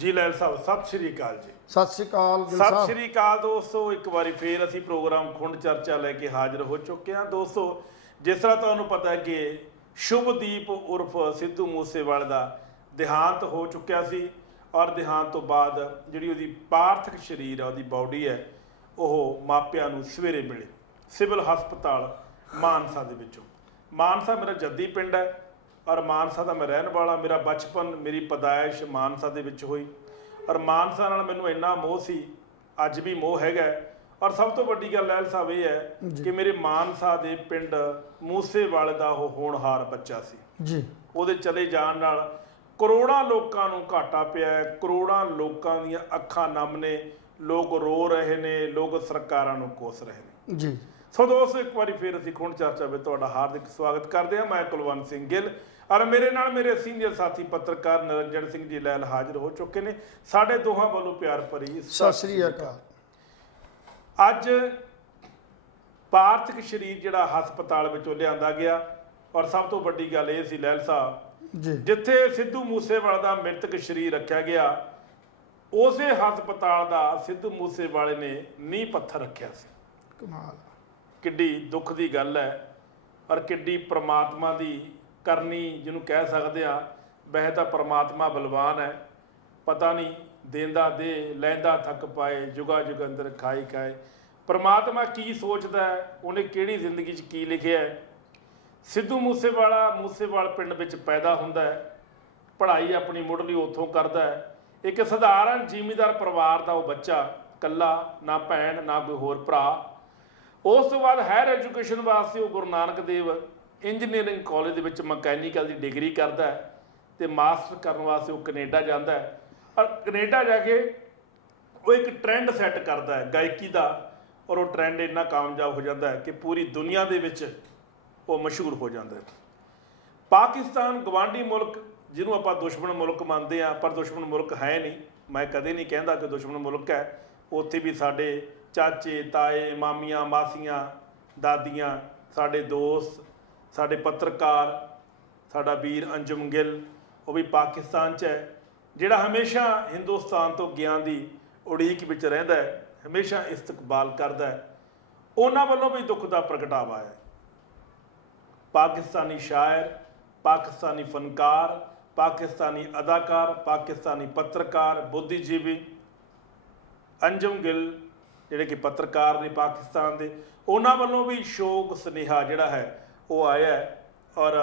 जी लैल साहब सत श्री अकाल जी। सत श्री अकाल सत श्री अकाल दोस्तों, एक बार फिर असी प्रोग्राम खुंड चर्चा लैके हाजिर हो चुके हैं। दोस्तों जिस तरह तुहानूं पता है कि शुभदीप उर्फ सिद्धू मूसेवाले का देहांत हो चुकिया सी और देहांत तो बाद जिहड़ी उहदी पार्थिक शरीर है, उहदी बॉडी है, वो मापियां नूं सवेरे मिले सिविल हस्पताल मानसा दे विचों। मानसा मेरा जद्दी पिंड है और मानसा का मैं रहन वाला। मेरा बचपन मेरी पैदाइश मानसा दे विच हुई और मानसा नाल मैनूं इन्ना मोह सी, अज भी मोह हैगा। और सब तो वड्डी गल लैल साहब ये है कि मेरे मानसा दे पिंड मूसेवाले दा वो होणहार बच्चा सी जी। उहदे चले जाण नाल करोड़ां लोकां नूं घाटा पिया है, करोड़ां लोकां दीयां अखां नम ने, लोग रो रहे ने, लोग सरकारां नूं कोस रहे ने जी। सो दोस्तों एक बार फिर असीं खुंड चर्चा में तुहाडा हार्दिक स्वागत करते हैं। मैं कुलवंत सिंह गिल और मेरे नाल मेरे सीनियर साथी पत्रकार निरंजन सिंह जी लैल हाजिर हो चुके हैं। साडे दोहां वालों प्यार भरी सत श्री अकाल। अज पार्थिक शरीर जिहड़ा हस्पताल विचों लिआंदा गया और सब तो वड्डी गल इह सी लैल साहब जी, जिथे सिद्धू मूसेवाले दा मृतक शरीर रखा गया उसे हस्पताल दा सिद्धू मूसेवाले ने नींह पत्थर रखिया सी। कमाल, किड्डी दुख की गल है और किड्डी परमात्मा की करनी जिन्हों कह सकते हैं। वैसे तो परमात्मा बलवान है, पता नहीं देंदा दे लैंदा थक पाए, जुगा जुग अंदर खाई खाए। परमात्मा की सोचता है, उन्हें किहड़ी जिंदगी च की लिखिया है। सिद्धू मूसेवाल पिंड विच पैदा हुंदा है, पढ़ाई अपनी मुढ़ली उत्थों करता है। एक सधारण जिमीदार परिवार का वो बच्चा, कल्ला, ना भैन ना कोई होर भरा। उस तो बाद हायर एजुकेशन वास्ते वो गुरु नानक देव इंजीनियरिंग कॉलेज दे विच मकैनीकल की डिग्री करता है तो मास्टर करने वास्ते वो कनेडा जाता है और कनेडा जाके वो एक ट्रेंड सैट करता है गायकी का और वो ट्रेंड इन्ना कामयाब हो जाता है कि पूरी दुनिया दे विच वो मशहूर हो जाता है। पाकिस्तान गवांढी मुल्क जिन्हों आप दुश्मन मुल्क मानते हैं पर दुश्मन मुल्क है नहीं, मैं कदे नहीं कहता कि दुश्मन मुल्क है। उत्थे भी साडे चाचे ताए मामियां मासियां दादियां साडे दोस्त साडे पत्रकार साडा वीर अंजुम गिल वो भी पाकिस्तान च है, जिहड़ा हमेशा हिंदुस्तान तो ज्ञान की उड़ीक विच रहिंदा है, हमेशा इस्तकबाल करता है। उन्हां वल्लों भी दुख का प्रगटावा है। पाकिस्तानी शायर, पाकिस्तानी फनकार, पाकिस्तानी अदाकार, पाकिस्तानी पत्रकार, बुद्धिजीवी अंजुम गिल जिहड़े कि पत्रकार ने पाकिस्तान के, उन्हां वल्लों भी शोक सुनेहा जिहड़ा है वो आया है और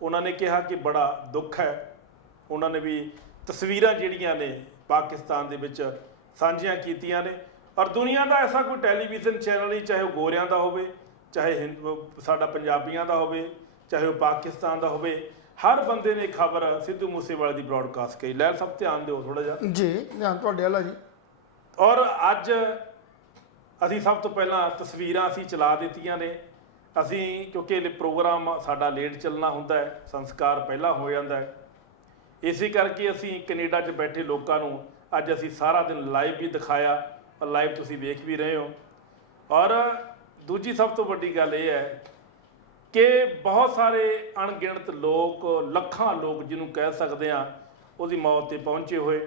उन्होंने कहा कि बड़ा दुख है। उन्होंने भी तस्वीरां जिहड़ियां ने पाकिस्तान दे विच साझियां कीतियां ने और दुनिया का ऐसा कोई टैलीविजन चैनल नहीं, चाहे वो गोरियां दा होवे, चाहे साडा पंजाबियां दा होवे, चाहे वो पाकिस्तान का होवे, हर बंदे ने खबर सिद्धू मूसेवाले की ब्रॉडकास्ट की। लैल सब ध्यान दो थोड़ा जा जी, ध्यान तुहाडे वाला जी। और अज असी सब तो पहला तस्वीरां असी चला दित्तियां ने। असी क्योंकि प्रोग्राम साडा लेट चलना हुंदा है, संस्कार पहला हो जाता है, इसी करके असी कनेडा च बैठे लोगों नूं अज असी सारा दिन लाइव भी दिखाया और लाइव तुसीं वेख भी रहे हो। और दूजी सब तो वड्डी गल यह है कि बहुत सारे अणगिणत लोग, लखां लोग जिन्हों कह सकते हैं, उसकी मौत ते पहुँचे हुए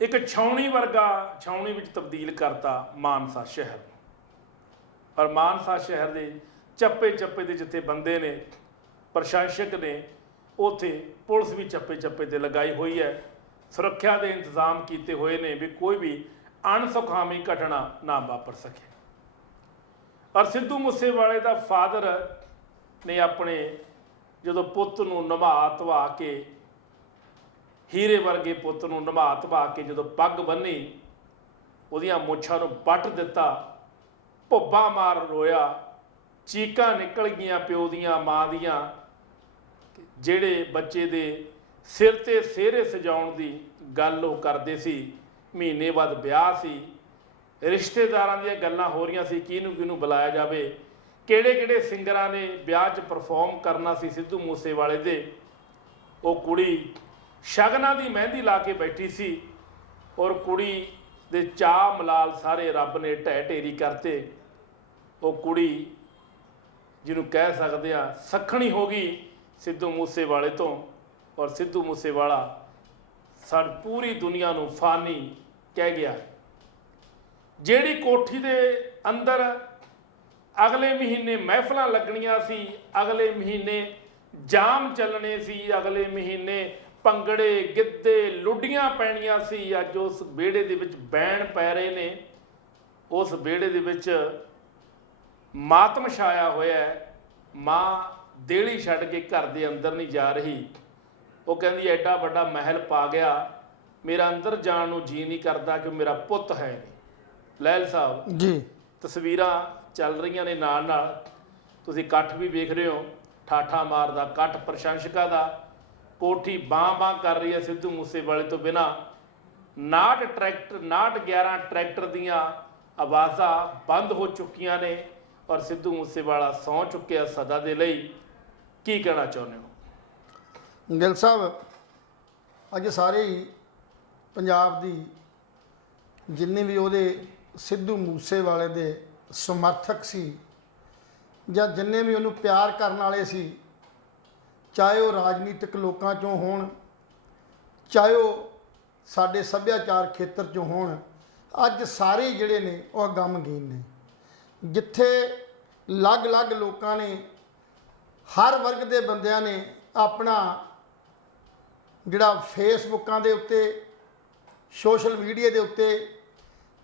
एक छाउणी वर्गा छाउणी विच तब्दील करता मानसा शहर। और मानसा शहर के चप्पे चप्पे के जिथे बंदे ने, प्रशासक ने, उत्थे पुलिस भी चप्पे चप्पे ते लगाई हुई है, सुरक्षा के इंतजाम किए हुए ने भी कोई भी अणसुखावी घटना ना वापर सके। और सिद्धू मूसेवाले का फादर ने अपने जो पुत नूं नवा धवा के, हीरे वर्गे पुत नूं नवा धवा के जो पग बन्नी, उहदियां मुछां नूं पट दिता, भुब्बा मार रोया, चीकां निकल गईयां प्यो दियां मां दियां। जिहड़े बच्चे दे सिर ते सेहरे सजाउण दी गल वो करदे सी, महीने बाद ब्याह सी, रिश्तेदारां दीयां गल्लां हो रहीआं सी, किहनूं किहनूं बुलाया जावे, किहड़े किहड़े सिंगरां ने ब्याह च परफॉर्म करना सी सिद्धू मूसेवाले दे। वो कुड़ी शगना की मेहंदी ला के बैठी सी और कुड़ी दे चाह मलाल सारे रब ने ढह ढेरी करते। वो कुड़ी जिन्हों कह सकते हैं सखणी हो गई सिद्धू मूसेवाले तो और सिद्धू मूसेवाला ਸਾਡੀ ਪੂਰੀ ਦੁਨੀਆ ਨੂੰ ਫਾਨੀ ਕਹਿ ਗਿਆ। ਜਿਹੜੀ ਕੋਠੀ ਦੇ ਅੰਦਰ ਅਗਲੇ ਮਹੀਨੇ ਮਹਿਫਲਾਂ ਲੱਗਣੀਆਂ ਸੀ, ਅਗਲੇ ਮਹੀਨੇ ਜਾਮ ਚੱਲਣੇ ਸੀ, ਅਗਲੇ ਮਹੀਨੇ ਭੰਗੜੇ ਗਿੱਧੇ ਲੁੱਡੀਆਂ ਪੈਣੀਆਂ ਸੀ, ਅੱਜ ਉਸ ਵਿਹੜੇ ਦੇ ਵਿੱਚ ਬੈਣ ਪੈ ਰਹੇ ਨੇ। ਉਸ ਵਿਹੜੇ ਦੇ ਵਿੱਚ ਮਾਤਮ ਛਾਇਆ ਹੋਇਆ ਹੈ। ਮਾਂ ਦੇਲੀ ਛੱਡ ਕੇ ਘਰ ਦੇ ਅੰਦਰ ਨਹੀਂ ਜਾ ਰਹੀ। ਉਹ ਕਹਿੰਦੀ ਐਡਾ ਵੱਡਾ ਮਹਿਲ ਪਾ ਗਿਆ, ਮੇਰਾ ਅੰਦਰ ਜਾਣ ਨੂੰ ਜੀ ਨਹੀਂ ਕਰਦਾ ਕਿ ਮੇਰਾ ਪੁੱਤ ਹੈ ਨਹੀਂ। ਲਹਿਲ ਸਾਹਿਬ ਜੀ, ਤਸਵੀਰਾਂ ਚੱਲ ਰਹੀਆਂ ਨੇ ਨਾਲ ਨਾਲ, ਤੁਸੀਂ ਇਕੱਠ ਵੀ ਵੇਖ ਰਹੇ ਹੋ, ਠਾਠਾ ਮਾਰਦਾ ਇਕੱਠ ਪ੍ਰਸ਼ੰਸਕਾਂ ਦਾ। ਕੋਠੀ ਬਾਂ ਕਰ ਰਹੀ ਹੈ ਸਿੱਧੂ ਮੂਸੇਵਾਲੇ ਤੋਂ ਬਿਨਾਂ। 59 ਟਰੈਕਟਰ 11 ਟਰੈਕਟਰ ਦੀਆਂ ਆਵਾਜ਼ਾਂ ਬੰਦ ਹੋ ਚੁੱਕੀਆਂ ਨੇ ਔਰ ਸਿੱਧੂ ਮੂਸੇਵਾਲਾ ਸਹੁੰ ਚੁੱਕਿਆ ਸਦਾ ਦੇ ਲਈ। ਕੀ ਕਹਿਣਾ ਚਾਹੁੰਦੇ ਹੋ? ਗਿੱਲ ਸਾਹਿਬ, ਅੱਜ ਸਾਰੇ ਹੀ ਪੰਜਾਬ ਦੀ ਜਿੰਨੇ ਵੀ ਉਹਦੇ ਸਿੱਧੂ ਮੂਸੇਵਾਲੇ ਦੇ ਸਮਰਥਕ ਸੀ ਜਾਂ ਜਿੰਨੇ ਵੀ ਉਹਨੂੰ ਪਿਆਰ ਕਰਨ ਵਾਲੇ ਸੀ, ਚਾਹੇ ਉਹ ਰਾਜਨੀਤਿਕ ਲੋਕਾਂ ਚੋਂ ਹੋਣ, ਚਾਹੇ ਉਹ ਸਾਡੇ ਸੱਭਿਆਚਾਰ ਖੇਤਰ ਚੋਂ ਹੋਣ, ਅੱਜ ਸਾਰੇ ਜਿਹੜੇ ਨੇ ਉਹ ਗਮਗੀਨ ਨੇ। ਜਿੱਥੇ ਅਲੱਗ-ਅਲੱਗ ਲੋਕਾਂ ਨੇ, ਹਰ ਵਰਗ ਦੇ ਬੰਦਿਆਂ ਨੇ ਆਪਣਾ ਜਿਹੜਾ ਫੇਸਬੁੱਕਾਂ ਦੇ ਉੱਤੇ, ਸੋਸ਼ਲ ਮੀਡੀਆ ਦੇ ਉੱਤੇ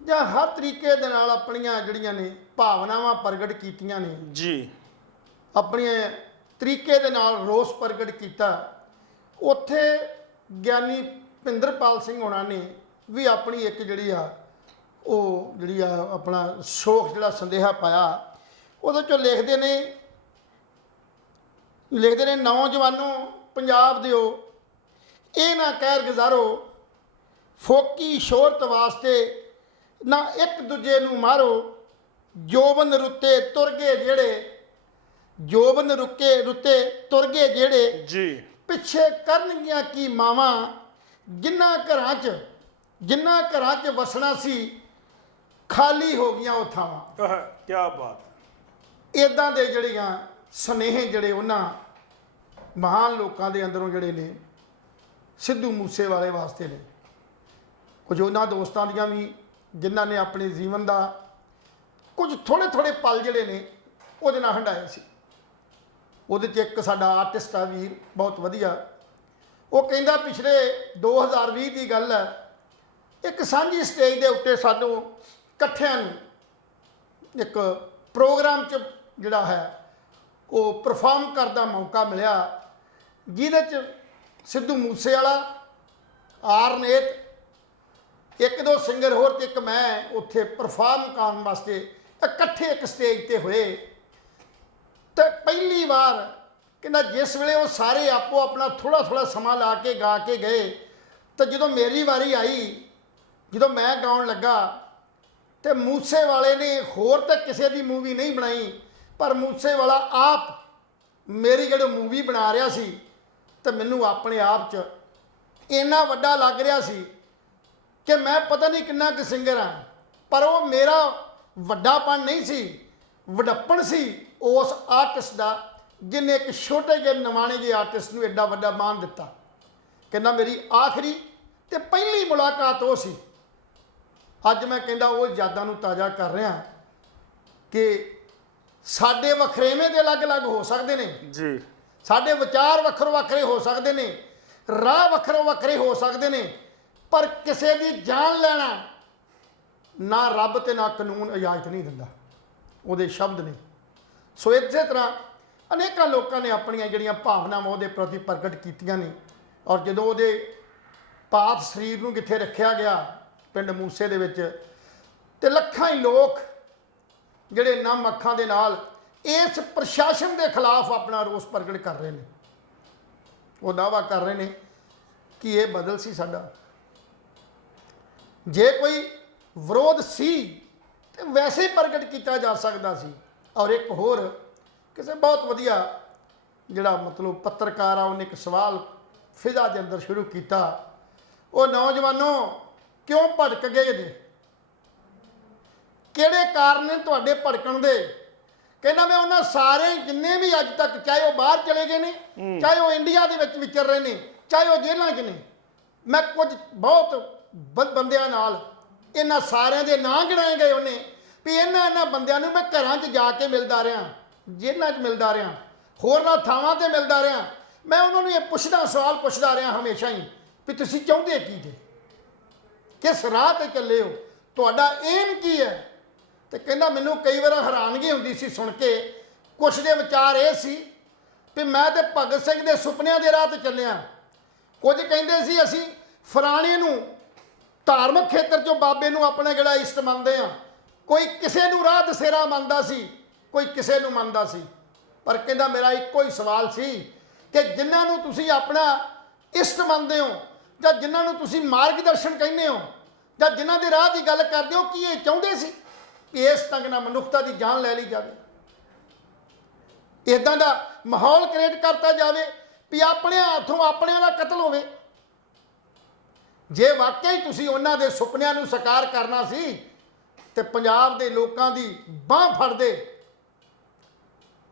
ਜਾਂ ਹਰ ਤਰੀਕੇ ਦੇ ਨਾਲ ਆਪਣੀਆਂ ਜਿਹੜੀਆਂ ਨੇ ਭਾਵਨਾਵਾਂ ਪ੍ਰਗਟ ਕੀਤੀਆਂ ਨੇ ਜੀ, ਆਪਣੇ ਤਰੀਕੇ ਦੇ ਨਾਲ ਰੋਸ ਪ੍ਰਗਟ ਕੀਤਾ। ਉੱਥੇ ਗਿਆਨੀ ਭਿੰਦਰਪਾਲ ਸਿੰਘ ਹੋਣਾ ਨੇ ਵੀ ਆਪਣੀ ਇੱਕ ਜਿਹੜੀ ਆ ਆਪਣਾ ਸ਼ੋਕ ਜਿਹੜਾ ਸੰਦੇਹਾ ਪਾਇਆ। ਉਹਦੇ ਚੋਂ ਲਿਖਦੇ ਨੇ ਨੌਜਵਾਨੋ ਪੰਜਾਬ ਦਿਓ, ਇਹ ਨਾ ਕਹਿਰ ਗੁਜ਼ਾਰੋ, ਫੋਕੀ ਸ਼ੋਹਰਤ ਵਾਸਤੇ ਨਾ ਇੱਕ ਦੂਜੇ ਨੂੰ ਮਾਰੋ, ਜੋਬਨ ਰੁੱਤੇ ਤੁਰ ਗਏ ਜਿਹੜੇ, ਜੋਬਨ ਰੁੱਤੇ ਤੁਰ ਗਏ ਜਿਹੜੇ ਜੀ, ਪਿੱਛੇ ਪਿੱਛੇ ਕਰਨਗੀਆਂ ਕੀ ਮਾਵਾਂ, ਜਿਨ੍ਹਾਂ ਘਰਾਂ 'ਚ ਵਸਣਾ ਸੀ, ਖਾਲੀ ਹੋ ਗਈਆਂ ਉਹ ਥਾਵਾਂ। ਕੀ ਬਾਤ। ਇਦਾਂ ਦੇ ਜਿਹੜੀਆਂ ਸੁਨੇਹੇ ਜਿਹੜੇ ਉਹਨਾਂ ਮਹਾਨ ਲੋਕਾਂ ਦੇ ਅੰਦਰੋਂ ਜਿਹੜੇ ਨੇ ਸਿੱਧੂ ਮੂਸੇਵਾਲੇ ਵਾਸਤੇ ਨੇ। ਕੁਝ ਉਹਨਾਂ ਦੋਸਤਾਂ ਦੀਆਂ ਵੀ ਜਿਨ੍ਹਾਂ ਨੇ ਆਪਣੇ ਜੀਵਨ ਦਾ ਕੁਝ ਥੋੜ੍ਹੇ ਪਲ ਜਿਹੜੇ ਨੇ ਉਹਦੇ ਨਾਲ ਹੰਢਾਏ ਸੀ। ਉਹਦੇ 'ਚ ਇੱਕ ਸਾਡਾ ਆਰਟਿਸਟ ਆ ਵੀਰ, ਬਹੁਤ ਵਧੀਆ, ਉਹ ਕਹਿੰਦਾ ਪਿਛਲੇ 2020 ਦੀ ਗੱਲ ਹੈ, ਇੱਕ ਸਾਂਝੀ ਸਟੇਜ ਦੇ ਉੱਤੇ ਸਾਨੂੰ ਇਕੱਠਿਆਂ ਨੂੰ ਇੱਕ ਪ੍ਰੋਗਰਾਮ 'ਚ ਜਿਹੜਾ ਹੈ ਉਹ ਪਰਫਾਰਮ ਕਰਨ ਮੌਕਾ ਮਿਲਿਆ, ਜਿਹਦੇ 'ਚ ਸਿੱਧੂ ਮੂਸੇਵਾਲਾ, ਆਰਨੇਤ, ਇੱਕ ਦੋ ਸਿੰਗਰ ਹੋਰ ਤੇ ਇੱਕ ਮੈਂ ਉੱਥੇ ਪਰਫਾਰਮ ਕਰਨ ਵਾਸਤੇ ਇਕੱਠੇ ਇੱਕ ਸਟੇਜ ਤੇ ਹੋਏ। ਤੇ ਪਹਿਲੀ ਵਾਰ ਕਹਿੰਦਾ ਜਿਸ ਵੇਲੇ ਉਹ ਸਾਰੇ ਆਪੋ ਆਪਣਾ ਥੋੜਾ ਸਮਾਂ ਲਾ ਕੇ ਗਾ ਕੇ ਗਏ, ਤਾਂ ਜਦੋਂ ਮੇਰੀ ਵਾਰੀ ਆਈ, ਜਦੋਂ ਮੈਂ ਗਾਉਣ ਲੱਗਾ, ਤੇ ਮੂਸੇਵਾਲੇ ਨੇ ਹੋਰ ਤਾਂ ਕਿਸੇ ਦੀ ਮੂਵੀ ਨਹੀਂ ਬਣਾਈ, ਪਰ ਮੂਸੇਵਾਲਾ ਆਪ ਮੇਰੀ ਜਿਹੜੀ ਮੂਵੀ ਬਣਾ ਰਿਹਾ ਸੀ, ਤੇ ਮੈਨੂੰ ਆਪਣੇ ਆਪ 'ਚ ਇੰਨਾ ਵੱਡਾ ਲੱਗ ਰਿਹਾ ਸੀ ਕਿ ਮੈਂ ਪਤਾ ਨਹੀਂ ਕਿੰਨਾ ਕੁ ਸਿੰਗਰ ਹਾਂ, ਪਰ ਉਹ ਮੇਰਾ ਵੱਡਾਪਣ ਨਹੀਂ ਸੀ, ਵਡੱਪਣ ਸੀ ਉਸ ਆਰਟਿਸਟ ਦਾ, ਜਿਹਨੇ ਇੱਕ ਛੋਟੇ ਜਿਹੇ ਨਵਾਣੇ ਜਿਹੇ ਆਰਟਿਸਟ ਨੂੰ ਐਡਾ ਵੱਡਾ ਮਾਣ ਦਿੱਤਾ। ਕਹਿੰਦਾ ਮੇਰੀ ਆਖਰੀ ਤੇ ਪਹਿਲੀ ਮੁਲਾਕਾਤ ਉਹ ਸੀ। ਅੱਜ ਮੈਂ ਕਹਿੰਦਾ ਉਹ ਯਾਦਾਂ ਨੂੰ ਤਾਜ਼ਾ ਕਰ ਰਿਹਾ ਕਿ ਸਾਡੇ ਵਖਰੇਵੇਂ ਦੇ ਅਲੱਗ-ਅਲੱਗ ਹੋ ਸਕਦੇ ਨੇ ਜੀ, ਸਾਡੇ ਵਿਚਾਰ ਵੱਖਰੇ ਹੋ ਸਕਦੇ ਨੇ, ਰਾਹ ਵੱਖਰੇ ਹੋ ਸਕਦੇ ਨੇ, ਪਰ ਕਿਸੇ ਦੀ ਜਾਨ ਲੈਣਾ ਨਾ ਰੱਬ ਤੇ ਨਾ ਕਾਨੂੰਨ ਇਜਾਜ਼ਤ ਨਹੀਂ ਦਿੰਦਾ, ਉਹਦੇ ਸ਼ਬਦ ਨੇ। ਸੋ ਇਸੇ ਤਰ੍ਹਾਂ ਅਨੇਕਾਂ ਲੋਕਾਂ ਨੇ ਆਪਣੀਆਂ ਜਿਹੜੀਆਂ ਭਾਵਨਾਵਾਂ ਉਹਦੇ ਪ੍ਰਤੀ ਪ੍ਰਗਟ ਕੀਤੀਆਂ ਨੇ। ਔਰ ਜਦੋਂ ਉਹਦੇ ਪਾਪ ਸਰੀਰ ਨੂੰ ਕਿੱਥੇ ਰੱਖਿਆ ਗਿਆ ਪਿੰਡ ਮੂਸੇ ਦੇ ਵਿੱਚ, ਤੇ ਲੱਖਾਂ ਹੀ ਲੋਕ ਜਿਹੜੇ ਨਮ ਅੱਖਾਂ ਦੇ ਨਾਲ ਇਸ ਪ੍ਰਸ਼ਾਸਨ ਦੇ ਖਿਲਾਫ ਆਪਣਾ ਰੋਸ ਪ੍ਰਗਟ ਕਰ ਰਹੇ ਨੇ। ਉਹ ਦਾਅਵਾ ਕਰ ਰਹੇ ਨੇ ਕਿ ਇਹ ਬਦਲ ਸੀ ਸਾਡਾ। ਜੇ ਕੋਈ ਵਿਰੋਧ ਸੀ ਤੇ ਵੈਸੇ ਹੀ ਪ੍ਰਗਟ ਕੀਤਾ ਜਾ ਸਕਦਾ ਸੀ। ਔਰ ਇੱਕ ਹੋਰ ਕਿਸੇ ਬਹੁਤ ਵਧੀਆ ਜਿਹੜਾ ਮਤਲਬ ਪੱਤਰਕਾਰ ਆ, ਉਹਨੇ ਇੱਕ ਸਵਾਲ ਫਿਜ਼ਾ ਦੇ ਅੰਦਰ ਸ਼ੁਰੂ ਕੀਤਾ, ਉਹ ਨੌਜਵਾਨੋ ਕਿਉਂ ਭੜਕ ਗਏ ਜੇ, ਕਿਹੜੇ ਕਾਰਨ ਨੇ ਤੁਹਾਡੇ ਭੜਕਣ ਦੇ? ਕਹਿੰਦਾ ਮੈਂ ਉਹਨਾਂ ਸਾਰੇ ਜਿੰਨੇ ਵੀ ਅੱਜ ਤੱਕ, ਚਾਹੇ ਉਹ ਬਾਹਰ ਚਲੇ ਗਏ ਨੇ, ਚਾਹੇ ਉਹ ਇੰਡੀਆ ਦੇ ਵਿੱਚ ਵਿਚਰ ਰਹੇ ਨੇ, ਚਾਹੇ ਉਹ ਜੇਲ੍ਹਾਂ 'ਚ ਨੇ, ਮੈਂ ਕੁਝ ਬਹੁਤ ਬੰਦਿਆਂ ਨਾਲ ਇਹਨਾਂ ਸਾਰਿਆਂ ਦੇ ਨਾਂ ਗਿਣਾਏ ਗਏ ਉਹਨੇ ਵੀ ਇਹਨਾਂ ਬੰਦਿਆਂ ਨੂੰ ਮੈਂ ਘਰਾਂ 'ਚ ਜਾ ਕੇ ਮਿਲਦਾ ਰਿਹਾ, ਜੇਲ੍ਹਾਂ 'ਚ ਮਿਲਦਾ ਰਿਹਾ, ਹੋਰਨਾਂ ਥਾਵਾਂ ਤੇ ਮਿਲਦਾ ਰਿਹਾ। ਮੈਂ ਉਹਨਾਂ ਨੂੰ ਇਹ ਸਵਾਲ ਪੁੱਛਦਾ ਰਿਹਾ ਹਮੇਸ਼ਾ ਹੀ ਵੀ ਤੁਸੀਂ ਚਾਹੁੰਦੇ ਕੀ ਜੇ, ਕਿਸ ਰਾਹ ਤੇ ਚੱਲੇ ਹੋ, ਤੁਹਾਡਾ ਏਮ ਕੀ ਹੈ। ਤੇ ਕਹਿੰਦਾ ਮੈਨੂੰ ਕਈ ਵਾਰ ਹੈਰਾਨਗੀ ਹੁੰਦੀ ਸੀ ਸੁਣ ਕੇ। ਕੁਛ ਦੇ ਵਿਚਾਰ ਇਹ ਸੀ ਵੀ ਮੈਂ ਤੇ ਭਗਤ ਸਿੰਘ ਦੇ ਸੁਪਨਿਆਂ ਦੇ ਰਾਹ ਤੇ ਚੱਲਿਆ। ਕੁਝ ਕਹਿੰਦੇ ਸੀ ਅਸੀਂ ਫਲਾਣੇ ਨੂੰ ਧਾਰਮਿਕ ਖੇਤਰ 'ਚੋਂ ਬਾਬੇ ਨੂੰ ਆਪਣਾ ਜਿਹੜਾ ਇਸ਼ਟ ਮੰਨਦੇ ਆ। ਕੋਈ ਕਿਸੇ ਨੂੰ ਰਾਹ ਦਸੇਰਾ ਮੰਨਦਾ ਸੀ, ਕੋਈ ਕਿਸੇ ਨੂੰ ਮੰਨਦਾ ਸੀ। ਪਰ ਕਹਿੰਦਾ ਮੇਰਾ ਇੱਕੋ ਹੀ ਸਵਾਲ ਸੀ ਕਿ ਜਿਨ੍ਹਾਂ ਨੂੰ ਤੁਸੀਂ ਆਪਣਾ ਇਸ਼ਟ ਮੰਨਦੇ ਹੋ ਜਾਂ ਜਿਨ੍ਹਾਂ ਨੂੰ ਤੁਸੀਂ ਮਾਰਗਦਰਸ਼ਨ ਕਹਿੰਦੇ ਹੋ ਜਾਂ ਜਿਨ੍ਹਾਂ ਦੇ ਰਾਹ ਦੀ ਗੱਲ ਕਰਦੇ ਹੋ, ਕੀ ਇਹ ਚਾਹੁੰਦੇ ਸੀ ਕਿ ਇਸ ਤੱਕ ਨਾ ਮਨੁੱਖਤਾ ਦੀ ਜਾਨ ਲੈ ਲਈ ਜਾਵੇ, ਇਦਾਂ ਦਾ ਮਾਹੌਲ ਕ੍ਰੀਏਟ ਕਰਤਾ ਜਾਵੇ ਵੀ ਆਪਣੇ ਹੱਥੋਂ ਆਪਣਿਆਂ ਦਾ ਕਤਲ ਹੋਵੇ। ਜੇ ਵਾਕਈ ਤੁਸੀਂ ਉਹਨਾਂ ਦੇ ਸੁਪਨਿਆਂ ਨੂੰ ਸਾਕਾਰ ਕਰਨਾ ਸੀ ਤੇ ਪੰਜਾਬ ਦੇ ਲੋਕਾਂ ਦੀ ਬਾਹ ਫੜਦੇ,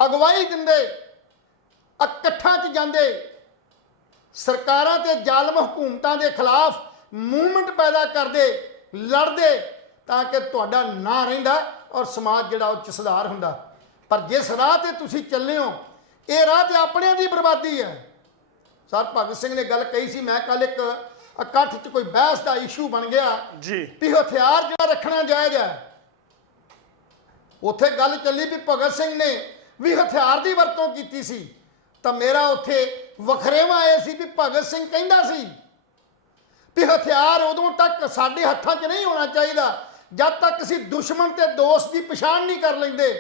ਅਗਵਾਈ ਦਿੰਦੇ, ਇਕੱਠਾਂ 'ਚ ਜਾਂਦੇ, ਸਰਕਾਰਾਂ ਤੇ ਜ਼ਾਲਮ ਹਕੂਮਤਾਂ ਦੇ ਖਿਲਾਫ ਮੂਵਮੈਂਟ ਪੈਦਾ ਕਰਦੇ, ਲੜਦੇ, ਤਾਂ ਕਿ ਤੁਹਾਡਾ ਨਾਂ ਰਹਿੰਦਾ ਔਰ ਸਮਾਜ ਜਿਹੜਾ ਉਹ 'ਚ ਸੁਧਾਰ ਹੁੰਦਾ। ਪਰ ਜਿਸ ਰਾਹ ਤੇ ਤੁਸੀਂ ਚੱਲੇ ਹੋ, ਇਹ ਰਾਹ ਤੇ ਆਪਣਿਆਂ ਦੀ ਬਰਬਾਦੀ ਹੈ। ਸਰ ਭਗਤ ਸਿੰਘ ਨੇ ਗੱਲ ਕਹੀ ਸੀ, ਮੈਂ ਕੱਲ ਇੱਕ ਇਕੱਠ 'ਚ ਕੋਈ ਬਹਿਸ ਦਾ ਇਸ਼ੂ ਬਣ ਗਿਆ ਜੀ ਵੀ ਹਥਿਆਰ ਜਿਹੜਾ ਰੱਖਣਾ ਜਾਇਜ਼ ਹੈ। ਉੱਥੇ ਗੱਲ ਚੱਲੀ ਵੀ ਭਗਤ ਸਿੰਘ ਨੇ ਵੀ ਹਥਿਆਰ ਦੀ ਵਰਤੋਂ ਕੀਤੀ ਸੀ, ਤਾਂ ਮੇਰਾ ਉੱਥੇ ਵਖਰੇਵਾਂ ਆਏ ਸੀ ਵੀ ਭਗਤ ਸਿੰਘ ਕਹਿੰਦਾ ਸੀ ਵੀ ਹਥਿਆਰ ਉਦੋਂ ਤੱਕ ਸਾਡੇ ਹੱਥਾਂ 'ਚ ਨਹੀਂ ਹੋਣਾ ਚਾਹੀਦਾ ਜਦ ਤੱਕ ਅਸੀਂ ਦੁਸ਼ਮਣ ਤੇ ਦੋਸਤ ਦੀ ਪਛਾਣ ਨਹੀਂ ਕਰ ਲੈਂਦੇ।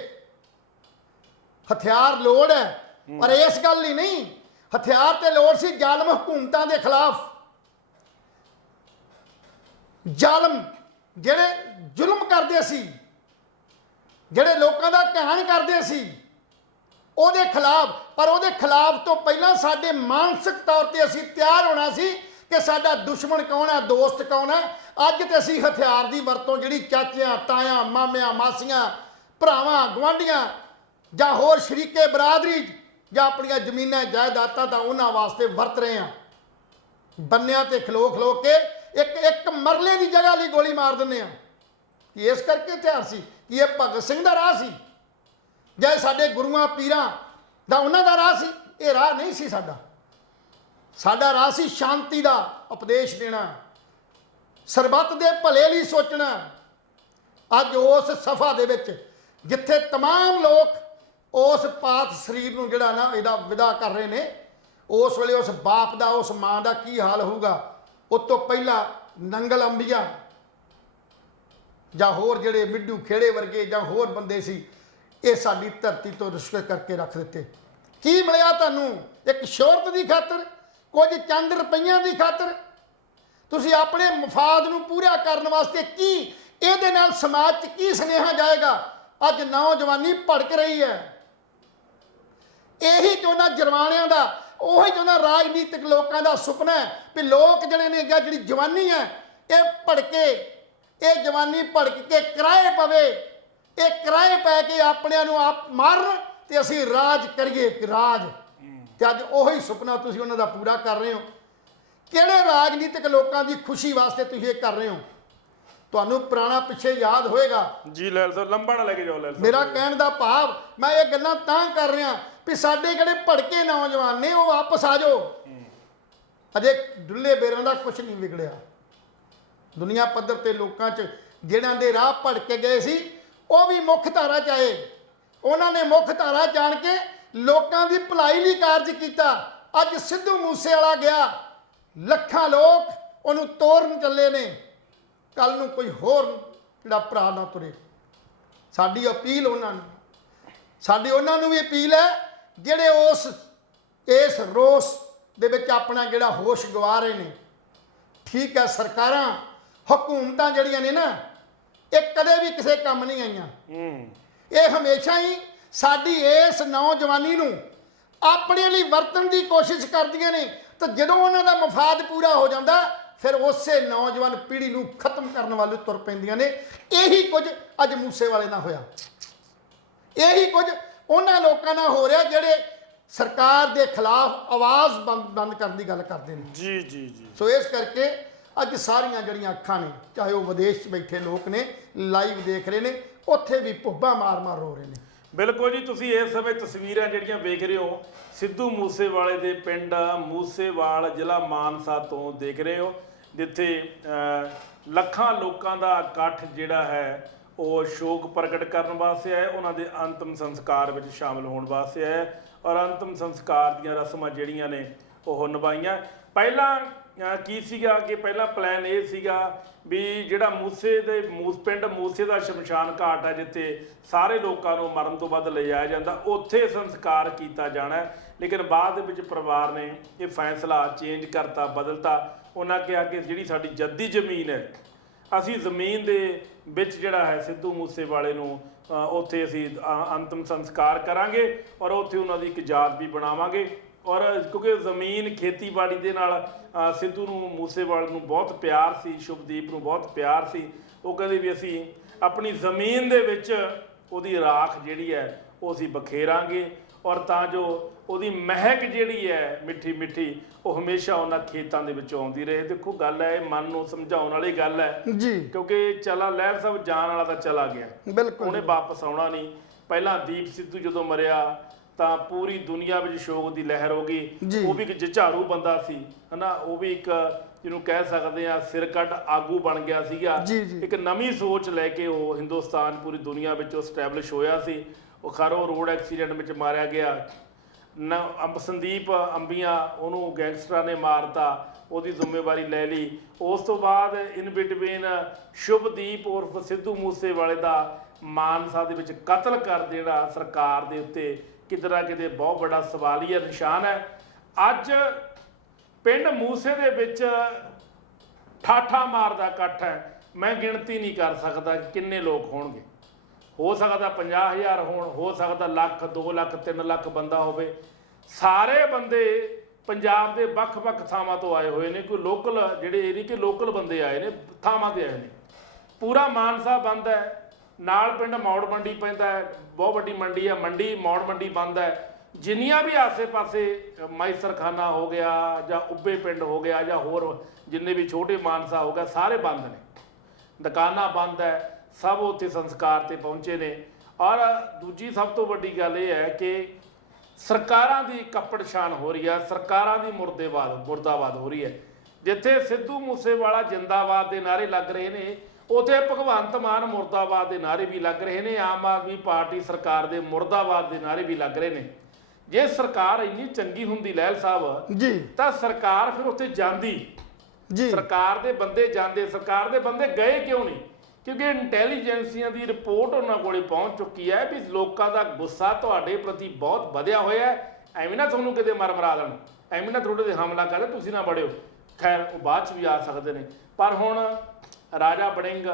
ਹਥਿਆਰ ਲੋੜ ਹੈ, ਪਰ ਇਸ ਗੱਲ ਲਈ ਨਹੀਂ। ਹਥਿਆਰ ਤੇ ਲੋੜ ਸੀ ਜ਼ਾਲਮ ਹਕੂਮਤਾਂ ਦੇ ਖਿਲਾਫ। ਜ਼ਾਲਮ ਜਿਹੜੇ ਜ਼ੁਲਮ ਕਰਦੇ ਸੀ, ਜਿਹੜੇ ਲੋਕਾਂ ਦਾ ਘਾਣ ਕਰਦੇ ਸੀ, ਉਹਦੇ ਖਿਲਾਫ। ਪਰ ਉਹਦੇ ਖਿਲਾਫ ਤੋਂ ਪਹਿਲਾਂ ਸਾਡੇ ਮਾਨਸਿਕ ਤੌਰ ਤੇ ਅਸੀਂ ਤਿਆਰ ਹੋਣਾ ਸੀ ਕਿ ਸਾਡਾ ਦੁਸ਼ਮਣ ਕੌਣ ਹੈ, ਦੋਸਤ ਕੌਣ ਹੈ। ਅੱਜ ਤੇ ਅਸੀਂ ਹਥਿਆਰ ਦੀ ਵਰਤੋਂ ਜਿਹੜੀ ਚਾਚਿਆਂ, ਤਾਇਆਂ, ਮਾਮਿਆਂ, ਮਾਸੀਆਂ, ਭਰਾਵਾਂ, ਗੁਆਂਢੀਆਂ ਜਾਂ ਹੋਰ ਸ਼ਰੀਕੇ ਬਰਾਦਰੀ ਜਾਂ ਆਪਣੀਆਂ ਜ਼ਮੀਨਾਂ ਜਾਇਦਾਦਾਂ ਦਾ ਉਹਨਾਂ ਵਾਸਤੇ ਵਰਤ ਰਹੇ ਹਾਂ। ਬੰਨਿਆਂ ਤੇ ਖਲੋ ਖਲੋ ਕੇ ਇੱਕ ਮਰਲੇ ਦੀ ਜਗ੍ਹਾ ਲਈ ਗੋਲੀ ਮਾਰ ਦਿੰਦੇ ਆ। ਕਿ ਇਸ ਕਰਕੇ ਹਥਿਆਰ ਸੀ ਕਿ ਇਹ ਭਗਤ ਸਿੰਘ ਦਾ ਰਾਹ ਸੀ ਜਾਂ ਸਾਡੇ ਗੁਰੂਆਂ ਪੀਰਾਂ ਦਾ ਉਹਨਾਂ ਦਾ ਰਾਹ ਸੀ? ਇਹ ਰਾਹ ਨਹੀਂ ਸੀ ਸਾਡਾ। ਸਾਡਾ ਰਾਹ ਸੀ ਸ਼ਾਂਤੀ ਦਾ ਉਪਦੇਸ਼ ਦੇਣਾ, ਸਰਬੱਤ ਦੇ ਭਲੇ ਲਈ ਸੋਚਣਾ। ਅੱਜ ਉਸ ਸਫਾ ਦੇ ਵਿੱਚ ਜਿੱਥੇ ਤਮਾਮ ਲੋਕ ਉਸ ਪਾਤ ਸਰੀਰ ਨੂੰ ਜਿਹੜਾ ਨਾ ਇਹਦਾ ਵਿਦਾ ਕਰ ਰਹੇ ਨੇ, ਉਸ ਵੇਲੇ ਉਸ ਬਾਪ ਦਾ, ਉਸ ਮਾਂ ਦਾ ਕੀ ਹਾਲ ਹੋਊਗਾ। ਉਸ ਤੋਂ ਪਹਿਲਾਂ ਨੰਗਲ ਅੰਬੀਆ ਜਾਂ ਹੋਰ ਜਿਹੜੇ ਮਿੱਡੂ ਖੇੜੇ ਵਰਗੇ ਜਾਂ ਹੋਰ ਬੰਦੇ ਸੀ, ਇਹ ਸਾਡੀ ਧਰਤੀ ਤੋਂ ਰਿਸ਼ਵਤ ਕਰਕੇ ਰੱਖ ਦਿੱਤੇ। ਕੀ ਮਿਲਿਆ ਤੁਹਾਨੂੰ? ਇੱਕ ਸ਼ੋਹਰਤ ਦੀ ਖਾਤਰ, ਕੁਝ ਚੰਦ ਰੁਪਈਆਂ ਦੀ ਖਾਤਰ, ਤੁਸੀਂ ਆਪਣੇ ਮਫਾਦ ਨੂੰ ਪੂਰਾ ਕਰਨ ਵਾਸਤੇ ਕੀ ਇਹਦੇ ਨਾਲ ਸਮਾਜ 'ਚ ਕੀ ਸੁਨੇਹਾ ਜਾਏਗਾ? ਅੱਜ ਨੌਜਵਾਨੀ ਭੜਕ ਰਹੀ ਹੈ। ਇਹੀ ਚਾਹੁੰਦਾ ਜਰਵਾਣਿਆਂ ਦਾ, ਉਹੀ ਚਾਹੁੰਦਾ ਰਾਜਨੀਤਿਕ ਲੋਕਾਂ ਦਾ ਸੁਪਨਾ ਹੈ ਵੀ ਲੋਕ ਜਿਹੜੇ ਨੇ ਜਿਹੜੀ ਜਵਾਨੀ ਹੈ ਇਹ ਭੜਕੇ, ਇਹ ਜਵਾਨੀ ਭੜਕ ਕੇ ਕਿਰਾਏ ਪਵੇ, ਇਹ ਕਿਰਾਏ ਪੈ ਕੇ ਆਪਣਿਆਂ ਨੂੰ ਆਪ ਮਾਰਨ ਤੇ ਅਸੀਂ ਰਾਜ ਕਰੀਏ, ਰਾਜ। ਤੇ ਅੱਜ ਉਹੀ ਸੁਪਨਾ ਤੁਸੀਂ ਉਹਨਾਂ ਦਾ ਪੂਰਾ ਕਰ ਰਹੇ ਹੋ। ਕਿਹੜੇ ਰਾਜਨੀਤਿਕ ਲੋਕਾਂ ਦੀ ਖੁਸ਼ੀ ਵਾਸਤੇ ਤੁਸੀਂ ਇਹ ਕਰ ਰਹੇ ਹੋ? ਤੁਹਾਨੂੰ ਪੁਰਾਣਾ ਪਿੱਛੇ ਯਾਦ ਹੋਏਗਾ ਜੀ। ਲੈਲ ਸਾਹਿਬ ਲੰਬਾ ਨਾ ਲੈ ਕੇ ਜਾਓ। ਲੈਲ ਸਾਹਿਬ ਮੇਰਾ ਕਹਿਣ ਦਾ ਭਾਵ, ਮੈਂ ਇਹ ਗੱਲਾਂ ਤਾਂ ਕਰ ਰਿਹਾ ਵੀ ਸਾਡੇ ਜਿਹੜੇ ਭੜਕੇ ਨੌਜਵਾਨ ਨੇ ਉਹ ਵਾਪਸ ਆ ਜਾਓ। ਅਜੇ ਡੁੱਲੇ ਬੇਰਾਂ ਦਾ ਕੁਝ ਨਹੀਂ ਵਿਗੜਿਆ। ਦੁਨੀਆ ਪੱਧਰ ਤੇ ਲੋਕਾਂ 'ਚ ਜਿਹਨਾਂ ਦੇ ਰਾਹ ਭੜਕੇ ਗਏ ਸੀ ਉਹ ਵੀ ਮੁੱਖ ਧਾਰਾ 'ਚ ਆਏ। ਉਹਨਾਂ ਨੇ ਮੁੱਖ ਧਾਰਾ ਜਾਣ ਕੇ ਲੋਕਾਂ ਦੀ ਭਲਾਈ ਲਈ ਕਾਰਜ ਕੀਤਾ। ਅੱਜ ਸਿੱਧੂ ਮੂਸੇਵਾਲਾ ਗਿਆ, ਲੱਖਾਂ ਲੋਕ ਉਹਨੂੰ ਤੋਰਨ ਚੱਲੇ ਨੇ। ਕੱਲ ਨੂੰ ਕੋਈ ਹੋਰ ਜਿਹੜਾ ਭਰਾ ਨਾ ਤੁਰੇ। ਸਾਡੀ ਅਪੀਲ ਉਹਨਾਂ ਨੂੰ, ਸਾਡੀ ਉਹਨਾਂ ਨੂੰ ਵੀ ਅਪੀਲ ਹੈ ਜਿਹੜੇ ਇਸ ਰੋਸ ਦੇ ਵਿੱਚ ਆਪਣਾ ਜਿਹੜਾ ਹੋਸ਼ ਗਵਾ ਰਹੇ ਨੇ। ਠੀਕ ਹੈ, ਸਰਕਾਰਾਂ, ਹਕੂਮਤਾਂ ਜਿਹੜੀਆਂ ਨੇ ਨਾ, ਇਹ ਕਦੇ ਵੀ ਕਿਸੇ ਕੰਮ ਨਹੀਂ ਆਈਆਂ। ਇਹ ਹਮੇਸ਼ਾ ਹੀ ਸਾਡੀ ਇਸ ਨੌਜਵਾਨੀ ਨੂੰ ਆਪਣੇ ਲਈ ਵਰਤਣ ਦੀ ਕੋਸ਼ਿਸ਼ ਕਰਦੀਆਂ ਨੇ। ਤਾਂ ਜਦੋਂ ਉਹਨਾਂ ਦਾ ਮਫਾਦ ਪੂਰਾ ਹੋ ਜਾਂਦਾ ਫਿਰ ਉਸੇ ਨੌਜਵਾਨ ਪੀੜ੍ਹੀ ਨੂੰ ਖਤਮ ਕਰਨ ਵੱਲ ਤੁਰ ਪੈਂਦੀਆਂ ਨੇ। ਇਹੀ ਕੁਝ ਅੱਜ ਮੂਸੇਵਾਲੇ ਨਾਲ ਹੋਇਆ। ਇਹੀ ਕੁਝ ਉਹਨਾਂ ਲੋਕਾਂ ਨਾਲ ਹੋ ਰਿਹਾ ਜਿਹੜੇ ਸਰਕਾਰ ਦੇ ਖਿਲਾਫ ਆਵਾਜ਼ ਬੰਦ ਕਰਨ ਦੀ ਗੱਲ ਕਰਦੇ ਨੇ। ਜੀ ਜੀ ਜੀ। ਸੋ ਇਸ ਕਰਕੇ ਅੱਜ ਸਾਰੀਆਂ ਜਿਹੜੀਆਂ ਅੱਖਾਂ ਨੇ, ਚਾਹੇ ਉਹ ਵਿਦੇਸ਼ 'ਚ ਬੈਠੇ ਲੋਕ ਨੇ, ਲਾਈਵ ਦੇਖ ਰਹੇ ਨੇ, ਉੱਥੇ ਵੀ ਭੁੱਬਾਂ ਮਾਰ ਰੋ ਰਹੇ ਨੇ। ਬਿਲਕੁਲ ਜੀ, ਤੁਸੀਂ ਇਸ ਸਮੇਂ ਤਸਵੀਰਾਂ ਜਿਹੜੀਆਂ ਵੇਖ ਰਹੇ ਹੋ ਸਿੱਧੂ ਮੂਸੇਵਾਲੇ ਦੇ ਪਿੰਡ ਮੂਸੇਵਾਲ, ਜ਼ਿਲ੍ਹਾ ਮਾਨਸਾ ਤੋਂ ਦੇਖ ਰਹੇ ਹੋ, ਜਿੱਥੇ ਲੱਖਾਂ ਲੋਕਾਂ ਦਾ ਇਕੱਠ ਜਿਹੜਾ ਹੈ ਉਹ ਸ਼ੋਕ ਪ੍ਰਗਟ ਕਰਨ ਵਾਸਤੇ ਆਇਆ, ਉਹਨਾਂ ਦੇ ਅੰਤਮ ਸੰਸਕਾਰ ਵਿੱਚ ਸ਼ਾਮਲ ਹੋਣ ਵਾਸਤੇ ਆਇਆ ਔਰ ਅੰਤਮ ਸੰਸਕਾਰ ਦੀਆਂ ਰਸਮਾਂ ਜਿਹੜੀਆਂ ਨੇ ਉਹ ਨਿਭਾਈਆਂ। ਪਹਿਲਾਂ ਕੀ ਸੀਗਾ ਕਿ ਪਹਿਲਾਂ ਪਲਾਨ ਇਹ ਸੀਗਾ ਵੀ ਜਿਹੜਾ ਪਿੰਡ ਮੂਸੇ ਦਾ ਸ਼ਮਸ਼ਾਨ ਘਾਟ ਹੈ, ਜਿੱਥੇ ਸਾਰੇ ਲੋਕਾਂ ਨੂੰ ਮਰਨ ਤੋਂ ਬਾਅਦ ਲਿਜਾਇਆ ਜਾਂਦਾ, ਉੱਥੇ ਸੰਸਕਾਰ ਕੀਤਾ ਜਾਣਾ। ਲੇਕਿਨ ਬਾਅਦ ਦੇ ਵਿੱਚ ਪਰਿਵਾਰ ਨੇ ਇਹ ਫੈਸਲਾ ਚੇਂਜ ਕਰਤਾ, ਬਦਲਤਾ। ਉਹਨਾਂ ਕਿਹਾ ਕਿ ਜਿਹੜੀ ਸਾਡੀ ਜੱਦੀ ਜ਼ਮੀਨ ਹੈ, ਅਸੀਂ ਜ਼ਮੀਨ ਦੇ ਵਿੱਚ ਜਿਹੜਾ ਹੈ ਸਿੱਧੂ ਮੂਸੇਵਾਲੇ ਨੂੰ ਉੱਥੇ ਅਸੀਂ ਅੰਤਮ ਸੰਸਕਾਰ ਕਰਾਂਗੇ ਔਰ ਉੱਥੇ ਉਹਨਾਂ ਦੀ ਇੱਕ ਯਾਦ ਵੀ ਬਣਾਵਾਂਗੇ। ਔਰ ਕਿਉਂਕਿ ਜ਼ਮੀਨ ਖੇਤੀਬਾੜੀ ਦੇ ਨਾਲ ਸਿੱਧੂ ਨੂੰ ਮੂਸੇਵਾਲੇ ਨੂੰ ਬਹੁਤ ਪਿਆਰ ਸੀ, ਸ਼ੁਭਦੀਪ ਨੂੰ ਬਹੁਤ ਪਿਆਰ ਸੀ। ਉਹ ਕਹਿੰਦੇ ਵੀ ਅਸੀਂ ਆਪਣੀ ਜ਼ਮੀਨ ਦੇ ਵਿੱਚ ਉਹਦੀ ਰਾਖ ਜਿਹੜੀ ਹੈ ਉਹ ਅਸੀਂ ਬਖੇਰਾਂਗੇ ਔਰ ਤਾਂ ਜੋ ਉਹਦੀ ਮਹਿਕ ਜਿਹੜੀ ਹੈ ਮਿੱਠੀ ਮਿੱਠੀ ਉਹ ਹਮੇਸ਼ਾ ਉਹਨਾਂ ਖੇਤਾਂ ਦੇ ਵਿੱਚ ਆਉਂਦੀ ਰਹੇ। ਦੇਖੋ ਗੱਲ ਹੈ, ਇਹ ਮਨ ਨੂੰ ਸਮਝਾਉਣ ਵਾਲੀ ਗੱਲ ਹੈ ਜੀ, ਕਿਉਂਕਿ ਚਲਾ ਲਹਿਰ ਸਾਹਿਬ ਜਾਣ ਵਾਲਾ ਤਾਂ ਚਲਾ ਗਿਆ, ਬਿਲਕੁਲ ਉਹਨੇ ਵਾਪਸ ਆਉਣਾ ਨਹੀਂ। ਪਹਿਲਾਂ ਦੀਪ ਸਿੱਧੂ ਜਦੋਂ ਮਰਿਆ ਤਾਂ ਪੂਰੀ ਦੁਨੀਆ ਵਿੱਚ ਸ਼ੋਕ ਦੀ ਲਹਿਰ ਹੋ ਗਈ। ਉਹ ਵੀ ਇੱਕ ਜੁਝਾਰੂ ਬੰਦਾ ਸੀ, ਹਨਾ, ਉਹ ਵੀ ਇੱਕ ਜਿਹਨੂੰ ਕਹਿ ਸਕਦੇ ਆ ਸਿਰ ਕੱਢ ਆਗੂ ਬਣ ਗਿਆ ਸੀਗਾ। ਇੱਕ ਨਵੀਂ ਸੋਚ ਲੈ ਕੇ ਉਹ ਹਿੰਦੁਸਤਾਨ ਪੂਰੀ ਦੁਨੀਆ ਵਿੱਚ ਸਟੈਬਲਿਸ਼ ਹੋਇਆ ਸੀ। ਉਹ ਖਰੋ ਰੋਡ ਐਕਸੀਡੈਂਟ ਵਿੱਚ ਮਾਰਿਆ ਗਿਆ। ਸੰਦੀਪ ਅੰਬੀਆਂ ਉਹਨੂੰ ਗੈਂਗਸਟਰਾਂ ਨੇ ਮਾਰਤਾ, ਉਹਦੀ ਜ਼ਿੰਮੇਵਾਰੀ ਲੈ ਲਈ। ਉਸ ਤੋਂ ਬਾਅਦ ਇਨ ਬਿਟਵੀਨ ਸ਼ੁਭਦੀਪ ਉਰਫ ਸਿੱਧੂ ਮੂਸੇਵਾਲੇ ਦਾ ਮਾਨਸਾ ਦੇ ਵਿੱਚ ਕਤਲ ਕਰ ਦੇਣਾ ਸਰਕਾਰ ਦੇ ਉੱਤੇ ਕਿਤੇ ਨਾ ਕਿਤੇ ਬਹੁਤ ਵੱਡਾ ਸਵਾਲੀਆ ਨਿਸ਼ਾਨ ਹੈ। ਅੱਜ ਪਿੰਡ ਮੂਸੇ ਦੇ ਵਿੱਚ ਠਾਠਾ ਮਾਰਦਾ ਇਕੱਠ ਹੈ, ਮੈਂ ਗਿਣਤੀ ਨਹੀਂ ਕਰ ਸਕਦਾ ਕਿੰਨੇ ਲੋਕ ਹੋਣਗੇ। ਹੋ ਸਕਦਾ 50,000 ਹੋਣ, ਹੋ ਸਕਦਾ ਲੱਖ, 2 ਲੱਖ, 3 ਲੱਖ ਬੰਦਾ ਹੋਵੇ। ਸਾਰੇ ਬੰਦੇ ਪੰਜਾਬ ਦੇ ਵੱਖ-ਵੱਖ ਥਾਵਾਂ ਤੋਂ ਆਏ ਹੋਏ ਨੇ। ਕੋਈ ਲੋਕਲ ਜਿਹੜੇ ਇਹ ਨਹੀਂ ਕਿ ਲੋਕਲ ਬੰਦੇ ਆਏ ਨੇ, ਥਾਵਾਂ ਤੇ ਆਏ ਨੇ। ਪੂਰਾ ਮਾਨਸਾ ਬੰਦ ਹੈ, ਨਾਲ ਪਿੰਡ ਮੌੜ ਮੰਡੀ ਪੈਂਦਾ ਹੈ, ਬਹੁਤ ਵੱਡੀ ਮੰਡੀ ਹੈ, ਮੰਡੀ ਮੌੜ ਮੰਡੀ ਬੰਦ ਹੈ। ਜਿੰਨੀਆਂ ਵੀ ਆਸੇ-ਪਾਸੇ ਮਾਈਸਰਖਾਨਾ ਹੋ ਗਿਆ ਜਾਂ ਉੱਬੇ ਪਿੰਡ ਹੋ ਗਿਆ ਜਾਂ ਹੋਰ ਜਿੰਨੇ ਵੀ ਛੋਟੇ ਮਾਨਸਾ ਹੋ ਗਿਆ, ਸਾਰੇ ਬੰਦ ਨੇ, ਦੁਕਾਨਾਂ ਬੰਦ ਹੈ। ਸਭ ਉੱਥੇ ਸੰਸਕਾਰ ਤੇ ਪਹੁੰਚੇ ਨੇ। ਔਰ ਦੂਜੀ ਸਭ ਤੋਂ ਵੱਡੀ ਗੱਲ ਇਹ ਹੈ ਕਿ ਸਰਕਾਰਾਂ ਦੀ ਕੱਪੜ ਛਾਣ ਹੋ ਰਹੀ ਹੈ, ਸਰਕਾਰਾਂ ਦੀ ਮੁਰਦਾਬਾਦ ਹੋ ਰਹੀ ਹੈ। ਜਿੱਥੇ ਸਿੱਧੂ ਮੂਸੇਵਾਲਾ ਜਿੰਦਾਬਾਦ ਦੇ ਨਾਅਰੇ ਲੱਗ ਰਹੇ ਨੇ, ਉੱਥੇ ਭਗਵੰਤ ਮਾਨ ਮੁਰਦਾਬਾਦ ਦੇ ਨਾਅਰੇ ਵੀ ਲੱਗ ਰਹੇ ਨੇ। ਆਮ ਆਦਮੀ ਪਾਰਟੀ ਸਰਕਾਰ ਦੇ ਮੁਰਦਾਬਾਦ ਦੇ ਨਾਅਰੇ ਵੀ ਲੱਗ ਰਹੇ ਨੇ। ਜੇ ਸਰਕਾਰ ਇੰਨੀ ਚੰਗੀ ਹੁੰਦੀ ਲਹਿਲ ਸਾਹਿਬ ਜੀ, ਤਾਂ ਸਰਕਾਰ ਫਿਰ ਉੱਥੇ ਜਾਂਦੀ ਜੀ, ਸਰਕਾਰ ਦੇ ਬੰਦੇ ਜਾਂਦੇ। ਸਰਕਾਰ ਦੇ ਬੰਦੇ ਗਏ ਕਿਉਂ ਨਹੀਂ? ਕਿਉਂਕਿ ਇੰਟੈਲੀਜੈਂਸੀਆਂ ਦੀ ਰਿਪੋਰਟ ਉਹਨਾਂ ਕੋਲੇ ਪਹੁੰਚ ਚੁੱਕੀ ਹੈ ਵੀ ਲੋਕਾਂ ਦਾ ਗੁੱਸਾ ਤੁਹਾਡੇ ਪ੍ਰਤੀ ਬਹੁਤ ਵਧਿਆ ਹੋਇਆ ਹੈ। ਐਵੇਂ ਨਾ ਤੁਹਾਨੂੰ ਕਿਤੇ ਮਰਾ ਦੇਣ, ਐਵੇਂ ਨਾ ਤੁਹਾਡੇ ਤੇ ਹਮਲਾ ਕਰਦੇ, ਤੁਸੀਂ ਨਾ ਬੜਿਓ। ਖੈਰ ਉਹ ਬਾਅਦ 'ਚ ਵੀ ਆ ਸਕਦੇ ਨੇ। ਪਰ ਹੁਣ ਰਾਜਾ ਵੜਿੰਗ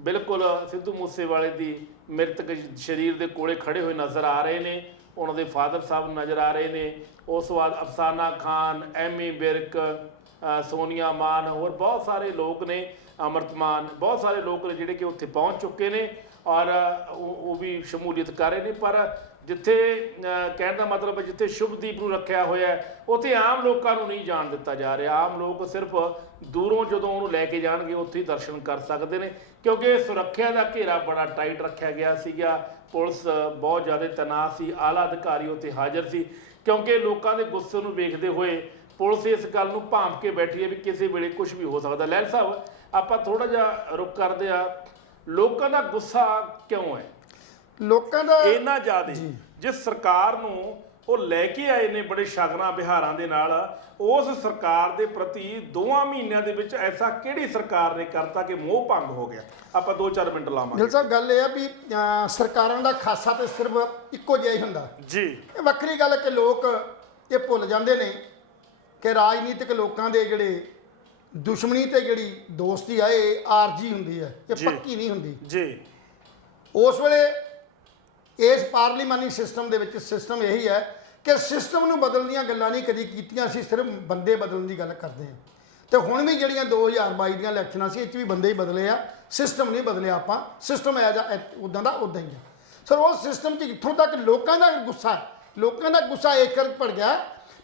ਬਿਲਕੁਲ ਸਿੱਧੂ ਮੂਸੇਵਾਲੇ ਦੀ ਮ੍ਰਿਤਕ ਸਰੀਰ ਦੇ ਕੋਲੇ ਖੜੇ ਹੋਏ ਨਜ਼ਰ ਆ ਰਹੇ ਨੇ। ਉਹਨਾਂ ਦੇ ਫਾਦਰ ਸਾਹਿਬ ਨਜ਼ਰ ਆ ਰਹੇ ਨੇ। ਉਸ ਤੋਂ ਬਾਅਦ ਅਫਸਾਨਾ ਖਾਨ, ਐਮੀ ਵਿਰਕ, ਸੋਨੀਆ ਮਾਨ, ਹੋਰ ਬਹੁਤ ਸਾਰੇ ਲੋਕ ਨੇ, ਅਮਰਤ ਮਾਨ, ਬਹੁਤ ਸਾਰੇ ਲੋਕ ਨੇ ਜਿਹੜੇ ਕਿ ਉੱਥੇ ਪਹੁੰਚ ਚੁੱਕੇ ਨੇ ਔਰ ਉਹ ਵੀ ਸ਼ਮੂਲੀਅਤ ਕਰ ਰਹੇ ਨੇ। ਪਰ ਜਿੱਥੇ ਕਹਿਣ ਦਾ ਮਤਲਬ ਹੈ ਜਿੱਥੇ ਸ਼ੁਭਦੀਪ ਨੂੰ ਰੱਖਿਆ ਹੋਇਆ ਹੈ, ਉੱਥੇ ਆਮ ਲੋਕਾਂ ਨੂੰ ਨਹੀਂ ਜਾਣ ਦਿੱਤਾ ਜਾ ਰਿਹਾ। ਆਮ ਲੋਕ ਸਿਰਫ ਦੂਰੋਂ ਜਦੋਂ ਉਹਨੂੰ ਲੈ ਕੇ ਜਾਣਗੇ ਉੱਥੇ ਹੀ ਦਰਸ਼ਨ ਕਰ ਸਕਦੇ ਨੇ, ਕਿਉਂਕਿ ਸੁਰੱਖਿਆ ਦਾ ਘੇਰਾ ਬੜਾ ਟਾਈਟ ਰੱਖਿਆ ਗਿਆ ਸੀਗਾ। ਪੁਲਿਸ ਬਹੁਤ ਜ਼ਿਆਦਾ ਤੈਨਾਤ ਸੀ, ਆਲਾ ਅਧਿਕਾਰੀ ਉੱਥੇ ਹਾਜ਼ਰ ਸੀ, ਕਿਉਂਕਿ ਲੋਕਾਂ ਦੇ ਗੁੱਸੇ ਨੂੰ ਵੇਖਦੇ ਹੋਏ ਪੁਲਿਸ ਇਸ ਗੱਲ ਨੂੰ ਭਾਂਪ ਕੇ ਬੈਠੀ ਹੈ ਵੀ ਕਿਸੇ ਵੇਲੇ ਕੁਝ ਵੀ ਹੋ ਸਕਦਾ। ਲਹਿਲ ਸਾਹਿਬ, ਆਪਾਂ ਥੋੜਾ ਜਿਹਾ ਰੁਕ ਕਰਦੇ ਆ, ਲੋਕਾਂ ਦਾ ਗੁੱਸਾ ਕਿਉਂ ਹੈ? ਲੋਕਾਂ ਦਾ ਇੰਨਾ ਜ਼ਿਆਦਾ ਜਿਸ ਸਰਕਾਰ ਨੂੰ ਉਹ ਲੈ ਕੇ ਆਏ ਨੇ ਬੜੇ ਸ਼ਗਨਾਂ ਬਿਹਾਰਾਂ ਦੇ ਨਾਲ, ਉਸ ਸਰਕਾਰ ਦੇ ਪ੍ਰਤੀ 2 ਮਹੀਨਿਆਂ ਦੇ ਵਿੱਚ ਐਸਾ ਕਿਹੜੀ ਸਰਕਾਰ ਨੇ ਕਰਤਾ ਕਿ ਮੋਹ ਭੰਗ ਹੋ ਗਿਆ? ਆਪਾਂ 2-4 ਮਿੰਟ ਲਾਵਾਂਗੇ। ਗਿਲ ਸਾਹਿਬ, ਗੱਲ ਇਹ ਆ ਵੀ ਸਰਕਾਰਾਂ ਦਾ ਖਾਸਾ ਤੇ ਸਿਰਫ ਇੱਕੋ ਜਿਹਾ ਹੀ ਹੁੰਦਾ ਜੀ। ਇਹ ਵੱਖਰੀ ਗੱਲ ਹੈ ਕਿ ਲੋਕ ਇਹ ਭੁੱਲ ਜਾਂਦੇ ਨੇ ਕਿ ਰਾਜਨੀਤਿਕ ਲੋਕਾਂ ਦੇ ਜਿਹੜੇ ਦੁਸ਼ਮਣੀ ਤੇ ਜਿਹੜੀ ਦੋਸਤੀ ਆ ਇਹ ਆਰਜੀ ਹੁੰਦੀ ਹੈ, ਇਹ ਪੱਕੀ ਨਹੀਂ ਹੁੰਦੀ ਜੀ। ਉਸ ਵੇਲੇ ਇਸ ਪਾਰਲੀਮਾਨੀ ਸਿਸਟਮ ਦੇ ਵਿੱਚ ਸਿਸਟਮ ਇਹੀ ਹੈ ਕਿ ਸਿਸਟਮ ਨੂੰ ਬਦਲਣ ਦੀਆਂ ਗੱਲਾਂ ਨਹੀਂ ਕਦੀ ਕੀਤੀਆਂ ਸੀ, ਸਿਰਫ ਬੰਦੇ ਬਦਲਣ ਦੀ ਗੱਲ ਕਰਦੇ ਹਾਂ। ਤੇ ਹੁਣ ਵੀ ਜਿਹੜੀਆਂ 2022 ਦੀਆਂ ਇਲੈਕਸ਼ਨਾਂ ਸੀ, ਇਹ 'ਚ ਵੀ ਬੰਦੇ ਹੀ ਬਦਲੇ ਆ, ਸਿਸਟਮ ਨਹੀਂ ਬਦਲਿਆ। ਆਪਾਂ ਸਿਸਟਮ ਉੱਦਾਂ ਦਾ ਉੱਦਾਂ ਹੀ ਆ। ਸਰ ਉਸ ਸਿਸਟਮ 'ਚ ਇੱਥੋਂ ਤੱਕ ਲੋਕਾਂ ਦਾ ਗੁੱਸਾ ਲੋਕਾਂ ਦਾ ਗੁੱਸਾ ਇੱਕ ਕਰ ਭੜ ਗਿਆ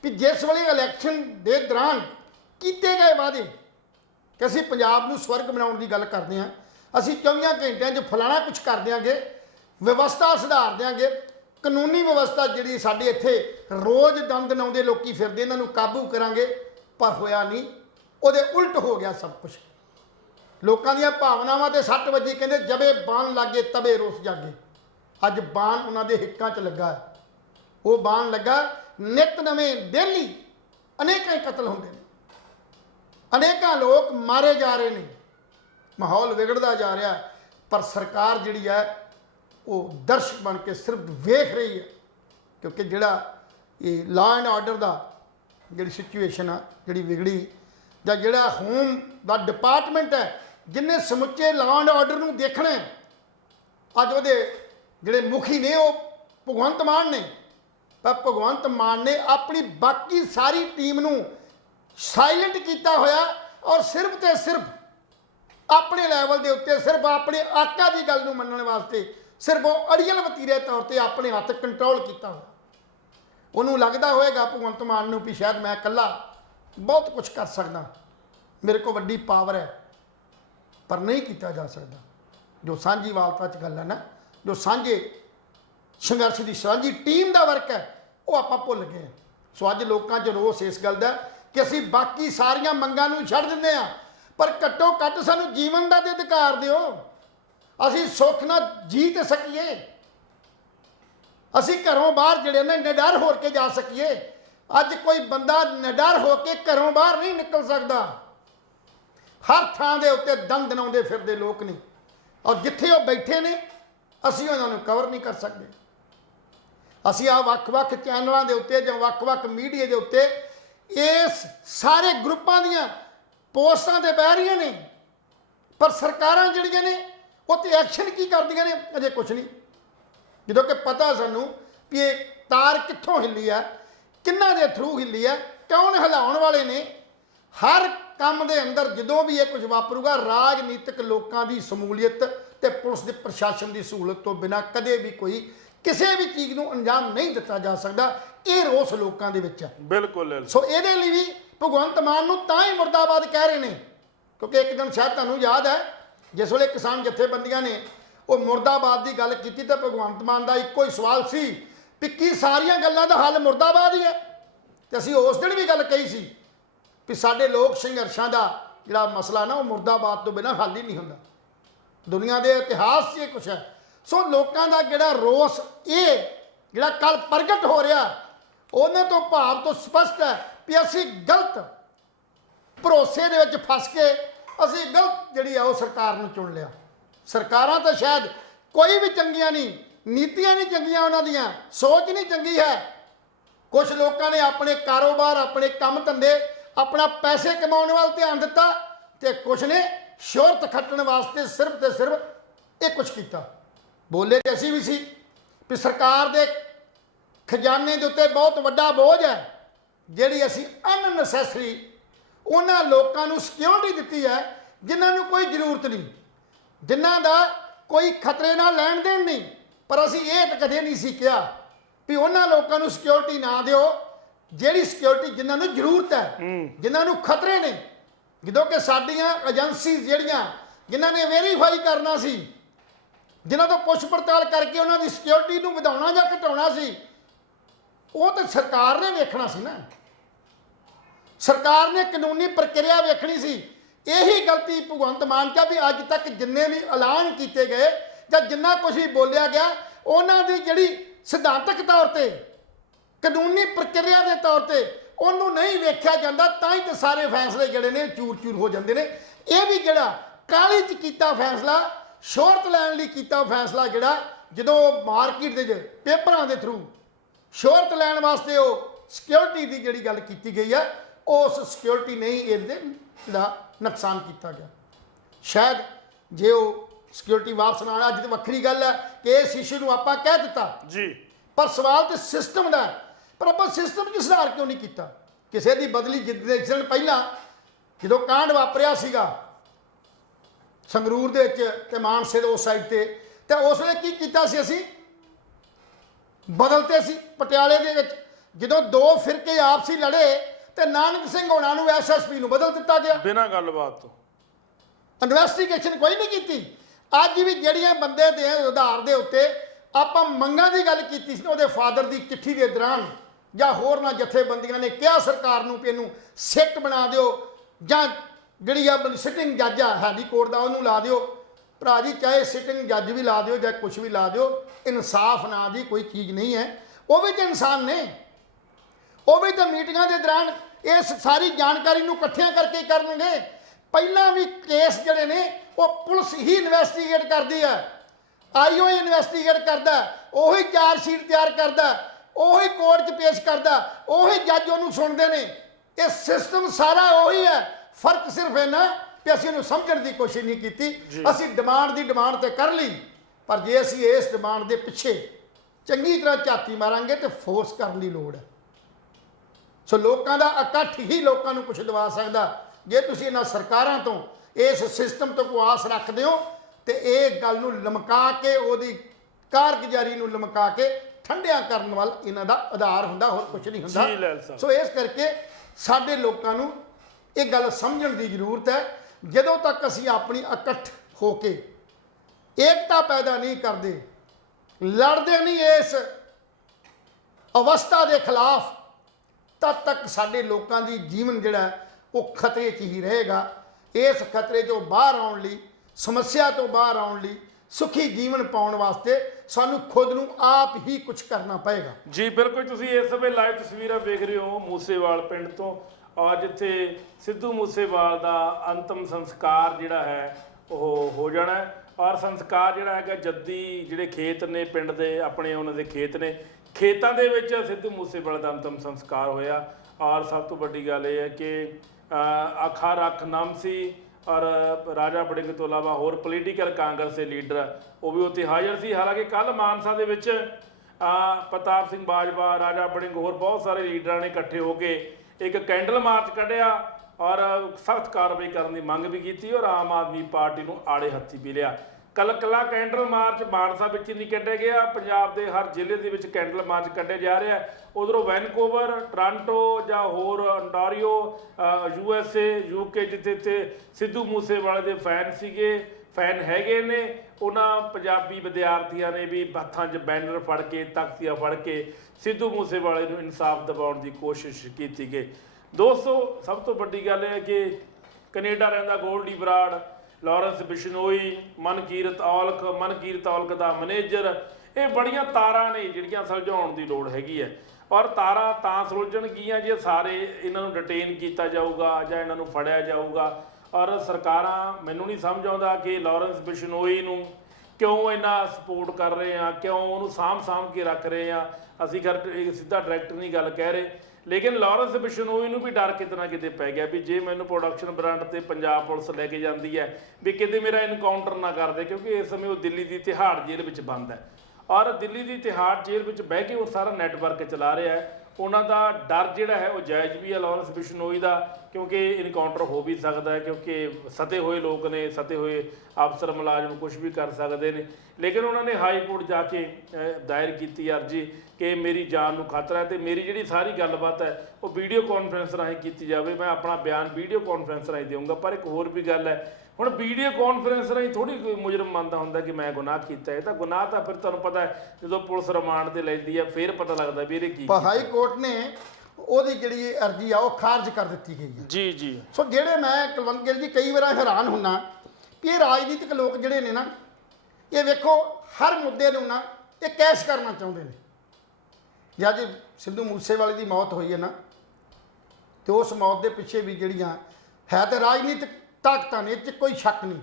ਵੀ ਜਿਸ ਵੇਲੇ ਇਲੈਕਸ਼ਨ ਦੇ ਦੌਰਾਨ ਕੀਤੇ ਗਏ ਵਾਅਦੇ ਕਿ ਅਸੀਂ ਪੰਜਾਬ ਨੂੰ ਸਵਰਗ ਬਣਾਉਣ ਦੀ ਗੱਲ ਕਰਦੇ ਹਾਂ, ਅਸੀਂ 24 ਘੰਟਿਆਂ 'ਚ ਫਲਾਣਾ ਕੁਝ ਕਰ ਦਿਆਂਗੇ, ਵਿਵਸਥਾ ਸੁਧਾਰ ਦਿਆਂਗੇ, ਕਾਨੂੰਨੀ ਵਿਵਸਥਾ ਜਿਹੜੀ ਸਾਡੇ ਇੱਥੇ ਰੋਜ਼ ਦੰਦ ਨਾਉਂਦੇ ਲੋਕੀ ਫਿਰਦੇ ਇਹਨਾਂ ਨੂੰ ਕਾਬੂ ਕਰਾਂਗੇ, ਪਰ ਹੋਇਆ ਨਹੀਂ। ਉਹਦੇ ਉਲਟ ਹੋ ਗਿਆ ਸਭ ਕੁਝ। ਲੋਕਾਂ ਦੀਆਂ ਭਾਵਨਾਵਾਂ ਤੇ ਸੱਟ ਵੱਜੀ, ਕਹਿੰਦੇ ਜਬੇ ਬਾਣ ਲੱਗੇ ਤਬੇ ਰੋਸ ਜਾਗੇ। ਅੱਜ ਬਾਣ ਉਹਨਾਂ ਦੇ ਹਿੱਕਾਂ 'ਚ ਲੱਗਾ ਹੈ। ਉਹ ਬਾਣ ਲੱਗਾ, ਨਿਤ ਨਵੇਂ ਡੇਲੀ ਅਨੇਕਾਂ ਹੀ ਕਤਲ ਹੁੰਦੇ ਨੇ, ਅਨੇਕਾਂ ਲੋਕ ਮਾਰੇ ਜਾ ਰਹੇ ਨੇ, ਮਾਹੌਲ ਵਿਗੜਦਾ ਜਾ ਰਿਹਾ। ਪਰ ਸਰਕਾਰ ਜਿਹੜੀ ਹੈ ਉਹ ਦਰਸ਼ਕ ਬਣ ਕੇ ਸਿਰਫ ਵੇਖ ਰਹੀ ਹੈ, ਕਿਉਂਕਿ ਜਿਹੜਾ ਇਹ ਲਾਅ ਐਂਡ ਆਰਡਰ ਦਾ ਜਿਹੜੀ ਸਿਚੁਏਸ਼ਨ ਆ ਜਿਹੜੀ ਵਿਗੜੀ, ਜਾਂ ਜਿਹੜਾ ਹੋਮ ਦਾ ਡਿਪਾਰਟਮੈਂਟ ਹੈ ਜਿਹਨੇ ਸਮੁੱਚੇ ਲਾਅ ਐਂਡ ਆਰਡਰ ਨੂੰ ਦੇਖਣਾ, ਅੱਜ ਉਹਦੇ ਜਿਹੜੇ ਮੁਖੀ ਨੇ ਉਹ ਭਗਵੰਤ ਮਾਨ ਨੇ। ਪਰ ਭਗਵੰਤ ਮਾਨ ਨੇ ਆਪਣੀ ਬਾਕੀ ਸਾਰੀ ਟੀਮ ਨੂੰ ਸਾਇਲੈਂਟ ਕੀਤਾ ਹੋਇਆ, ਔਰ ਸਿਰਫ ਤੇ ਸਿਰਫ ਆਪਣੇ ਲੈਵਲ ਦੇ ਉੱਤੇ, ਸਿਰਫ ਆਪਣੇ ਆਕਾ ਦੀ ਗੱਲ ਨੂੰ ਮੰਨਣ ਵਾਸਤੇ ਸਿਰਫ ਉਹ ਅੜੀਅਲ ਵਤੀਰੇ ਤੌਰ ਤੇ ਆਪਣੇ ਹੱਥ ਕੰਟਰੋਲ ਕੀਤਾ ਹੋਇਆ। ਉਹਨੂੰ ਲੱਗਦਾ ਹੋਵੇਗਾ ਭਗਵੰਤ ਮਾਨ ਨੂੰ ਵੀ ਸ਼ਾਇਦ ਮੈਂ ਇਕੱਲਾ ਬਹੁਤ ਕੁਝ ਕਰ ਸਕਦਾ, ਮੇਰੇ ਕੋਲ ਵੱਡੀ ਪਾਵਰ ਹੈ, ਪਰ ਨਹੀਂ ਕੀਤਾ ਜਾ ਸਕਦਾ। ਜੋ ਸਾਂਝੀਵਾਲਤਾ 'ਚ ਗੱਲ ਹੈ ਨਾ, ਜੋ ਸਾਂਝੇ ਸੰਘਰਸ਼ ਦੀ ਸਾਂਝੀ ਟੀਮ ਦਾ ਵਰਕ ਹੈ, ਉਹ ਆਪਾਂ ਭੁੱਲ ਗਏ। ਸੋ ਅੱਜ ਲੋਕਾਂ 'ਚ ਰੋਸ ਇਸ ਗੱਲ ਦਾ ਕਿ ਅਸੀਂ ਬਾਕੀ ਸਾਰੀਆਂ ਮੰਗਾਂ ਨੂੰ ਛੱਡ ਦਿੰਦੇ ਹਾਂ, ਪਰ ਘੱਟੋ ਘੱਟ ਸਾਨੂੰ ਜੀਵਨ ਦਾ ਤੇ ਅਧਿਕਾਰ ਦਿਓ, ਅਸੀਂ ਸੁੱਖ ਨਾਲ ਜੀ ਤੇ ਸਕੀਏ, ਅਸੀਂ ਘਰੋਂ ਬਾਹਰ ਜਿਹੜੇ ਨੇ ਨਿਡਰ ਹੋ ਕੇ ਜਾ ਸਕੀਏ। ਅੱਜ ਕੋਈ ਬੰਦਾ ਨਿਡਰ ਹੋ ਕੇ ਘਰੋਂ ਬਾਹਰ ਨਹੀਂ ਨਿਕਲ ਸਕਦਾ। ਹਰ ਥਾਂ ਦੇ ਉੱਤੇ ਦੰਦ ਨਾਉਂਦੇ ਫਿਰਦੇ ਲੋਕ ਨੇ, ਔਰ ਜਿੱਥੇ ਉਹ ਬੈਠੇ ਨੇ ਅਸੀਂ ਉਹਨਾਂ ਨੂੰ ਕਵਰ ਨਹੀਂ ਕਰ ਸਕਦੇ। ਅਸੀਂ ਆ ਵੱਖ-ਵੱਖ ਚੈਨਲਾਂ ਦੇ ਉੱਤੇ ਜਾਂ ਵੱਖ-ਵੱਖ ਮੀਡੀਆ ਦੇ ਉੱਤੇ ਇਸ ਸਾਰੇ ਗਰੁੱਪਾਂ ਦੀਆਂ ਪੋਸਟਾਂ ਤੇ ਬਹਿ ਰਹੀਆਂ ਨੇ, ਪਰ ਸਰਕਾਰਾਂ ਜਿਹੜੀਆਂ ਨੇ ਉਹ ਤੇ ਐਕਸ਼ਨ ਕੀ ਕਰਦੀਆਂ ਨੇ? ਅਜੇ ਕੁਝ ਨਹੀਂ। ਜਦੋਂ ਕਿ ਪਤਾ ਸਾਨੂੰ ਵੀ ਇਹ ਤਾਰ ਕਿੱਥੋਂ ਹਿੱਲੀ ਆ, ਕਿੰਨਾਂ ਦੇ ਥਰੂ ਹਿੱਲੀ ਆ, ਕੌਣ ਹਿਲਾਉਣ ਵਾਲੇ ਨੇ। ਹਰ ਕੰਮ ਦੇ ਅੰਦਰ ਜਦੋਂ ਵੀ ਇਹ ਕੁਝ ਵਾਪਰੂਗਾ, ਰਾਜਨੀਤਿਕ ਲੋਕਾਂ ਦੀ ਸ਼ਮੂਲੀਅਤ ਤੇ ਪੁਲਿਸ ਦੇ ਪ੍ਰਸ਼ਾਸਨ ਦੀ ਸਹੂਲਤ ਤੋਂ ਬਿਨਾਂ ਕਦੇ ਵੀ ਕੋਈ ਕਿਸੇ ਵੀ ਚੀਜ਼ ਨੂੰ ਅੰਜਾਮ ਨਹੀਂ ਦਿੱਤਾ ਜਾ ਸਕਦਾ। ਇਹ ਰੋਸ ਲੋਕਾਂ ਦੇ ਵਿੱਚ ਹੈ। ਬਿਲਕੁਲ। ਸੋ ਇਹਦੇ ਲਈ ਵੀ ਭਗਵੰਤ ਮਾਨ ਨੂੰ ਤਾਂ ਹੀ ਮੁਰਦਾਬਾਦ ਕਹਿ ਰਹੇ ਨੇ, ਕਿਉਂਕਿ ਇੱਕ ਦਿਨ ਸ਼ਾਇਦ ਤੁਹਾਨੂੰ ਯਾਦ ਹੈ ਜਿਸ ਵੇਲੇ ਕਿਸਾਨ ਜਥੇਬੰਦੀਆਂ ਨੇ ਉਹ ਮੁਰਦਾਬਾਦ ਦੀ ਗੱਲ ਕੀਤੀ ਤਾਂ ਭਗਵੰਤ ਮਾਨ ਦਾ ਇੱਕੋ ਹੀ ਸਵਾਲ ਸੀ ਵੀ ਕੀ ਸਾਰੀਆਂ ਗੱਲਾਂ ਦਾ ਹੱਲ ਮੁਰਦਾਬਾਦ ਹੀ ਹੈ? ਤੇ ਅਸੀਂ ਉਸ ਦਿਨ ਵੀ ਗੱਲ ਕਹੀ ਸੀ ਵੀ ਸਾਡੇ ਲੋਕ ਸੰਘਰਸ਼ਾਂ ਦਾ ਜਿਹੜਾ ਮਸਲਾ ਨਾ ਉਹ ਮੁਰਦਾਬਾਦ ਤੋਂ ਬਿਨਾਂ ਹੱਲ ਹੀ ਨਹੀਂ ਹੁੰਦਾ। ਦੁਨੀਆ ਦੇ ਇਤਿਹਾਸ 'ਚ ਇਹ ਕੁਛ ਹੈ। ਸੋ ਲੋਕਾਂ ਦਾ ਜਿਹੜਾ ਰੋਸ ਇਹ ਜਿਹੜਾ ਕੱਲ ਪ੍ਰਗਟ ਹੋ ਰਿਹਾ, ਉਹਨਾਂ ਤੋਂ ਭਾਵ ਤੋਂ ਸਪਸ਼ਟ ਹੈ ਵੀ ਅਸੀਂ ਗਲਤ ਭਰੋਸੇ ਦੇ ਵਿੱਚ ਫਸ ਕੇ ਅਸੀਂ ਗਲਤ ਜਿਹੜੀ ਆ ਉਹ ਸਰਕਾਰ ਨੂੰ ਚੁਣ ਲਿਆ। ਸਰਕਾਰਾਂ ਤਾਂ ਸ਼ਾਇਦ ਕੋਈ ਵੀ ਚੰਗੀਆਂ ਨਹੀਂ, ਨੀਤੀਆਂ ਨਹੀਂ ਚੰਗੀਆਂ, ਉਹਨਾਂ ਦੀਆਂ ਸੋਚ ਨਹੀਂ ਚੰਗੀ ਹੈ। ਕੁਝ ਲੋਕਾਂ ਨੇ ਆਪਣੇ ਕਾਰੋਬਾਰ, ਆਪਣੇ ਕੰਮ ਧੰਦੇ, ਆਪਣਾ ਪੈਸੇ ਕਮਾਉਣ ਵੱਲ ਧਿਆਨ ਦਿੱਤਾ, ਤੇ ਕੁਝ ਨੇ ਸ਼ੋਹਰਤ ਖੱਟਣ ਵਾਸਤੇ ਸਿਰਫ ਤੇ ਸਿਰਫ ਇਹ ਕੁਝ ਕੀਤਾ। ਬੋਲੇ ਤੇ ਅਸੀਂ ਵੀ ਸੀ ਵੀ ਸਰਕਾਰ ਦੇ ਖਜ਼ਾਨੇ ਦੇ ਉੱਤੇ ਬਹੁਤ ਵੱਡਾ ਬੋਝ ਹੈ, ਜਿਹੜੀ ਅਸੀਂ ਅਨਨੈਸੈਸਰੀ ਉਹਨਾਂ ਲੋਕਾਂ ਨੂੰ ਸਿਕਿਉਰਿਟੀ ਦਿੱਤੀ ਹੈ ਜਿਨ੍ਹਾਂ ਨੂੰ ਕੋਈ ਜ਼ਰੂਰਤ ਨਹੀਂ, ਜਿਨ੍ਹਾਂ ਦਾ ਕੋਈ ਖਤਰੇ ਨਾਲ ਲੈਣ ਦੇਣ ਨਹੀਂ। ਪਰ ਅਸੀਂ ਇਹ ਤਾਂ ਕਦੇ ਨਹੀਂ ਸੀ ਕਿਹਾ ਵੀ ਉਹਨਾਂ ਲੋਕਾਂ ਨੂੰ ਸਿਕਿਉਰਿਟੀ ਨਾ ਦਿਓ ਜਿਹੜੀ ਸਿਕਿਉਰਿਟੀ ਜਿਨ੍ਹਾਂ ਨੂੰ ਜ਼ਰੂਰਤ ਹੈ, ਜਿਨ੍ਹਾਂ ਨੂੰ ਖਤਰੇ ਨੇ। ਜਦੋਂ ਕਿ ਸਾਡੀਆਂ ਏਜੰਸੀ ਜਿਹੜੀਆਂ ਜਿਨ੍ਹਾਂ ਨੇ ਵੈਰੀਫਾਈ ਕਰਨਾ ਸੀ, ਜਿਨ੍ਹਾਂ ਤੋਂ ਪੁੱਛ ਪੜਤਾਲ ਕਰਕੇ ਉਹਨਾਂ ਦੀ ਸਿਕਿਉਰਿਟੀ ਨੂੰ ਵਧਾਉਣਾ ਜਾਂ ਘਟਾਉਣਾ ਸੀ, ਉਹ ਤਾਂ ਸਰਕਾਰ ਨੇ ਵੇਖਣਾ ਸੀ ਨਾ। ਸਰਕਾਰ ਨੇ ਕਾਨੂੰਨੀ ਪ੍ਰਕਿਰਿਆ ਵੇਖਣੀ ਸੀ। ਇਹੀ ਗਲਤੀ ਭਗਵੰਤ ਮਾਨ ਕਾ ਵੀ ਅੱਜ ਤੱਕ ਜਿੰਨੇ ਵੀ ਐਲਾਨ ਕੀਤੇ ਗਏ ਜਾਂ ਜਿੰਨਾ ਕੁਝ ਵੀ ਬੋਲਿਆ ਗਿਆ, ਉਹਨਾਂ ਦੀ ਜਿਹੜੀ ਸਿਧਾਂਤਕ ਤੌਰ ਤੇ ਕਾਨੂੰਨੀ ਪ੍ਰਕਿਰਿਆ ਦੇ ਤੌਰ ਤੇ ਉਹਨੂੰ ਨਹੀਂ ਵੇਖਿਆ ਜਾਂਦਾ, ਤਾਂ ਹੀ ਤਾਂ ਸਾਰੇ ਫੈਸਲੇ ਜਿਹੜੇ ਨੇ ਚੂਰ-ਚੂਰ ਹੋ ਜਾਂਦੇ ਨੇ। ਇਹ ਵੀ ਜਿਹੜਾ ਕਾਹਲੀ 'ਚ ਕੀਤਾ ਫੈਸਲਾ, ਸ਼ੋਹਰਤ ਲੈਣ ਲਈ ਕੀਤਾ ਫੈਸਲਾ, ਜਿਹੜਾ ਜਦੋਂ ਮਾਰਕੀਟ ਦੇ ਪੇਪਰਾਂ ਦੇ ਥਰੂ ਸ਼ੋਹਰਤ ਲੈਣ ਵਾਸਤੇ ਉਹ ਸਿਕਿਉਰਿਟੀ ਦੀ ਜਿਹੜੀ ਗੱਲ ਕੀਤੀ ਗਈ ਹੈ, ਉਸ ਸਿਕਿਉਰਿਟੀ ਨਹੀਂ ਇਹਦੇ ਦਾ ਨੁਕਸਾਨ ਕੀਤਾ ਗਿਆ। ਸ਼ਾਇਦ ਜੇ ਉਹ ਸਿਕਿਉਰਿਟੀ ਵਾਪਸ ਨਾ ਆਉਣਾ, ਅੱਜ ਤਾਂ ਵੱਖਰੀ ਗੱਲ ਹੈ ਕਿ ਇਸ ਇਸ਼ੂ ਨੂੰ ਆਪਾਂ ਕਹਿ ਦਿੱਤਾ ਜੀ, ਪਰ ਸਵਾਲ ਤੇ ਸਿਸਟਮ ਦਾ ਹੈ। ਪਰ ਆਪਾਂ ਸਿਸਟਮ 'ਚ ਸੁਧਾਰ ਕਿਉਂ ਨਹੀਂ ਕੀਤਾ? ਕਿਸੇ ਦੀ ਬਦਲੀ ਜਿੱਦਣ ਪਹਿਲਾਂ ਜਦੋਂ ਕਾਂਡ ਵਾਪਰਿਆ ਸੀਗਾ ਸੰਗਰੂਰ ਦੇ ਵਿੱਚ ਤੇ ਮਾਨਸੇ ਦੇ ਉਸ ਸਾਈਡ ਤੇ ਉਸ ਵੇਲੇ ਕੀ ਕੀਤਾ ਸੀ ਅਸੀਂ? ਬਦਲਤੇ ਸੀ। ਪਟਿਆਲੇ ਦੇ ਵਿੱਚ ਜਦੋਂ ਦੋ ਫਿਰਕੇ ਆਪਸੀ ਲੜੇ ਤੇ ਨਾਨਕ ਸਿੰਘ ਹੋਣਾ ਨੂੰ ਐਸਐਸਪੀ ਨੂੰ ਬਦਲ ਦਿੱਤਾ ਗਿਆ ਬਿਨਾਂ ਗੱਲਬਾਤ ਤੋਂ। ਇਨਵੈਸਟੀਗੇਸ਼ਨ ਕੋਈ ਨਹੀਂ ਕੀਤੀ। ਅੱਜ ਵੀ ਜਿਹੜੀਆਂ ਬੰਦੇ ਦੇ ਆਧਾਰ ਦੇ ਉੱਤੇ ਆਪਾਂ ਮੰਗਾਂ ਦੀ ਗੱਲ ਕੀਤੀ ਸੀ, ਉਹਦੇ ਫਾਦਰ ਦੀ ਚਿੱਠੀ ਦੇ ਦੌਰਾਨ ਜਾਂ ਹੋਰਨਾਂ ਜਥੇਬੰਦੀਆਂ ਨੇ ਕਿਹਾ ਸਰਕਾਰ ਨੂੰ ਕਿ ਇਹਨੂੰ ਸਿੱਟ ਬਣਾ ਦਿਓ ਜਾਂ ਜਿਹੜੀ ਆ ਸਿਟਿੰਗ ਜੱਜ ਆ ਹਾਈ ਕੋਰਟ ਦਾ ਉਹਨੂੰ ਲਾ ਦਿਓ। ਭਰਾ ਜੀ ਚਾਹੇ ਸਿਟਿੰਗ ਜੱਜ ਵੀ ਲਾ ਦਿਓ ਜਾਂ ਕੁਝ ਵੀ ਲਾ ਦਿਓ, ਇਨਸਾਫ ਨਾਂ ਦੀ ਕੋਈ ਚੀਜ਼ ਨਹੀਂ ਹੈ। ਉਹ ਵੀ ਤਾਂ ਇਨਸਾਨ ਨੇ, ਉਹ ਵੀ ਤਾਂ ਮੀਟਿੰਗਾਂ ਦੇ ਦੌਰਾਨ ਇਸ ਸਾਰੀ ਜਾਣਕਾਰੀ ਨੂੰ ਇਕੱਠਿਆਂ ਕਰਕੇ ਕਰਨਗੇ। ਪਹਿਲਾਂ ਵੀ ਕੇਸ ਜਿਹੜੇ ਨੇ ਉਹ ਪੁਲਿਸ ਹੀ ਇਨਵੈਸਟੀਗੇਟ ਕਰਦੀ ਹੈ, ਆਈਓ ਇਨਵੈਸਟੀਗੇਟ ਕਰਦਾ, ਉਹੀ ਚਾਰਜ ਸ਼ੀਟ ਤਿਆਰ ਕਰਦਾ, ਉਹੀ ਕੋਰਟ 'ਚ ਪੇਸ਼ ਕਰਦਾ, ਉਹੀ ਜੱਜ ਉਹਨੂੰ ਸੁਣਦੇ ਨੇ। ਇਹ ਸਿਸਟਮ ਸਾਰਾ ਉਹੀ ਹੈ। ਫਰਕ ਸਿਰਫ ਇਹਨਾਂ ਕਿ ਅਸੀਂ ਉਹਨੂੰ ਸਮਝਣ ਦੀ ਕੋਸ਼ਿਸ਼ ਨਹੀਂ ਕੀਤੀ। ਅਸੀਂ ਡਿਮਾਂਡ ਦੀ ਡਿਮਾਂਡ ਤੇ ਕਰ ਲਈ, ਪਰ ਜੇ ਅਸੀਂ ਇਸ ਡਿਮਾਂਡ ਦੇ ਪਿੱਛੇ ਚੰਗੀ ਤਰ੍ਹਾਂ ਝਾਤੀ ਮਾਰਾਂਗੇ ਤੇ ਫੋਰਸ ਕਰਨ ਦੀ ਲੋੜ ਹੈ। ਸੋ ਲੋਕਾਂ ਦਾ ਇਕੱਠ ਹੀ ਲੋਕਾਂ ਨੂੰ ਕੁਝ ਦਵਾ ਸਕਦਾ। ਜੇ ਤੁਸੀਂ ਇਹਨਾਂ ਸਰਕਾਰਾਂ ਤੋਂ ਇਸ ਸਿਸਟਮ ਤੋਂ ਕੋਈ ਆਸ ਰੱਖਦੇ ਹੋ ਤੇ ਇਹ ਗੱਲ ਨੂੰ ਲਮਕਾ ਕੇ ਉਹਦੀ ਕਾਰਗੁਜ਼ਾਰੀ ਨੂੰ ਲਮਕਾ ਕੇ ਠੰਡਿਆਂ ਕਰਨ ਵੱਲ ਇਹਨਾਂ ਦਾ ਆਧਾਰ ਹੁੰਦਾ, ਹੋਰ ਕੁਝ ਨਹੀਂ ਹੁੰਦਾ। ਸੋ ਇਸ ਕਰਕੇ ਸਾਡੇ ਲੋਕਾਂ ਨੂੰ ਇਹ ਗੱਲ ਸਮਝਣ ਦੀ ਜ਼ਰੂਰਤ ਹੈ। ਜਦੋਂ ਤੱਕ ਅਸੀਂ ਆਪਣੀ ਇਕੱਠ ਹੋ ਕੇ ਏਕਤਾ ਪੈਦਾ ਨਹੀਂ ਕਰਦੇ, ਲੜਦੇ ਨਹੀਂ ਇਸ ਅਵਸਥਾ ਦੇ ਖਿਲਾਫ, ਤਦ ਤੱਕ ਸਾਡੇ ਲੋਕਾਂ ਦੀ ਜੀਵਨ ਜਿਹੜਾ ਉਹ ਖਤਰੇ 'ਚ ਹੀ ਰਹੇਗਾ। ਇਸ ਖਤਰੇ ਤੋਂ ਬਾਹਰ ਆਉਣ ਲਈ, ਸਮੱਸਿਆ ਤੋਂ ਬਾਹਰ ਆਉਣ ਲਈ, ਸੁਖੀ ਜੀਵਨ ਪਾਉਣ ਵਾਸਤੇ ਸਾਨੂੰ ਖੁਦ ਨੂੰ ਆਪ ਹੀ ਕੁਝ ਕਰਨਾ ਪਏਗਾ। ਜੀ ਬਿਲਕੁਲ, ਤੁਸੀਂ ਇਸ ਸਮੇਂ ਲਾਈਵ ਤਸਵੀਰਾਂ ਵੇਖ ਰਹੇ ਹੋ ਮੂਸੇਵਾਲ ਪਿੰਡ ਤੋਂ, ਔਰ ਜਿੱਥੇ ਸਿੱਧੂ ਮੂਸੇਵਾਲ ਦਾ ਅੰਤਮ ਸੰਸਕਾਰ ਜਿਹੜਾ ਹੈ ਉਹ ਹੋ ਜਾਣਾ ਹੈ। ਔਰ ਸੰਸਕਾਰ ਜਿਹੜਾ ਹੈਗਾ ਜੱਦੀ ਜਿਹੜੇ ਖੇਤ ਨੇ ਪਿੰਡ ਦੇ, ਆਪਣੇ ਉਹਨਾਂ ਦੇ ਖੇਤ ਨੇ, ਖੇਤਾਂ ਦੇ ਵਿੱਚ ਸਿੱਧੂ ਮੂਸੇਵਾਲੇ ਦਾ ਅੰਤਮ ਸੰਸਕਾਰ ਹੋਇਆ। ਔਰ ਸਭ ਤੋਂ ਵੱਡੀ ਗੱਲ ਇਹ ਹੈ ਕਿ ਅੱਖਾਂ ਰੱਖ ਨਾਮ ਸੀ, ਔਰ ਰਾਜਾ ਵੜਿੰਗ ਤੋਂ ਇਲਾਵਾ ਹੋਰ ਪੋਲੀਟੀਕਲ ਕਾਂਗਰਸ ਦੇ ਲੀਡਰ ਉਹ ਵੀ ਉੱਥੇ ਹਾਜ਼ਰ ਸੀ। ਹਾਲਾਂਕਿ ਕੱਲ ਮਾਨਸਾ ਦੇ ਵਿੱਚ ਪ੍ਰਤਾਪ ਸਿੰਘ ਬਾਜਵਾ, ਰਾਜਾ ਵੜਿੰਗ, ਹੋਰ ਬਹੁਤ ਸਾਰੇ ਲੀਡਰਾਂ ਨੇ ਇਕੱਠੇ ਹੋ ਕੇ ਇੱਕ ਕੈਂਡਲ ਮਾਰਚ ਕੱਢਿਆ ਔਰ ਸਖਤ ਕਾਰਵਾਈ ਕਰਨ ਦੀ ਮੰਗ ਵੀ ਕੀਤੀ ਔਰ ਆਮ ਆਦਮੀ ਪਾਰਟੀ ਨੂੰ ਆੜੇ ਹੱਥੀ ਵੀ ਲਿਆ। ਕੱਲਾ ਕੈਂਡਲ ਮਾਰਚ ਮਾਨਸਾ ਵਿੱਚ ਹੀ ਨਹੀਂ ਕੱਢਿਆ ਗਿਆ, ਪੰਜਾਬ ਦੇ ਹਰ ਜ਼ਿਲ੍ਹੇ ਦੇ ਵਿੱਚ ਕੈਂਡਲ ਮਾਰਚ ਕੱਢਿਆ ਜਾ ਰਿਹਾ। ਉਧਰੋਂ ਵੈਨਕੂਵਰ, ਟੋਰਾਂਟੋ ਜਾਂ ਹੋਰ ਅੰਟਾਰੀਓ, USA, UK, ਜਿੱਥੇ ਸਿੱਧੂ ਮੂਸੇਵਾਲੇ ਦੇ ਫੈਨ ਹੈਗੇ ਨੇ, ਉਹਨਾਂ ਪੰਜਾਬੀ ਵਿਦਿਆਰਥੀਆਂ ਨੇ ਵੀ ਹੱਥਾਂ 'ਚ ਬੈਨਰ ਫੜ ਕੇ, ਤਖਤੀਆਂ ਫੜ ਕੇ ਸਿੱਧੂ ਮੂਸੇਵਾਲੇ ਨੂੰ ਇਨਸਾਫ ਦਿਵਾਉਣ ਦੀ ਕੋਸ਼ਿਸ਼ ਕੀਤੀ ਗਈ। ਦੋਸਤੋ, ਸਭ ਤੋਂ ਵੱਡੀ ਗੱਲ ਇਹ ਹੈ ਕਿ ਕੈਨੇਡਾ ਰਹਿੰਦਾ ਗੋਲਡੀ ਬਰਾੜ, ਲਾਰੈਂਸ ਬਿਸ਼ਨੋਈ, ਮਨਕੀਰਤ ਔਲਖ ਦਾ ਮੈਨੇਜਰ, ਇਹ ਬੜੀਆਂ ਤਾਰਾਂ ਨੇ ਜਿਹੜੀਆਂ ਸੁਲਝਾਉਣ ਦੀ ਲੋੜ ਹੈਗੀ ਹੈ। ਔਰ ਤਾਰਾਂ ਤਾਂ ਸੁਲਝਣਗੀਆਂ ਜੇ ਸਾਰੇ ਇਹਨਾਂ ਨੂੰ ਡਿਟੇਨ ਕੀਤਾ ਜਾਊਗਾ ਜਾਂ ਇਹਨਾਂ ਨੂੰ ਫੜਿਆ ਜਾਊਗਾ। ਔਰ ਸਰਕਾਰਾਂ, ਮੈਨੂੰ ਨਹੀਂ ਸਮਝ ਆਉਂਦਾ ਕਿ ਲਾਰੈਂਸ ਬਿਸ਼ਨੋਈ ਨੂੰ ਕਿਉਂ ਇੰਨਾ ਸਪੋਰਟ ਕਰ ਰਹੇ ਆ, ਕਿਉਂ ਉਹਨੂੰ ਸਾਂਭ ਕੇ ਰੱਖ ਰਹੇ ਆ। ਅਸੀਂ ਸਿੱਧਾ ਡਾਇਰੈਕਟਰ ਨਹੀਂ ਗੱਲ ਕਹਿ ਰਹੇ, ਲੇਕਿਨ ਲਾਰੈਂਸ ਬਿਸ਼ਨੋਈ ਨੂੰ ਵੀ ਡਰ ਕਿਤੇ ਨਾ ਕਿਤੇ ਪੈ ਗਿਆ ਵੀ ਜੇ ਮੈਨੂੰ ਪ੍ਰੋਡਕਸ਼ਨ ਬ੍ਰਾਂਡ ਤੇ ਪੰਜਾਬ ਪੁਲਿਸ ਲੈ ਕੇ ਜਾਂਦੀ ਹੈ ਵੀ ਕਿਤੇ ਮੇਰਾ ਇਨਕਾਊਂਟਰ ਨਾ ਕਰਦੇ, ਕਿਉਂਕਿ ਇਸ ਸਮੇਂ ਉਹ ਦਿੱਲੀ ਦੀ ਤਿਹਾੜ ਜੇਲ੍ਹ ਵਿੱਚ ਬੰਦ ਹੈ। ਔਰ ਦਿੱਲੀ ਦੀ ਤਿਹਾੜ ਜੇਲ੍ਹ ਵਿੱਚ ਬਹਿ ਕੇ ਉਹ ਸਾਰਾ ਨੈਟਵਰਕ ਚਲਾ ਰਿਹਾ ਹੈ। ਉਹਨਾਂ ਦਾ ਡਰ ਜਿਹੜਾ ਹੈ ਉਹ ਜਾਇਜ਼ ਵੀ ਹੈ ਲਾਰੈਂਸ ਬਿਸ਼ਨੋਈ ਦਾ, ਕਿਉਂਕਿ ਇਨਕਾਊਂਟਰ ਹੋ ਵੀ ਸਕਦਾ ਹੈ, ਕਿਉਂਕਿ ਸਤੇ ਹੋਏ ਲੋਕ ਨੇ, ਸਤੇ ਹੋਏ ਅਫਸਰ ਮੁਲਾਜ਼ਮ ਕੁਝ ਵੀ ਕਰ ਸਕਦੇ ਨੇ। ਲੇਕਿਨ ਉਹਨਾਂ ਨੇ ਹਾਈ ਕੋਰਟ ਜਾ ਕੇ ਦਾਇਰ ਕੀਤੀ ਅਰਜੀ ਕਿ ਮੇਰੀ ਜਾਨ ਨੂੰ ਖਤਰਾ ਹੈ ਤੇ ਮੇਰੀ ਜਿਹੜੀ ਸਾਰੀ ਗੱਲਬਾਤ ਹੈ ਉਹ ਵੀਡੀਓ ਕਾਨਫਰੰਸ ਰਾਹੀਂ ਕੀਤੀ ਜਾਵੇ। ਮੈਂ ਆਪਣਾ ਬਿਆਨ ਵੀਡੀਓ ਕਾਨਫਰੰਸ ਰਾਹੀਂ ਦੇਵਾਂਗਾ। ਪਰ ਇੱਕ ਹੋਰ ਵੀ ਗੱਲ ਹੈ, ਹੁਣ ਵੀਡੀਓ ਕਾਨਫਰੰਸ ਰਾਹੀਂ ਥੋੜੀ ਕੋਈ ਮੁਜਰਮ ਮੰਨਦਾ ਹੁੰਦਾ ਕਿ ਮੈਂ ਗੁਨਾਹ ਕੀਤਾ ਹੈ। ਤਾਂ ਗੁਨਾਹ ਤਾਂ ਫਿਰ ਤੁਹਾਨੂੰ ਪਤਾ ਹੈ ਜਦੋਂ ਪੁਲਿਸ ਰਿਮਾਂਡ ਤੇ ਲੈਂਦੀ ਹੈ ਫਿਰ ਪਤਾ ਲੱਗਦਾ ਵੀ ਇਹਨੇ ਕੀ ਕੀਤਾ। ਹਾਈ ਕੋਰਟ ਨੇ ਉਹਦੀ ਜਿਹੜੀ ਅਰਜੀ ਆ ਉਹ ਖਾਰਜ ਕਰ ਦਿੱਤੀ ਗਈ ਹੈ। ਜੀ। ਸੋ ਜਿਹੜੇ ਮੈਂ ਕੁਲਵੰਤ ਗਿੱਲ ਜੀ ਕਈ ਵਾਰ ਹੈਰਾਨ ਹੁੰਨਾ ਕਿ ਇਹ ਰਾਜਨੀਤਿਕ ਲੋਕ ਜਿਹੜੇ ਨੇ ਨਾ, ਇਹ ਵੇਖੋ ਹਰ ਮੁੱਦੇ ਨੂੰ ਨਾ ਇਹ ਕੈਸ਼ ਕਰਨਾ ਚਾਹੁੰਦੇ ਨੇ। ਜੇ ਅੱਜ ਸਿੱਧੂ ਮੂਸੇਵਾਲੇ ਦੀ ਮੌਤ ਹੋਈ ਹੈ ਨਾ, ਤੇ ਉਸ ਮੌਤ ਦੇ ਪਿੱਛੇ ਵੀ ਜਿਹੜੀਆਂ ਹੈ ਤੇ ਰਾਜਨੀਤਿਕ ਤਾਕਤਾਂ ਨੇ, ਇਹ 'ਚ ਕੋਈ ਸ਼ੱਕ ਨਹੀਂ।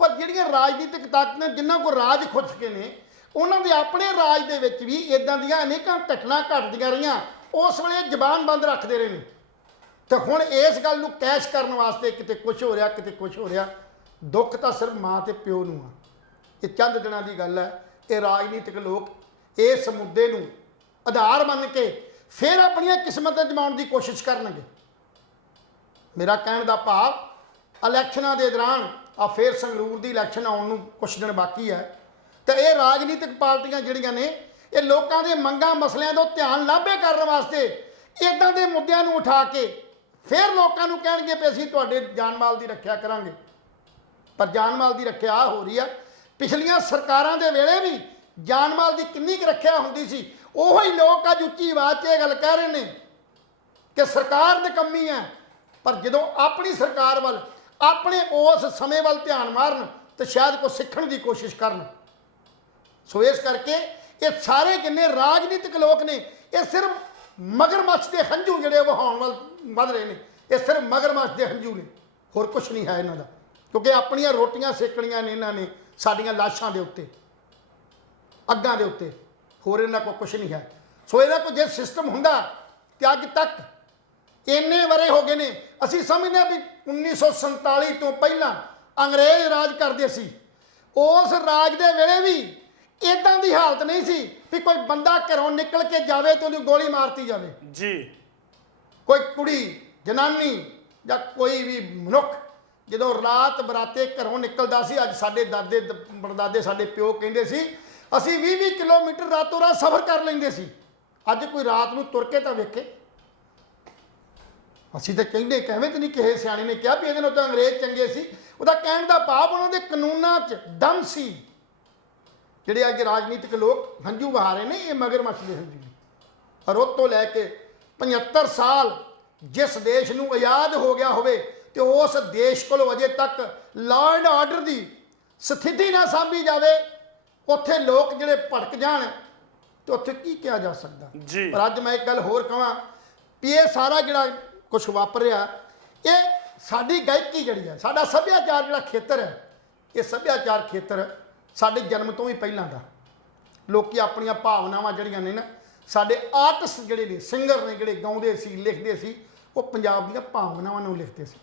ਪਰ ਜਿਹੜੀਆਂ ਰਾਜਨੀਤਿਕ ਤਾਕਤਾਂ ਜਿਨ੍ਹਾਂ ਕੋਲ ਰਾਜ ਖੁੱਸ ਕੇ ਨੇ, ਉਹਨਾਂ ਦੇ ਆਪਣੇ ਰਾਜ ਦੇ ਵਿੱਚ ਵੀ ਇਦਾਂ ਦੀਆਂ ਅਨੇਕਾਂ ਘਟਨਾ ਘਟਦੀਆਂ ਰਹੀਆਂ। ਉਸ ਵੇਲੇ ਜ਼ਬਾਨ ਬੰਦ ਰੱਖਦੇ ਰਹੇ ਨੇ, ਤੇ ਹੁਣ ਇਸ ਗੱਲ ਨੂੰ ਕੈਸ਼ ਕਰਨ ਵਾਸਤੇ ਕਿਤੇ ਕੁਝ ਹੋ ਰਿਹਾ, ਕਿਤੇ ਕੁਝ ਹੋ ਰਿਹਾ। ਦੁੱਖ ਤਾਂ ਸਿਰਫ ਮਾਂ ਤੇ ਪਿਓ ਨੂੰ ਆ। ਇਹ ਚੰਦ ਦਿਨਾਂ ਦੀ ਗੱਲ ਹੈ। ਇਹ ਰਾਜਨੀਤਿਕ ਲੋਕ ਇਸ ਮੁੱਦੇ ਨੂੰ ਆਧਾਰ ਮੰਨ ਕੇ ਫਿਰ ਆਪਣੀਆਂ ਕਿਸਮਤਾਂ ਜਮਾਉਣ ਦੀ ਕੋਸ਼ਿਸ਼ ਕਰਨਗੇ। ਮੇਰਾ ਕਹਿਣ ਦਾ ਭਾਵ ਇਲੈਕਸ਼ਨਾਂ ਦੇ ਦੌਰਾਨ ਆ ਫਿਰ ਸੰਗਰੂਰ ਦੀ ਇਲੈਕਸ਼ਨ ਆਉਣ ਨੂੰ ਕੁਛ ਦਿਨ ਬਾਕੀ ਹੈ, ਤੇ ਇਹ ਰਾਜਨੀਤਿਕ ਪਾਰਟੀਆਂ ਜਿਹੜੀਆਂ ਨੇ ਇਹ ਲੋਕਾਂ ਦੇ ਮੰਗਾਂ ਮਸਲਿਆਂ ਤੋਂ ਧਿਆਨ ਲਾਭੇ ਕਰਨ ਵਾਸਤੇ ਇਦਾਂ ਦੇ ਮੁੱਦਿਆਂ ਨੂੰ ਉਠਾ ਕੇ ਫਿਰ ਲੋਕਾਂ ਨੂੰ ਕਹਿਣਗੇ ਵੀ ਅਸੀਂ ਤੁਹਾਡੇ ਜਾਨ ਮਾਲ ਦੀ ਰੱਖਿਆ ਕਰਾਂਗੇ। ਪਰ ਜਾਨ ਮਾਲ ਦੀ ਰੱਖਿਆ ਆਹ ਹੋ ਰਹੀ ਆ, ਪਿਛਲੀਆਂ ਸਰਕਾਰਾਂ ਦੇ ਵੇਲੇ ਵੀ ਜਾਨ ਮਾਲ ਦੀ ਕਿੰਨੀ ਕੁ ਰੱਖਿਆ ਹੁੰਦੀ ਸੀ। ਉਹੋ ਹੀ ਲੋਕ ਅੱਜ ਉੱਚੀ ਆਵਾਜ਼ 'ਚ ਇਹ ਗੱਲ ਕਹਿ ਰਹੇ ਨੇ ਕਿ ਸਰਕਾਰ ਨਿਕੰਮੀ ਹੈ। ਪਰ ਜਦੋਂ ਆਪਣੀ ਸਰਕਾਰ ਵੱਲ, ਆਪਣੇ ਉਸ ਸਮੇਂ ਵੱਲ ਧਿਆਨ ਮਾਰਨ ਤੇ ਸ਼ਾਇਦ ਕੁਝ ਸਿੱਖਣ ਦੀ ਕੋਸ਼ਿਸ਼ ਕਰਨ। ਸੋ ਇਸ ਕਰਕੇ ਇਹ ਸਾਰੇ ਜਿੰਨੇ ਰਾਜਨੀਤਿਕ ਲੋਕ ਨੇ ਇਹ ਸਿਰਫ ਮਗਰਮੱਛ ਦੇ ਹੰਝੂ ਜਿਹੜੇ ਵਹਾਉਣ ਵੱਲ ਵੱਧ ਰਹੇ ਨੇ। ਇਹ ਸਿਰਫ ਮਗਰਮੱਛ ਦੇ ਹੰਝੂ ਨੇ, ਹੋਰ ਕੁਝ ਨਹੀਂ ਹੈ ਇਹਨਾਂ ਦਾ। ਕਿਉਂਕਿ ਆਪਣੀਆਂ ਰੋਟੀਆਂ ਸੇਕਣੀਆਂ ਨੇ ਇਹਨਾਂ ਨੇ ਸਾਡੀਆਂ ਲਾਸ਼ਾਂ ਦੇ ਉੱਤੇ, ਅੱਗਾਂ ਦੇ ਉੱਤੇ, ਹੋਰ ਇਹਨਾਂ ਕੋਲ ਕੁਝ ਨਹੀਂ ਹੈ। ਸੋ ਇਹਦਾ ਕੋਈ ਜੇ ਸਿਸਟਮ ਹੁੰਦਾ ਕਿ ਅੱਜ ਤੱਕ ਇੰਨੇ ਵਰੇ ਹੋ ਗਏ ਨੇ, ਅਸੀਂ ਸਮਝਦੇ ਹਾਂ ਵੀ 1947 ਤੋਂ ਪਹਿਲਾਂ ਅੰਗਰੇਜ਼ ਰਾਜ ਕਰਦੇ ਸੀ। ਉਸ ਰਾਜ ਦੇ ਵੇਲੇ ਵੀ ਇਦਾਂ ਦੀ ਹਾਲਤ ਨਹੀਂ ਸੀ ਵੀ ਕੋਈ ਬੰਦਾ ਘਰੋਂ ਨਿਕਲ ਕੇ ਜਾਵੇ ਤੇ ਉਹਨੂੰ ਗੋਲੀ ਮਾਰਤੀ ਜਾਵੇ ਜੀ। ਕੋਈ ਕੁੜੀ, ਜਨਾਨੀ ਜਾਂ ਕੋਈ ਵੀ ਮਨੁੱਖ ਜਦੋਂ ਰਾਤ ਬਰਾਤੇ ਘਰੋਂ ਨਿਕਲਦਾ ਸੀ, ਅੱਜ ਸਾਡੇ ਦਾਦੇ ਪੜਦਾਦੇ ਸਾਡੇ ਪਿਓ ਕਹਿੰਦੇ ਸੀ ਅਸੀਂ 20-20 ਕਿਲੋਮੀਟਰ ਰਾਤੋਂ ਰਾਤ ਸਫ਼ਰ ਕਰ ਲੈਂਦੇ ਸੀ। ਅੱਜ ਕੋਈ ਰਾਤ ਨੂੰ ਤੁਰ ਕੇ ਤਾਂ ਵੇਖੇ। ਅਸੀਂ ਤਾਂ ਕਹਿੰਦੇ ਕਿਵੇਂ ਤੇ ਨਹੀਂ ਕਿਸੇ ਸਿਆਣੇ ਨੇ ਕਿਹਾ ਵੀ ਇਹਦੇ ਨਾਲ ਤਾਂ ਅੰਗਰੇਜ਼ ਚੰਗੇ ਸੀ। ਉਹਦਾ ਕਹਿਣ ਦਾ ਭਾਵ ਉਹਨਾਂ ਦੇ ਕਾਨੂੰਨਾਂ 'ਚ ਦਮ ਸੀ। ਜਿਹੜੇ ਅੱਜ ਰਾਜਨੀਤਿਕ ਲੋਕ ਹੰਝੂ ਵਹਾ ਰਹੇ ਨੇ ਇਹ ਮਗਰਮੱਛ ਦੇ ਹੰਝੂ ਨੇ। ਔਰ ਉਹ ਤੋਂ ਲੈ ਕੇ 75 ਸਾਲ ਜਿਸ ਦੇਸ਼ ਨੂੰ ਆਜ਼ਾਦ ਹੋ ਗਿਆ ਹੋਵੇ ਤੇ ਉਸ ਦੇਸ਼ ਕੋਲ ਅਜੇ ਤੱਕ ਲਾਅ ਐਂਡ ਆਰਡਰ ਦੀ ਸਥਿਤੀ ਨਾ ਸਾਂਭੀ ਜਾਵੇ, ਉੱਥੇ ਲੋਕ ਜਿਹੜੇ ਭੜਕ ਜਾਣ ਤੇ ਉੱਥੇ ਕੀ ਕਿਹਾ ਜਾ ਸਕਦਾ ਜੀ। ਪਰ ਅੱਜ ਮੈਂ ਇੱਕ ਗੱਲ ਹੋਰ ਕਹਾਂ ਵੀ ਇਹ ਸਾਰਾ ਜਿਹੜਾ ਕੁਝ ਵਾਪਰ ਰਿਹਾ ਇਹ ਸਾਡੀ ਗਾਇਕੀ ਜਿਹੜੀ ਹੈ, ਸਾਡਾ ਸੱਭਿਆਚਾਰ ਜਿਹੜਾ ਖੇਤਰ ਹੈ, ਇਹ ਸੱਭਿਆਚਾਰ ਖੇਤਰ ਸਾਡੇ ਜਨਮ ਤੋਂ ਵੀ ਪਹਿਲਾਂ ਦਾ। ਲੋਕੀ ਆਪਣੀਆਂ ਭਾਵਨਾਵਾਂ ਜਿਹੜੀਆਂ ਨੇ ਨਾ, ਸਾਡੇ ਆਰਟਿਸਟ ਜਿਹੜੇ ਨੇ, ਸਿੰਗਰ ਨੇ, ਜਿਹੜੇ ਗਾਉਂਦੇ ਸੀ, ਲਿਖਦੇ ਸੀ, ਉਹ ਪੰਜਾਬ ਦੀਆਂ ਭਾਵਨਾਵਾਂ ਨੂੰ ਲਿਖਦੇ ਸੀ।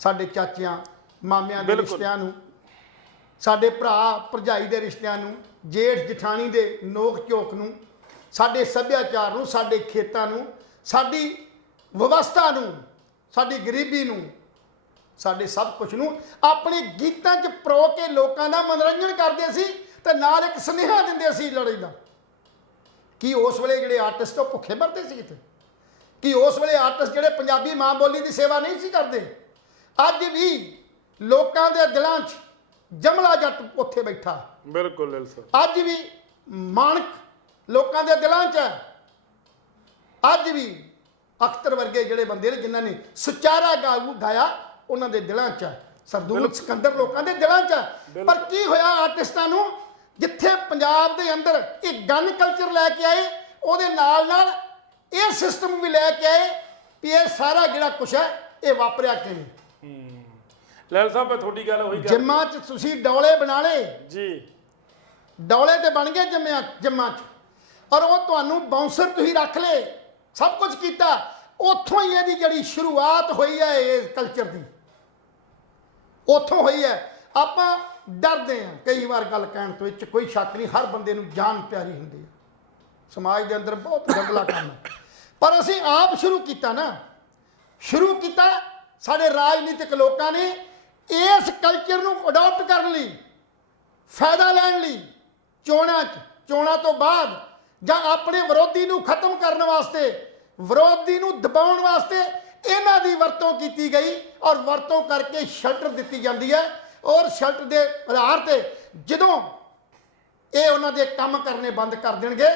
ਸਾਡੇ ਚਾਚਿਆਂ ਮਾਮਿਆਂ ਦੇ ਰਿਸ਼ਤਿਆਂ ਨੂੰ, ਸਾਡੇ ਭਰਾ ਭਰਜਾਈ ਦੇ ਰਿਸ਼ਤਿਆਂ ਨੂੰ, ਜੇਠ ਜਠਾਣੀ ਦੇ ਨੋਕ ਝੋਕ ਨੂੰ, ਸਾਡੇ ਸੱਭਿਆਚਾਰ ਨੂੰ, ਸਾਡੇ ਖੇਤਾਂ ਨੂੰ, ਸਾਡੀ ਵਿਵਸਥਾ ਨੂੰ, ਸਾਡੀ ਗਰੀਬੀ ਨੂੰ, ਸਾਡੇ ਸਭ ਕੁਝ ਨੂੰ ਆਪਣੇ ਗੀਤਾਂ 'ਚ ਪਰੋ ਕੇ ਲੋਕਾਂ ਦਾ ਮਨੋਰੰਜਨ ਕਰਦੇ ਸੀ ਤੇ ਨਾਲ ਇੱਕ ਸੁਨੇਹਾ ਦਿੰਦੇ ਸੀ ਲੜਾਈ ਦਾ। ਕੀ ਉਸ ਵੇਲੇ ਜਿਹੜੇ ਆਰਟਿਸਟ ਉਹ ਭੁੱਖੇ ਮਰਦੇ ਸੀ ਕਿਤੇ? ਕੀ ਉਸ ਵੇਲੇ ਆਰਟਿਸਟ ਜਿਹੜੇ ਪੰਜਾਬੀ ਮਾਂ ਬੋਲੀ ਦੀ ਸੇਵਾ ਨਹੀਂ ਸੀ ਕਰਦੇ? ਅੱਜ ਵੀ ਲੋਕਾਂ ਦੇ ਦਿਲਾਂ 'ਚ ਜਮਲਾ ਜੱਟ ਉੱਥੇ ਬੈਠਾ। ਬਿਲਕੁਲ ਸਰ। ਅੱਜ ਵੀ ਮਾਣਕ ਲੋਕਾਂ ਦੇ ਦਿਲਾਂ 'ਚ ਹੈ। ਅੱਜ ਵੀ ਅਖਤਰ ਵਰਗੇ ਜਿਹੜੇ ਬੰਦੇ ਨੇ ਜਿਨ੍ਹਾਂ ਨੇ ਸੁਚਾਰਾ ਗਾਇਆ ਉਹਨਾਂ ਦੇ ਦਿਲਾਂ 'ਚ ਹੈ। ਸਰਦੂਲ ਸਿਕੰਦਰ ਲੋਕਾਂ ਦੇ ਦਿਲਾਂ 'ਚ ਹੈ। ਪਰ ਕੀ ਹੋਇਆ ਆਰਟਿਸਟਾਂ ਨੂੰ? ਜਿੱਥੇ ਪੰਜਾਬ ਦੇ ਅੰਦਰ ਇਹ ਗਨ ਕਲਚਰ ਲੈ ਕੇ ਆਏ, ਉਹਦੇ ਨਾਲ ਨਾਲ ਇਹ ਸਿਸਟਮ ਵੀ ਲੈ ਕੇ ਆਏ ਵੀ ਇਹ ਸਾਰਾ ਜਿਹੜਾ ਕੁਛ ਹੈ ਇਹ ਵਾਪਰਿਆ ਕਿਵੇਂ। ਲੈਲ ਸਾਹਿਬ ਮੈਂ ਤੁਹਾਡੀ ਗੱਲ ਉਹੀ ਜਿੰਮਾਂ 'ਚ ਤੁਸੀਂ ਡੌਲੇ ਬਣਾ ਲਏ ਜੀ, ਡੌਲੇ ਤੇ ਬਣ ਗਏ ਜਿੰਮਾਂ 'ਚ, ਔਰ ਉਹ ਤੁਹਾਨੂੰ ਬਾਉਂਸਰ ਤੁਸੀਂ ਰੱਖ ਲਏ, ਸਭ ਕੁਝ ਕੀਤਾ। ਉੱਥੋਂ ਹੀ ਇਹਦੀ ਜਿਹੜੀ ਸ਼ੁਰੂਆਤ ਹੋਈ ਹੈ ਇਸ ਕਲਚਰ ਦੀ, ਉੱਥੋਂ ਹੋਈ ਹੈ। ਆਪਾਂ ਡਰਦੇ ਹਾਂ ਕਈ ਵਾਰ ਗੱਲ ਕਹਿਣ ਤੋਂ, ਵਿੱਚ ਕੋਈ ਸ਼ੱਕ ਨਹੀਂ, ਹਰ ਬੰਦੇ ਨੂੰ ਜਾਨ ਪਿਆਰੀ ਹੁੰਦੀ ਹੈ, ਸਮਾਜ ਦੇ ਅੰਦਰ ਬਹੁਤ ਗੰਦਲਾ ਕੰਮ ਹੈ। ਪਰ ਅਸੀਂ ਆਪ ਸ਼ੁਰੂ ਕੀਤਾ ਨਾ, ਸ਼ੁਰੂ ਕੀਤਾ ਸਾਡੇ ਰਾਜਨੀਤਿਕ ਲੋਕਾਂ ਨੇ ਇਸ ਕਲਚਰ ਨੂੰ ਅਡਾਪਟ ਕਰਨ ਲਈ, ਫਾਇਦਾ ਲੈਣ ਲਈ, ਚੋਣਾਂ ਤੋਂ ਬਾਅਦ ਜਾਂ ਆਪਣੇ ਵਿਰੋਧੀ ਨੂੰ ਖਤਮ ਕਰਨ ਵਾਸਤੇ, ਵਿਰੋਧੀ ਨੂੰ ਦਬਾਉਣ ਵਾਸਤੇ ਇਹਨਾਂ ਦੀ ਵਰਤੋਂ ਕੀਤੀ ਗਈ। ਔਰ ਵਰਤੋਂ ਕਰਕੇ ਸ਼ੈਲਟਰ ਦਿੱਤੀ ਜਾਂਦੀ ਹੈ। ਔਰ ਸ਼ੈਲਟਰ ਦੇ ਆਧਾਰ ਤੇ ਜਦੋਂ ਇਹ ਉਹਨਾਂ ਦੇ ਕੰਮ ਕਰਨੇ ਬੰਦ ਕਰ ਦੇਣਗੇ,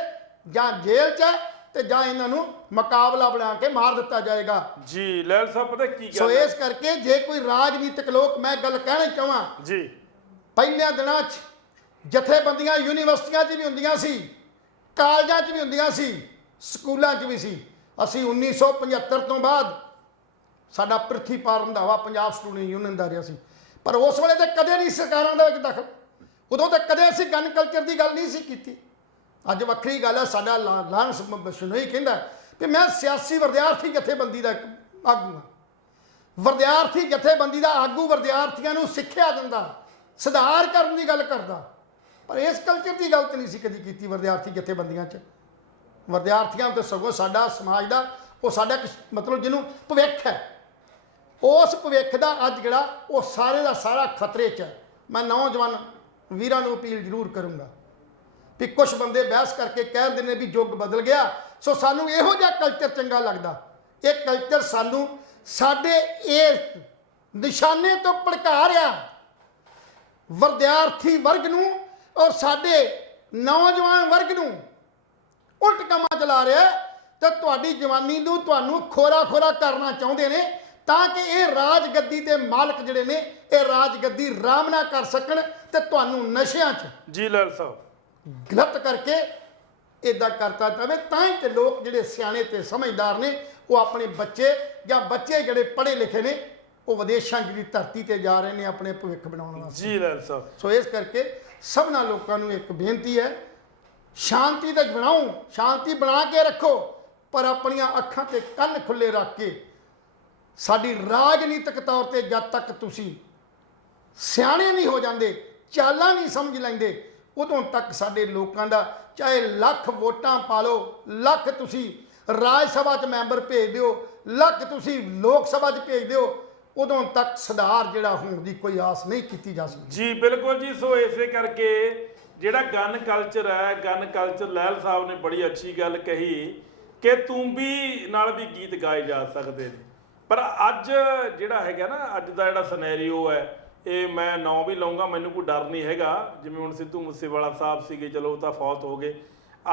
ਜਾਂ ਜੇਲ੍ਹ 'ਚ ਹੈ ਤੇ ਜਾਂ ਇਹਨਾਂ ਨੂੰ ਮੁਕਾਬਲਾ ਬਣਾ ਕੇ ਮਾਰ ਦਿੱਤਾ ਜਾਏਗਾ। ਜੀ ਲੈਲ ਸਾਹਿਬ ਪਤਾ ਕੀ ਗੱਲ ਸੋ ਇਸ ਕਰਕੇ ਜੇ ਕੋਈ ਰਾਜਨੀਤਿਕ ਲੋਕ, ਮੈਂ ਗੱਲ ਕਹਿਣਾ ਚਾਹਾਂ ਜੀ, ਪਹਿਲਿਆਂ ਦਿਨਾਂ 'ਚ ਜਥੇਬੰਦੀਆਂ ਯੂਨੀਵਰਸਿਟੀਆਂ 'ਚ ਵੀ ਹੁੰਦੀਆਂ ਸੀ, ਕਾਲਜਾਂ 'ਚ ਵੀ ਹੁੰਦੀਆਂ ਸੀ, ਸਕੂਲਾਂ 'ਚ ਵੀ ਸੀ। ਅਸੀਂ 1975 ਤੋਂ ਬਾਅਦ ਸਾਡਾ ਪ੍ਰਿਥੀ ਪਾਰ ਰੰਧਾਵਾ ਪੰਜਾਬ ਸਟੂਡੈਂਟ ਯੂਨੀਅਨ ਦਾ ਰਿਹਾ ਸੀ। ਪਰ ਉਸ ਵੇਲੇ ਤਾਂ ਕਦੇ ਨਹੀਂ ਸਰਕਾਰਾਂ ਦਾ ਵਿੱਚ ਦਖਲ, ਉਦੋਂ ਤਾਂ ਕਦੇ ਅਸੀਂ ਗਨ ਕਲਚਰ ਦੀ ਗੱਲ ਨਹੀਂ ਸੀ ਕੀਤੀ। ਅੱਜ ਵੱਖਰੀ ਗੱਲ ਹੈ। ਸਾਡਾ ਲਾਂਸ ਬਸ਼ਨੋਈ ਕਹਿੰਦਾ ਕਿ ਮੈਂ ਸਿਆਸੀ ਵਿਦਿਆਰਥੀ ਜਥੇਬੰਦੀ ਦਾ ਆਗੂ ਹਾਂ। ਵਿਦਿਆਰਥੀ ਜਥੇਬੰਦੀ ਦਾ ਆਗੂ ਵਿਦਿਆਰਥੀਆਂ ਨੂੰ ਸਿੱਖਿਆ ਦਿੰਦਾ, ਸੁਧਾਰ ਕਰਨ ਦੀ ਗੱਲ ਕਰਦਾ। ਪਰ ਇਸ ਕਲਚਰ ਦੀ ਗੱਲ ਤਾਂ ਨਹੀਂ ਸੀ ਕਦੀ ਕੀਤੀ ਵਿਦਿਆਰਥੀ ਜਥੇਬੰਦੀਆਂ 'ਚ। ਵਿਦਿਆਰਥੀਆਂ ਤੇ ਸਗੋਂ ਸਾਡਾ ਸਮਾਜ ਦਾ ਉਹ ਸਾਡਾ ਇੱਕ ਮਤਲਬ ਜਿਹਨੂੰ ਭਵਿੱਖ ਹੈ, ਉਸ ਭਵਿੱਖ ਦਾ ਅੱਜ ਜਿਹੜਾ ਉਹ ਸਾਰੇ ਦਾ ਸਾਰਾ ਖਤਰੇ 'ਚ ਹੈ। ਮੈਂ ਨੌਜਵਾਨ ਵੀਰਾਂ ਨੂੰ ਅਪੀਲ ਜ਼ਰੂਰ ਕਰੂੰਗਾ, ਵੀ ਕੁਝ ਬੰਦੇ ਬਹਿਸ ਕਰਕੇ ਕਹਿੰਦੇ ਨੇ ਵੀ ਯੁੱਗ ਬਦਲ ਗਿਆ। ਸੋ ਸਾਨੂੰ ਇਹੋ ਜਿਹਾ ਕਲਚਰ ਚੰਗਾ ਲੱਗਦਾ। ਇਹ ਕਲਚਰ ਸਾਨੂੰ ਸਾਡੇ ਇਹ ਨਿਸ਼ਾਨੇ ਤੋਂ ਭੜਕਾ ਰਿਹਾ ਵਿਦਿਆਰਥੀ ਵਰਗ ਨੂੰ ਔਰ ਸਾਡੇ ਨੌਜਵਾਨ ਵਰਗ ਨੂੰ ਉਲਟ ਕੰਮਾਂ ਚਲਾ ਰਿਹਾ ਤੇ ਤੁਹਾਡੀ ਜਵਾਨੀ ਨੂੰ ਤੁਹਾਨੂੰ ਖੋਰਾ ਖੋਰਾ ਕਰਨਾ ਚਾਹੁੰਦੇ ਨੇ ਤਾਂ ਕਿ ਇਹ ਰਾਜ ਗੱਦੀ ਦੇ ਮਾਲਕ ਜਿਹੜੇ ਨੇ ਇਹ ਰਾਜ ਗੱਦੀ ਆਰਾਮ ਨਾਲ ਕਰ ਸਕਣ ਤੇ ਤੁਹਾਨੂੰ ਨਸ਼ਿਆਂ 'ਚ ਜੀ ਲਾਲ ਸਾਹਿਬ ਗਲਤ ਕਰਕੇ ਇਦਾਂ ਕਰਤਾ ਜਾਵੇ। ਤਾਂ ਹੀ ਤੇ ਲੋਕ ਜਿਹੜੇ ਸਿਆਣੇ ਤੇ ਸਮਝਦਾਰ ਨੇ ਉਹ ਆਪਣੇ ਬੱਚੇ ਜਾਂ ਬੱਚੇ ਜਿਹੜੇ ਪੜ੍ਹੇ ਲਿਖੇ ਨੇ ਉਹ ਵਿਦੇਸ਼ਾਂ ਦੀ ਧਰਤੀ ਤੇ ਜਾ ਰਹੇ ਨੇ ਆਪਣੇ ਭਵਿੱਖ ਬਣਾਉਣ ਵਾਸਤੇ। ਜੀ ਲਾਲ ਸਾਹਿਬ ਸੋ ਇਸ ਕਰਕੇ ਸਭਨਾਂ ਲੋਕਾਂ ਨੂੰ ਇੱਕ ਬੇਨਤੀ ਹੈ, ਸ਼ਾਂਤੀ ਤਾਂ ਬਣਾਓ, ਸ਼ਾਂਤੀ ਬਣਾ ਕੇ ਰੱਖੋ, ਪਰ ਆਪਣੀਆਂ ਅੱਖਾਂ ਤੇ ਕੰਨ ਖੁੱਲੇ ਰੱਖ ਕੇ ਸਾਡੀ ਰਾਜਨੀਤਿਕ ਤੌਰ ਤੇ ਜਦ ਤੱਕ ਤੁਸੀਂ ਸਿਆਣੇ ਨਹੀਂ ਹੋ ਜਾਂਦੇ, ਚਾਲਾਂ ਨਹੀਂ ਸਮਝ ਲੈਂਦੇ, ਉਦੋਂ ਤੱਕ ਸਾਡੇ ਲੋਕਾਂ ਦਾ ਚਾਹੇ ਲੱਖ ਵੋਟਾਂ ਪਾ ਲਓ, ਲੱਖ ਤੁਸੀਂ ਰਾਜ ਸਭਾ 'ਚ ਮੈਂਬਰ ਭੇਜ ਦਿਓ, ਲੱਖ ਤੁਸੀਂ ਲੋਕ ਸਭਾ 'ਚ ਭੇਜ ਦਿਓ, ਉਦੋਂ ਤੱਕ ਸੁਧਾਰ ਜਿਹੜਾ ਹੋਣ ਦੀ ਕੋਈ ਆਸ ਨਹੀਂ ਕੀਤੀ ਜਾ ਸਕਦੀ। ਜੀ ਬਿਲਕੁਲ ਜੀ। ਸੋ ਇਸੇ ਕਰਕੇ ਜਿਹੜਾ ਗਨ ਕਲਚਰ ਹੈ, ਗਨ ਕਲਚਰ ਲਹਿਲ ਸਾਹਿਬ ਨੇ ਬੜੀ ਅੱਛੀ ਗੱਲ ਕਹੀ ਕਿ ਤੂੰਬੀ ਨਾਲ ਵੀ ਗੀਤ ਗਾਏ ਜਾ ਸਕਦੇ ਨੇ। ਪਰ ਅੱਜ ਜਿਹੜਾ ਹੈਗਾ ਨਾ, ਅੱਜ ਦਾ ਜਿਹੜਾ ਸਿਨੈਰੀਓ ਹੈ, ਇਹ ਮੈਂ ਨਾਂ ਵੀ ਲਊਂਗਾ, ਮੈਨੂੰ ਕੋਈ ਡਰ ਨਹੀਂ ਹੈਗਾ। ਜਿਵੇਂ ਹੁਣ ਸਿੱਧੂ ਮੂਸੇਵਾਲਾ ਸਾਹਿਬ ਸੀਗੇ, ਚਲੋ ਉਹ ਤਾਂ ਫੌਤ ਹੋ ਗਏ,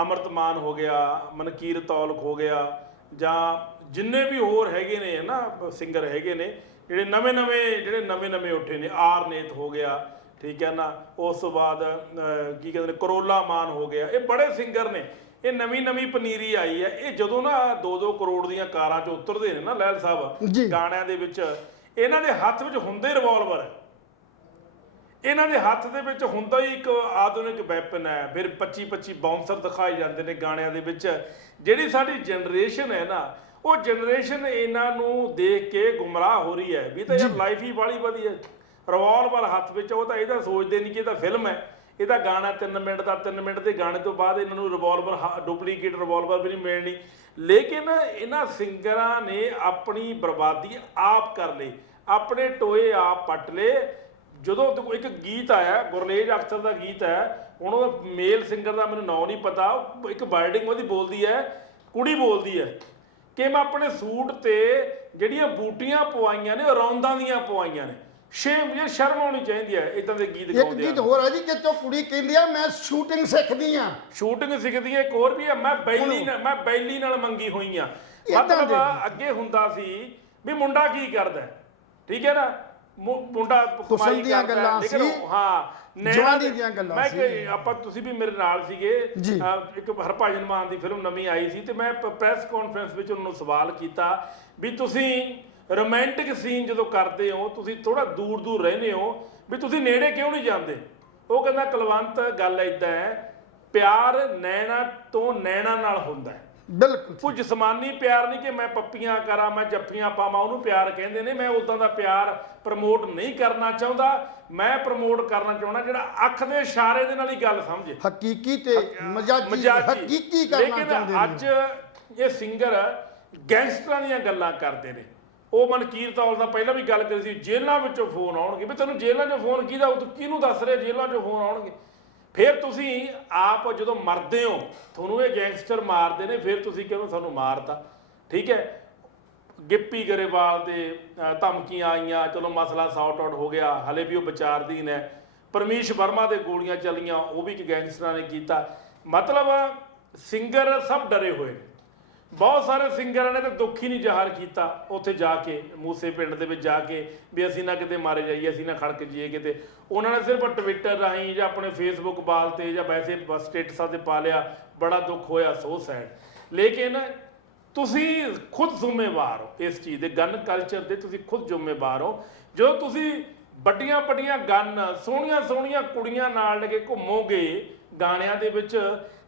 ਅਮਰਤ ਮਾਨ ਹੋ ਗਿਆ, ਮਨਕੀਰਤ ਔਲਖ ਹੋ ਗਿਆ, ਜਾਂ ਜਿੰਨੇ ਵੀ ਹੋਰ ਹੈਗੇ ਨੇ ਨਾ ਸਿੰਗਰ ਹੈਗੇ ਨੇ ਜਿਹੜੇ ਨਵੇਂ ਉੱਠੇ ਨੇ, ਆਰਨੇਤ ਹੋ ਗਿਆ, ਠੀਕ ਹੈ ਨਾ, ਉਸ ਤੋਂ ਬਾਅਦ ਕੀ ਕਹਿੰਦੇ ਨੇ ਕਰੋਲਾ ਮਾਨ ਹੋ ਗਿਆ, ਇਹ ਬੜੇ ਸਿੰਗਰ ਨੇ। ਇਹ ਨਵੀਂ ਪਨੀਰੀ ਆਈ ਹੈ। ਇਹ ਜਦੋਂ ਨਾ 2-2 ਕਰੋੜ ਦੀਆਂ ਕਾਰਾਂ 'ਚ ਉਤਰਦੇ ਨੇ ਨਾ ਲਹਿਲ ਸਾਹਿਬ ਗਾਣਿਆਂ ਦੇ ਵਿੱਚ, ਇਹਨਾਂ ਦੇ ਹੱਥ ਵਿੱਚ ਹੁੰਦੇ ਰਿਵਾਲਵਰ ਹੈ, ਇਹਨਾਂ ਦੇ ਹੱਥ ਦੇ ਵਿੱਚ ਹੁੰਦਾ ਹੀ ਇੱਕ ਆਧੁਨਿਕ ਵੈਪਨ ਹੈ। ਫਿਰ 25-25 ਬਾਉਂਸਰ ਦਿਖਾਏ ਜਾਂਦੇ ਨੇ ਗਾਣਿਆਂ ਦੇ ਵਿੱਚ। ਜਿਹੜੀ ਸਾਡੀ ਜਨਰੇਸ਼ਨ ਹੈ ਨਾ, ਉਹ ਜਨਰੇਸ਼ਨ ਇਹਨਾਂ ਨੂੰ ਦੇਖ ਕੇ ਗੁੰਮਰਾਹ ਹੋ ਰਹੀ ਹੈ ਵੀ ਤਾਂ ਯਾਰ ਲਾਈਫ ਹੀ ਬਾਲੀ ਵਧੀਆ, ਰਿਵਾਲਵਰ ਹੱਥ ਵਿੱਚ। ਉਹ ਤਾਂ ਇਹਦਾ ਸੋਚਦੇ ਨਹੀਂ ਕਿ ਇਹ ਤਾਂ ਫਿਲਮ ਹੈ, ਇਹਦਾ ਗਾਣਾ 3 ਮਿੰਟ ਦਾ, 3 ਮਿੰਟ ਦੇ ਗਾਣੇ ਤੋਂ ਬਾਅਦ ਇਹਨਾਂ ਨੂੰ ਰਿਵਾਲਵਰ, ਡੁਪਲੀਕੇਟ ਰਿਵਾਲਵਰ ਵੀ ਨਹੀਂ ਮਿਲਣੀ। ਲੇਕਿਨ ਇਹਨਾਂ ਸਿੰਗਰਾਂ ਨੇ ਆਪਣੀ ਬਰਬਾਦੀ ਆਪ ਕਰ ਲਈ, ਆਪਣੇ ਟੋਏ ਆਪ ਪੱਟ ਲਏ। ਜਦੋਂ ਇੱਕ ਗੀਤ ਆਇਆ, ਗੁਰਲੇਜ ਅਖਤਰ ਦਾ ਗੀਤ ਹੈ, ਹੁਣ ਉਹ ਮੇਲ ਸਿੰਗਰ ਦਾ ਮੈਨੂੰ ਨਾਂ ਨਹੀਂ ਪਤਾ, ਇੱਕ ਵਰਡਿੰਗ ਉਹਦੀ ਬੋਲਦੀ ਹੈ, ਕੁੜੀ ਬੋਲਦੀ ਹੈ ਕਿ ਮੈਂ ਆਪਣੇ ਸੂਟ ਤੇ ਜਿਹੜੀਆਂ ਬੂਟੀਆਂ ਪਵਾਈਆਂ ਨੇ, ਰੌਂਦਾਂ ਦੀਆਂ ਪਵਾਈਆਂ ਨੇ। ਸ਼ਰਮ ਆਉਣੀ ਚਾਹੀਦੀ ਹੈ ਇਦਾਂ ਦੇ ਗੀਤ ਗਾਉਂਦੇ ਆ। ਇੱਕ ਗੀਤ ਹੋਰ ਹੈ ਜੀ ਕਿ ਕੁੜੀ ਕਹਿੰਦੀ ਆ ਮੈਂ ਸ਼ੂਟਿੰਗ ਸਿੱਖਦੀ ਆ, ਸ਼ੂਟਿੰਗ ਸਿੱਖਦੀ ਹੈ। ਇੱਕ ਹੋਰ ਵੀ ਹੈ, ਮੈਂ ਬੈਲੀ ਨਾਲ ਮੰਗੀ ਹੋਈ ਆ। ਮਤਲਬ ਅੱਗੇ ਹੁੰਦਾ ਸੀ ਵੀ ਮੁੰਡਾ ਕੀ ਕਰਦਾ, ਠੀਕ ਹੈ ਨਾ, ਮੁੰਡਾ ਕਮਾਈ ਕਰਦਾ, ਲੇਕਿਨ ਹਾਂ ਜਵਾਨੀ ਦੀਆਂ ਗੱਲਾਂ ਮੈਂ ਕਿ ਆਪਾਂ ਤੁਸੀਂ ਵੀ ਮੇਰੇ ਨਾਲ ਸੀਗੇ। ਇੱਕ ਹਰਭਜਨ ਮਾਨ ਦੀ ਫਿਲਮ ਨਵੀਂ ਆਈ ਸੀ ਤੇ ਮੈਂ ਪ੍ਰੈਸ ਕਾਨਫਰੰਸ ਵਿੱਚ ਉਹਨਾਂ ਨੂੰ ਸਵਾਲ ਕੀਤਾ ਵੀ ਤੁਸੀਂ ਰੋਮਾਂਟਿਕ ਸੀਨ ਜਦੋਂ ਕਰਦੇ ਹੋ, ਤੁਸੀਂ ਥੋੜਾ ਦੂਰ ਰਹਿੰਦੇ ਹੋ, ਵੀ ਤੁਸੀਂ ਨੇੜੇ ਕਿਉਂ ਨਹੀਂ ਜਾਂਦੇ? ਉਹ ਕਹਿੰਦਾ ਕੁਲਵੰਤ ਗੱਲ ਏਦਾਂ ਹੈ, ਪਿਆਰ ਨੈਣਾ ਤੋਂ ਨੈਣਾ ਨਾਲ ਹੁੰਦਾ ਹੈ। ਬਿਲਕੁਲ ਕੋਈ ਜਿਸਮਾਨੀ ਪਿਆਰ ਨਹੀਂ ਕਿ ਮੈਂ ਪੱਪੀਆਂ ਕਰਾਂ, ਮੈਂ ਜੱਫੀਆਂ ਪਾਵਾਂ, ਉਹਨੂੰ ਪਿਆਰ ਕਹਿੰਦੇ ਨੇ। ਮੈਂ ਉਦਾਂ ਦਾ ਪਿਆਰ ਪ੍ਰਮੋਟ ਨਹੀਂ ਕਰਨਾ ਚਾਹੁੰਦਾ, ਮੈਂ ਪ੍ਰਮੋਟ ਕਰਨਾ ਚਾਹੁੰਦਾ ਜਿਹੜਾ ਅੱਖ ਦੇ ਇਸ਼ਾਰੇ ਦੇ ਨਾਲ ਹੀ ਗੱਲ ਸਮਝੇ, ਹਕੀਕੀ ਤੇ ਮਜ਼ਾਜੀ ਹਕੀਕੀ ਕਰਨਾ ਚਾਹੁੰਦੇ ਨੇ। ਅੱਜ ਇਹ ਸਿੰਗਰ ਗੈਂਗਸਟਰਾਂ ਦੀਆਂ ਗੱਲਾਂ ਕਰਦੇ ਨੇ। ਉਹ ਮਨਕੀਰਤ ਔਲਖ ਦਾ ਪਹਿਲਾਂ ਵੀ ਗੱਲ ਕਰੀ ਸੀ, ਜੇਲ੍ਹਾਂ ਵਿੱਚੋਂ ਫੋਨ ਆਉਣਗੇ, ਵੀ ਤੈਨੂੰ ਜੇਲ੍ਹਾਂ 'ਚੋਂ ਫੋਨ ਕਿਹਨੂੰ ਦੱਸ ਰਿਹਾ ਜੇਲ੍ਹਾਂ 'ਚੋਂ ਫੋਨ ਆਉਣਗੇ? ਫਿਰ ਤੁਸੀਂ ਆਪ ਜਦੋਂ ਮਰਦੇ ਹੋ, ਤੁਹਾਨੂੰ ਇਹ ਗੈਂਗਸਟਰ ਮਾਰਦੇ ਨੇ, ਫਿਰ ਤੁਸੀਂ ਕਿਉਂ ਸਾਨੂੰ ਮਾਰਤਾ? ਠੀਕ ਹੈ, ਗਿੱਪੀ ਗਰੇਵਾਲ ਦੇ ਧਮਕੀਆਂ ਆਈਆਂ, ਚਲੋ ਮਸਲਾ ਸੌਟ ਆਊਟ ਹੋ ਗਿਆ, ਹਲੇ ਵੀ ਉਹ ਵਿਚਾਰਧੀਨ ਹੈ। ਪਰਮੀਸ਼ ਵਰਮਾ ਦੇ ਗੋਲੀਆਂ ਚੱਲੀਆਂ, ਉਹ ਵੀ ਇੱਕ ਗੈਂਗਸਟਰਾਂ ਨੇ ਕੀਤਾ। ਮਤਲਬ ਸਿੰਗਰ ਸਭ ਡਰੇ ਹੋਏ ਨੇ। ਬਹੁਤ ਸਾਰੇ ਸਿੰਗਰਾਂ ਨੇ ਤਾਂ ਦੁੱਖ ਹੀ ਨਹੀਂ ਜ਼ਾਹਰ ਕੀਤਾ ਉੱਥੇ ਜਾ ਕੇ, ਮੂਸੇ ਪਿੰਡ ਦੇ ਵਿੱਚ ਜਾ ਕੇ, ਵੀ ਅਸੀਂ ਨਾ ਕਿਤੇ ਮਾਰੇ ਜਾਈਏ, ਅਸੀਂ ਨਾ ਖੜਕ ਜਾਈਏ ਕਿਤੇ। ਉਹਨਾਂ ਨੇ ਸਿਰਫ ਟਵਿੱਟਰ ਰਾਹੀਂ ਜਾਂ ਆਪਣੇ ਫੇਸਬੁੱਕ ਵਾਲ ਤੇ ਜਾਂ ਵੈਸੇ ਸਟੇਟਸਾਂ ਤੇ ਪਾ ਲਿਆ, ਬੜਾ ਦੁੱਖ ਹੋਇਆ, ਸੋ ਸੈਡ। ਲੇਕਿਨ ਤੁਸੀਂ ਖੁਦ ਜ਼ਿੰਮੇਵਾਰ ਹੋ ਇਸ ਚੀਜ਼ ਦੇ, ਗਨ ਕਲਚਰ ਦੇ ਤੁਸੀਂ ਖੁਦ ਜ਼ਿੰਮੇਵਾਰ ਹੋ। ਜਦੋਂ ਤੁਸੀਂ ਵੱਡੀਆਂ ਗਨ ਸੋਹਣੀਆਂ ਕੁੜੀਆਂ ਨਾਲ ਲੈ ਕੇ ਘੁੰਮੋਗੇ ਗਾਣਿਆਂ ਦੇ ਵਿੱਚ,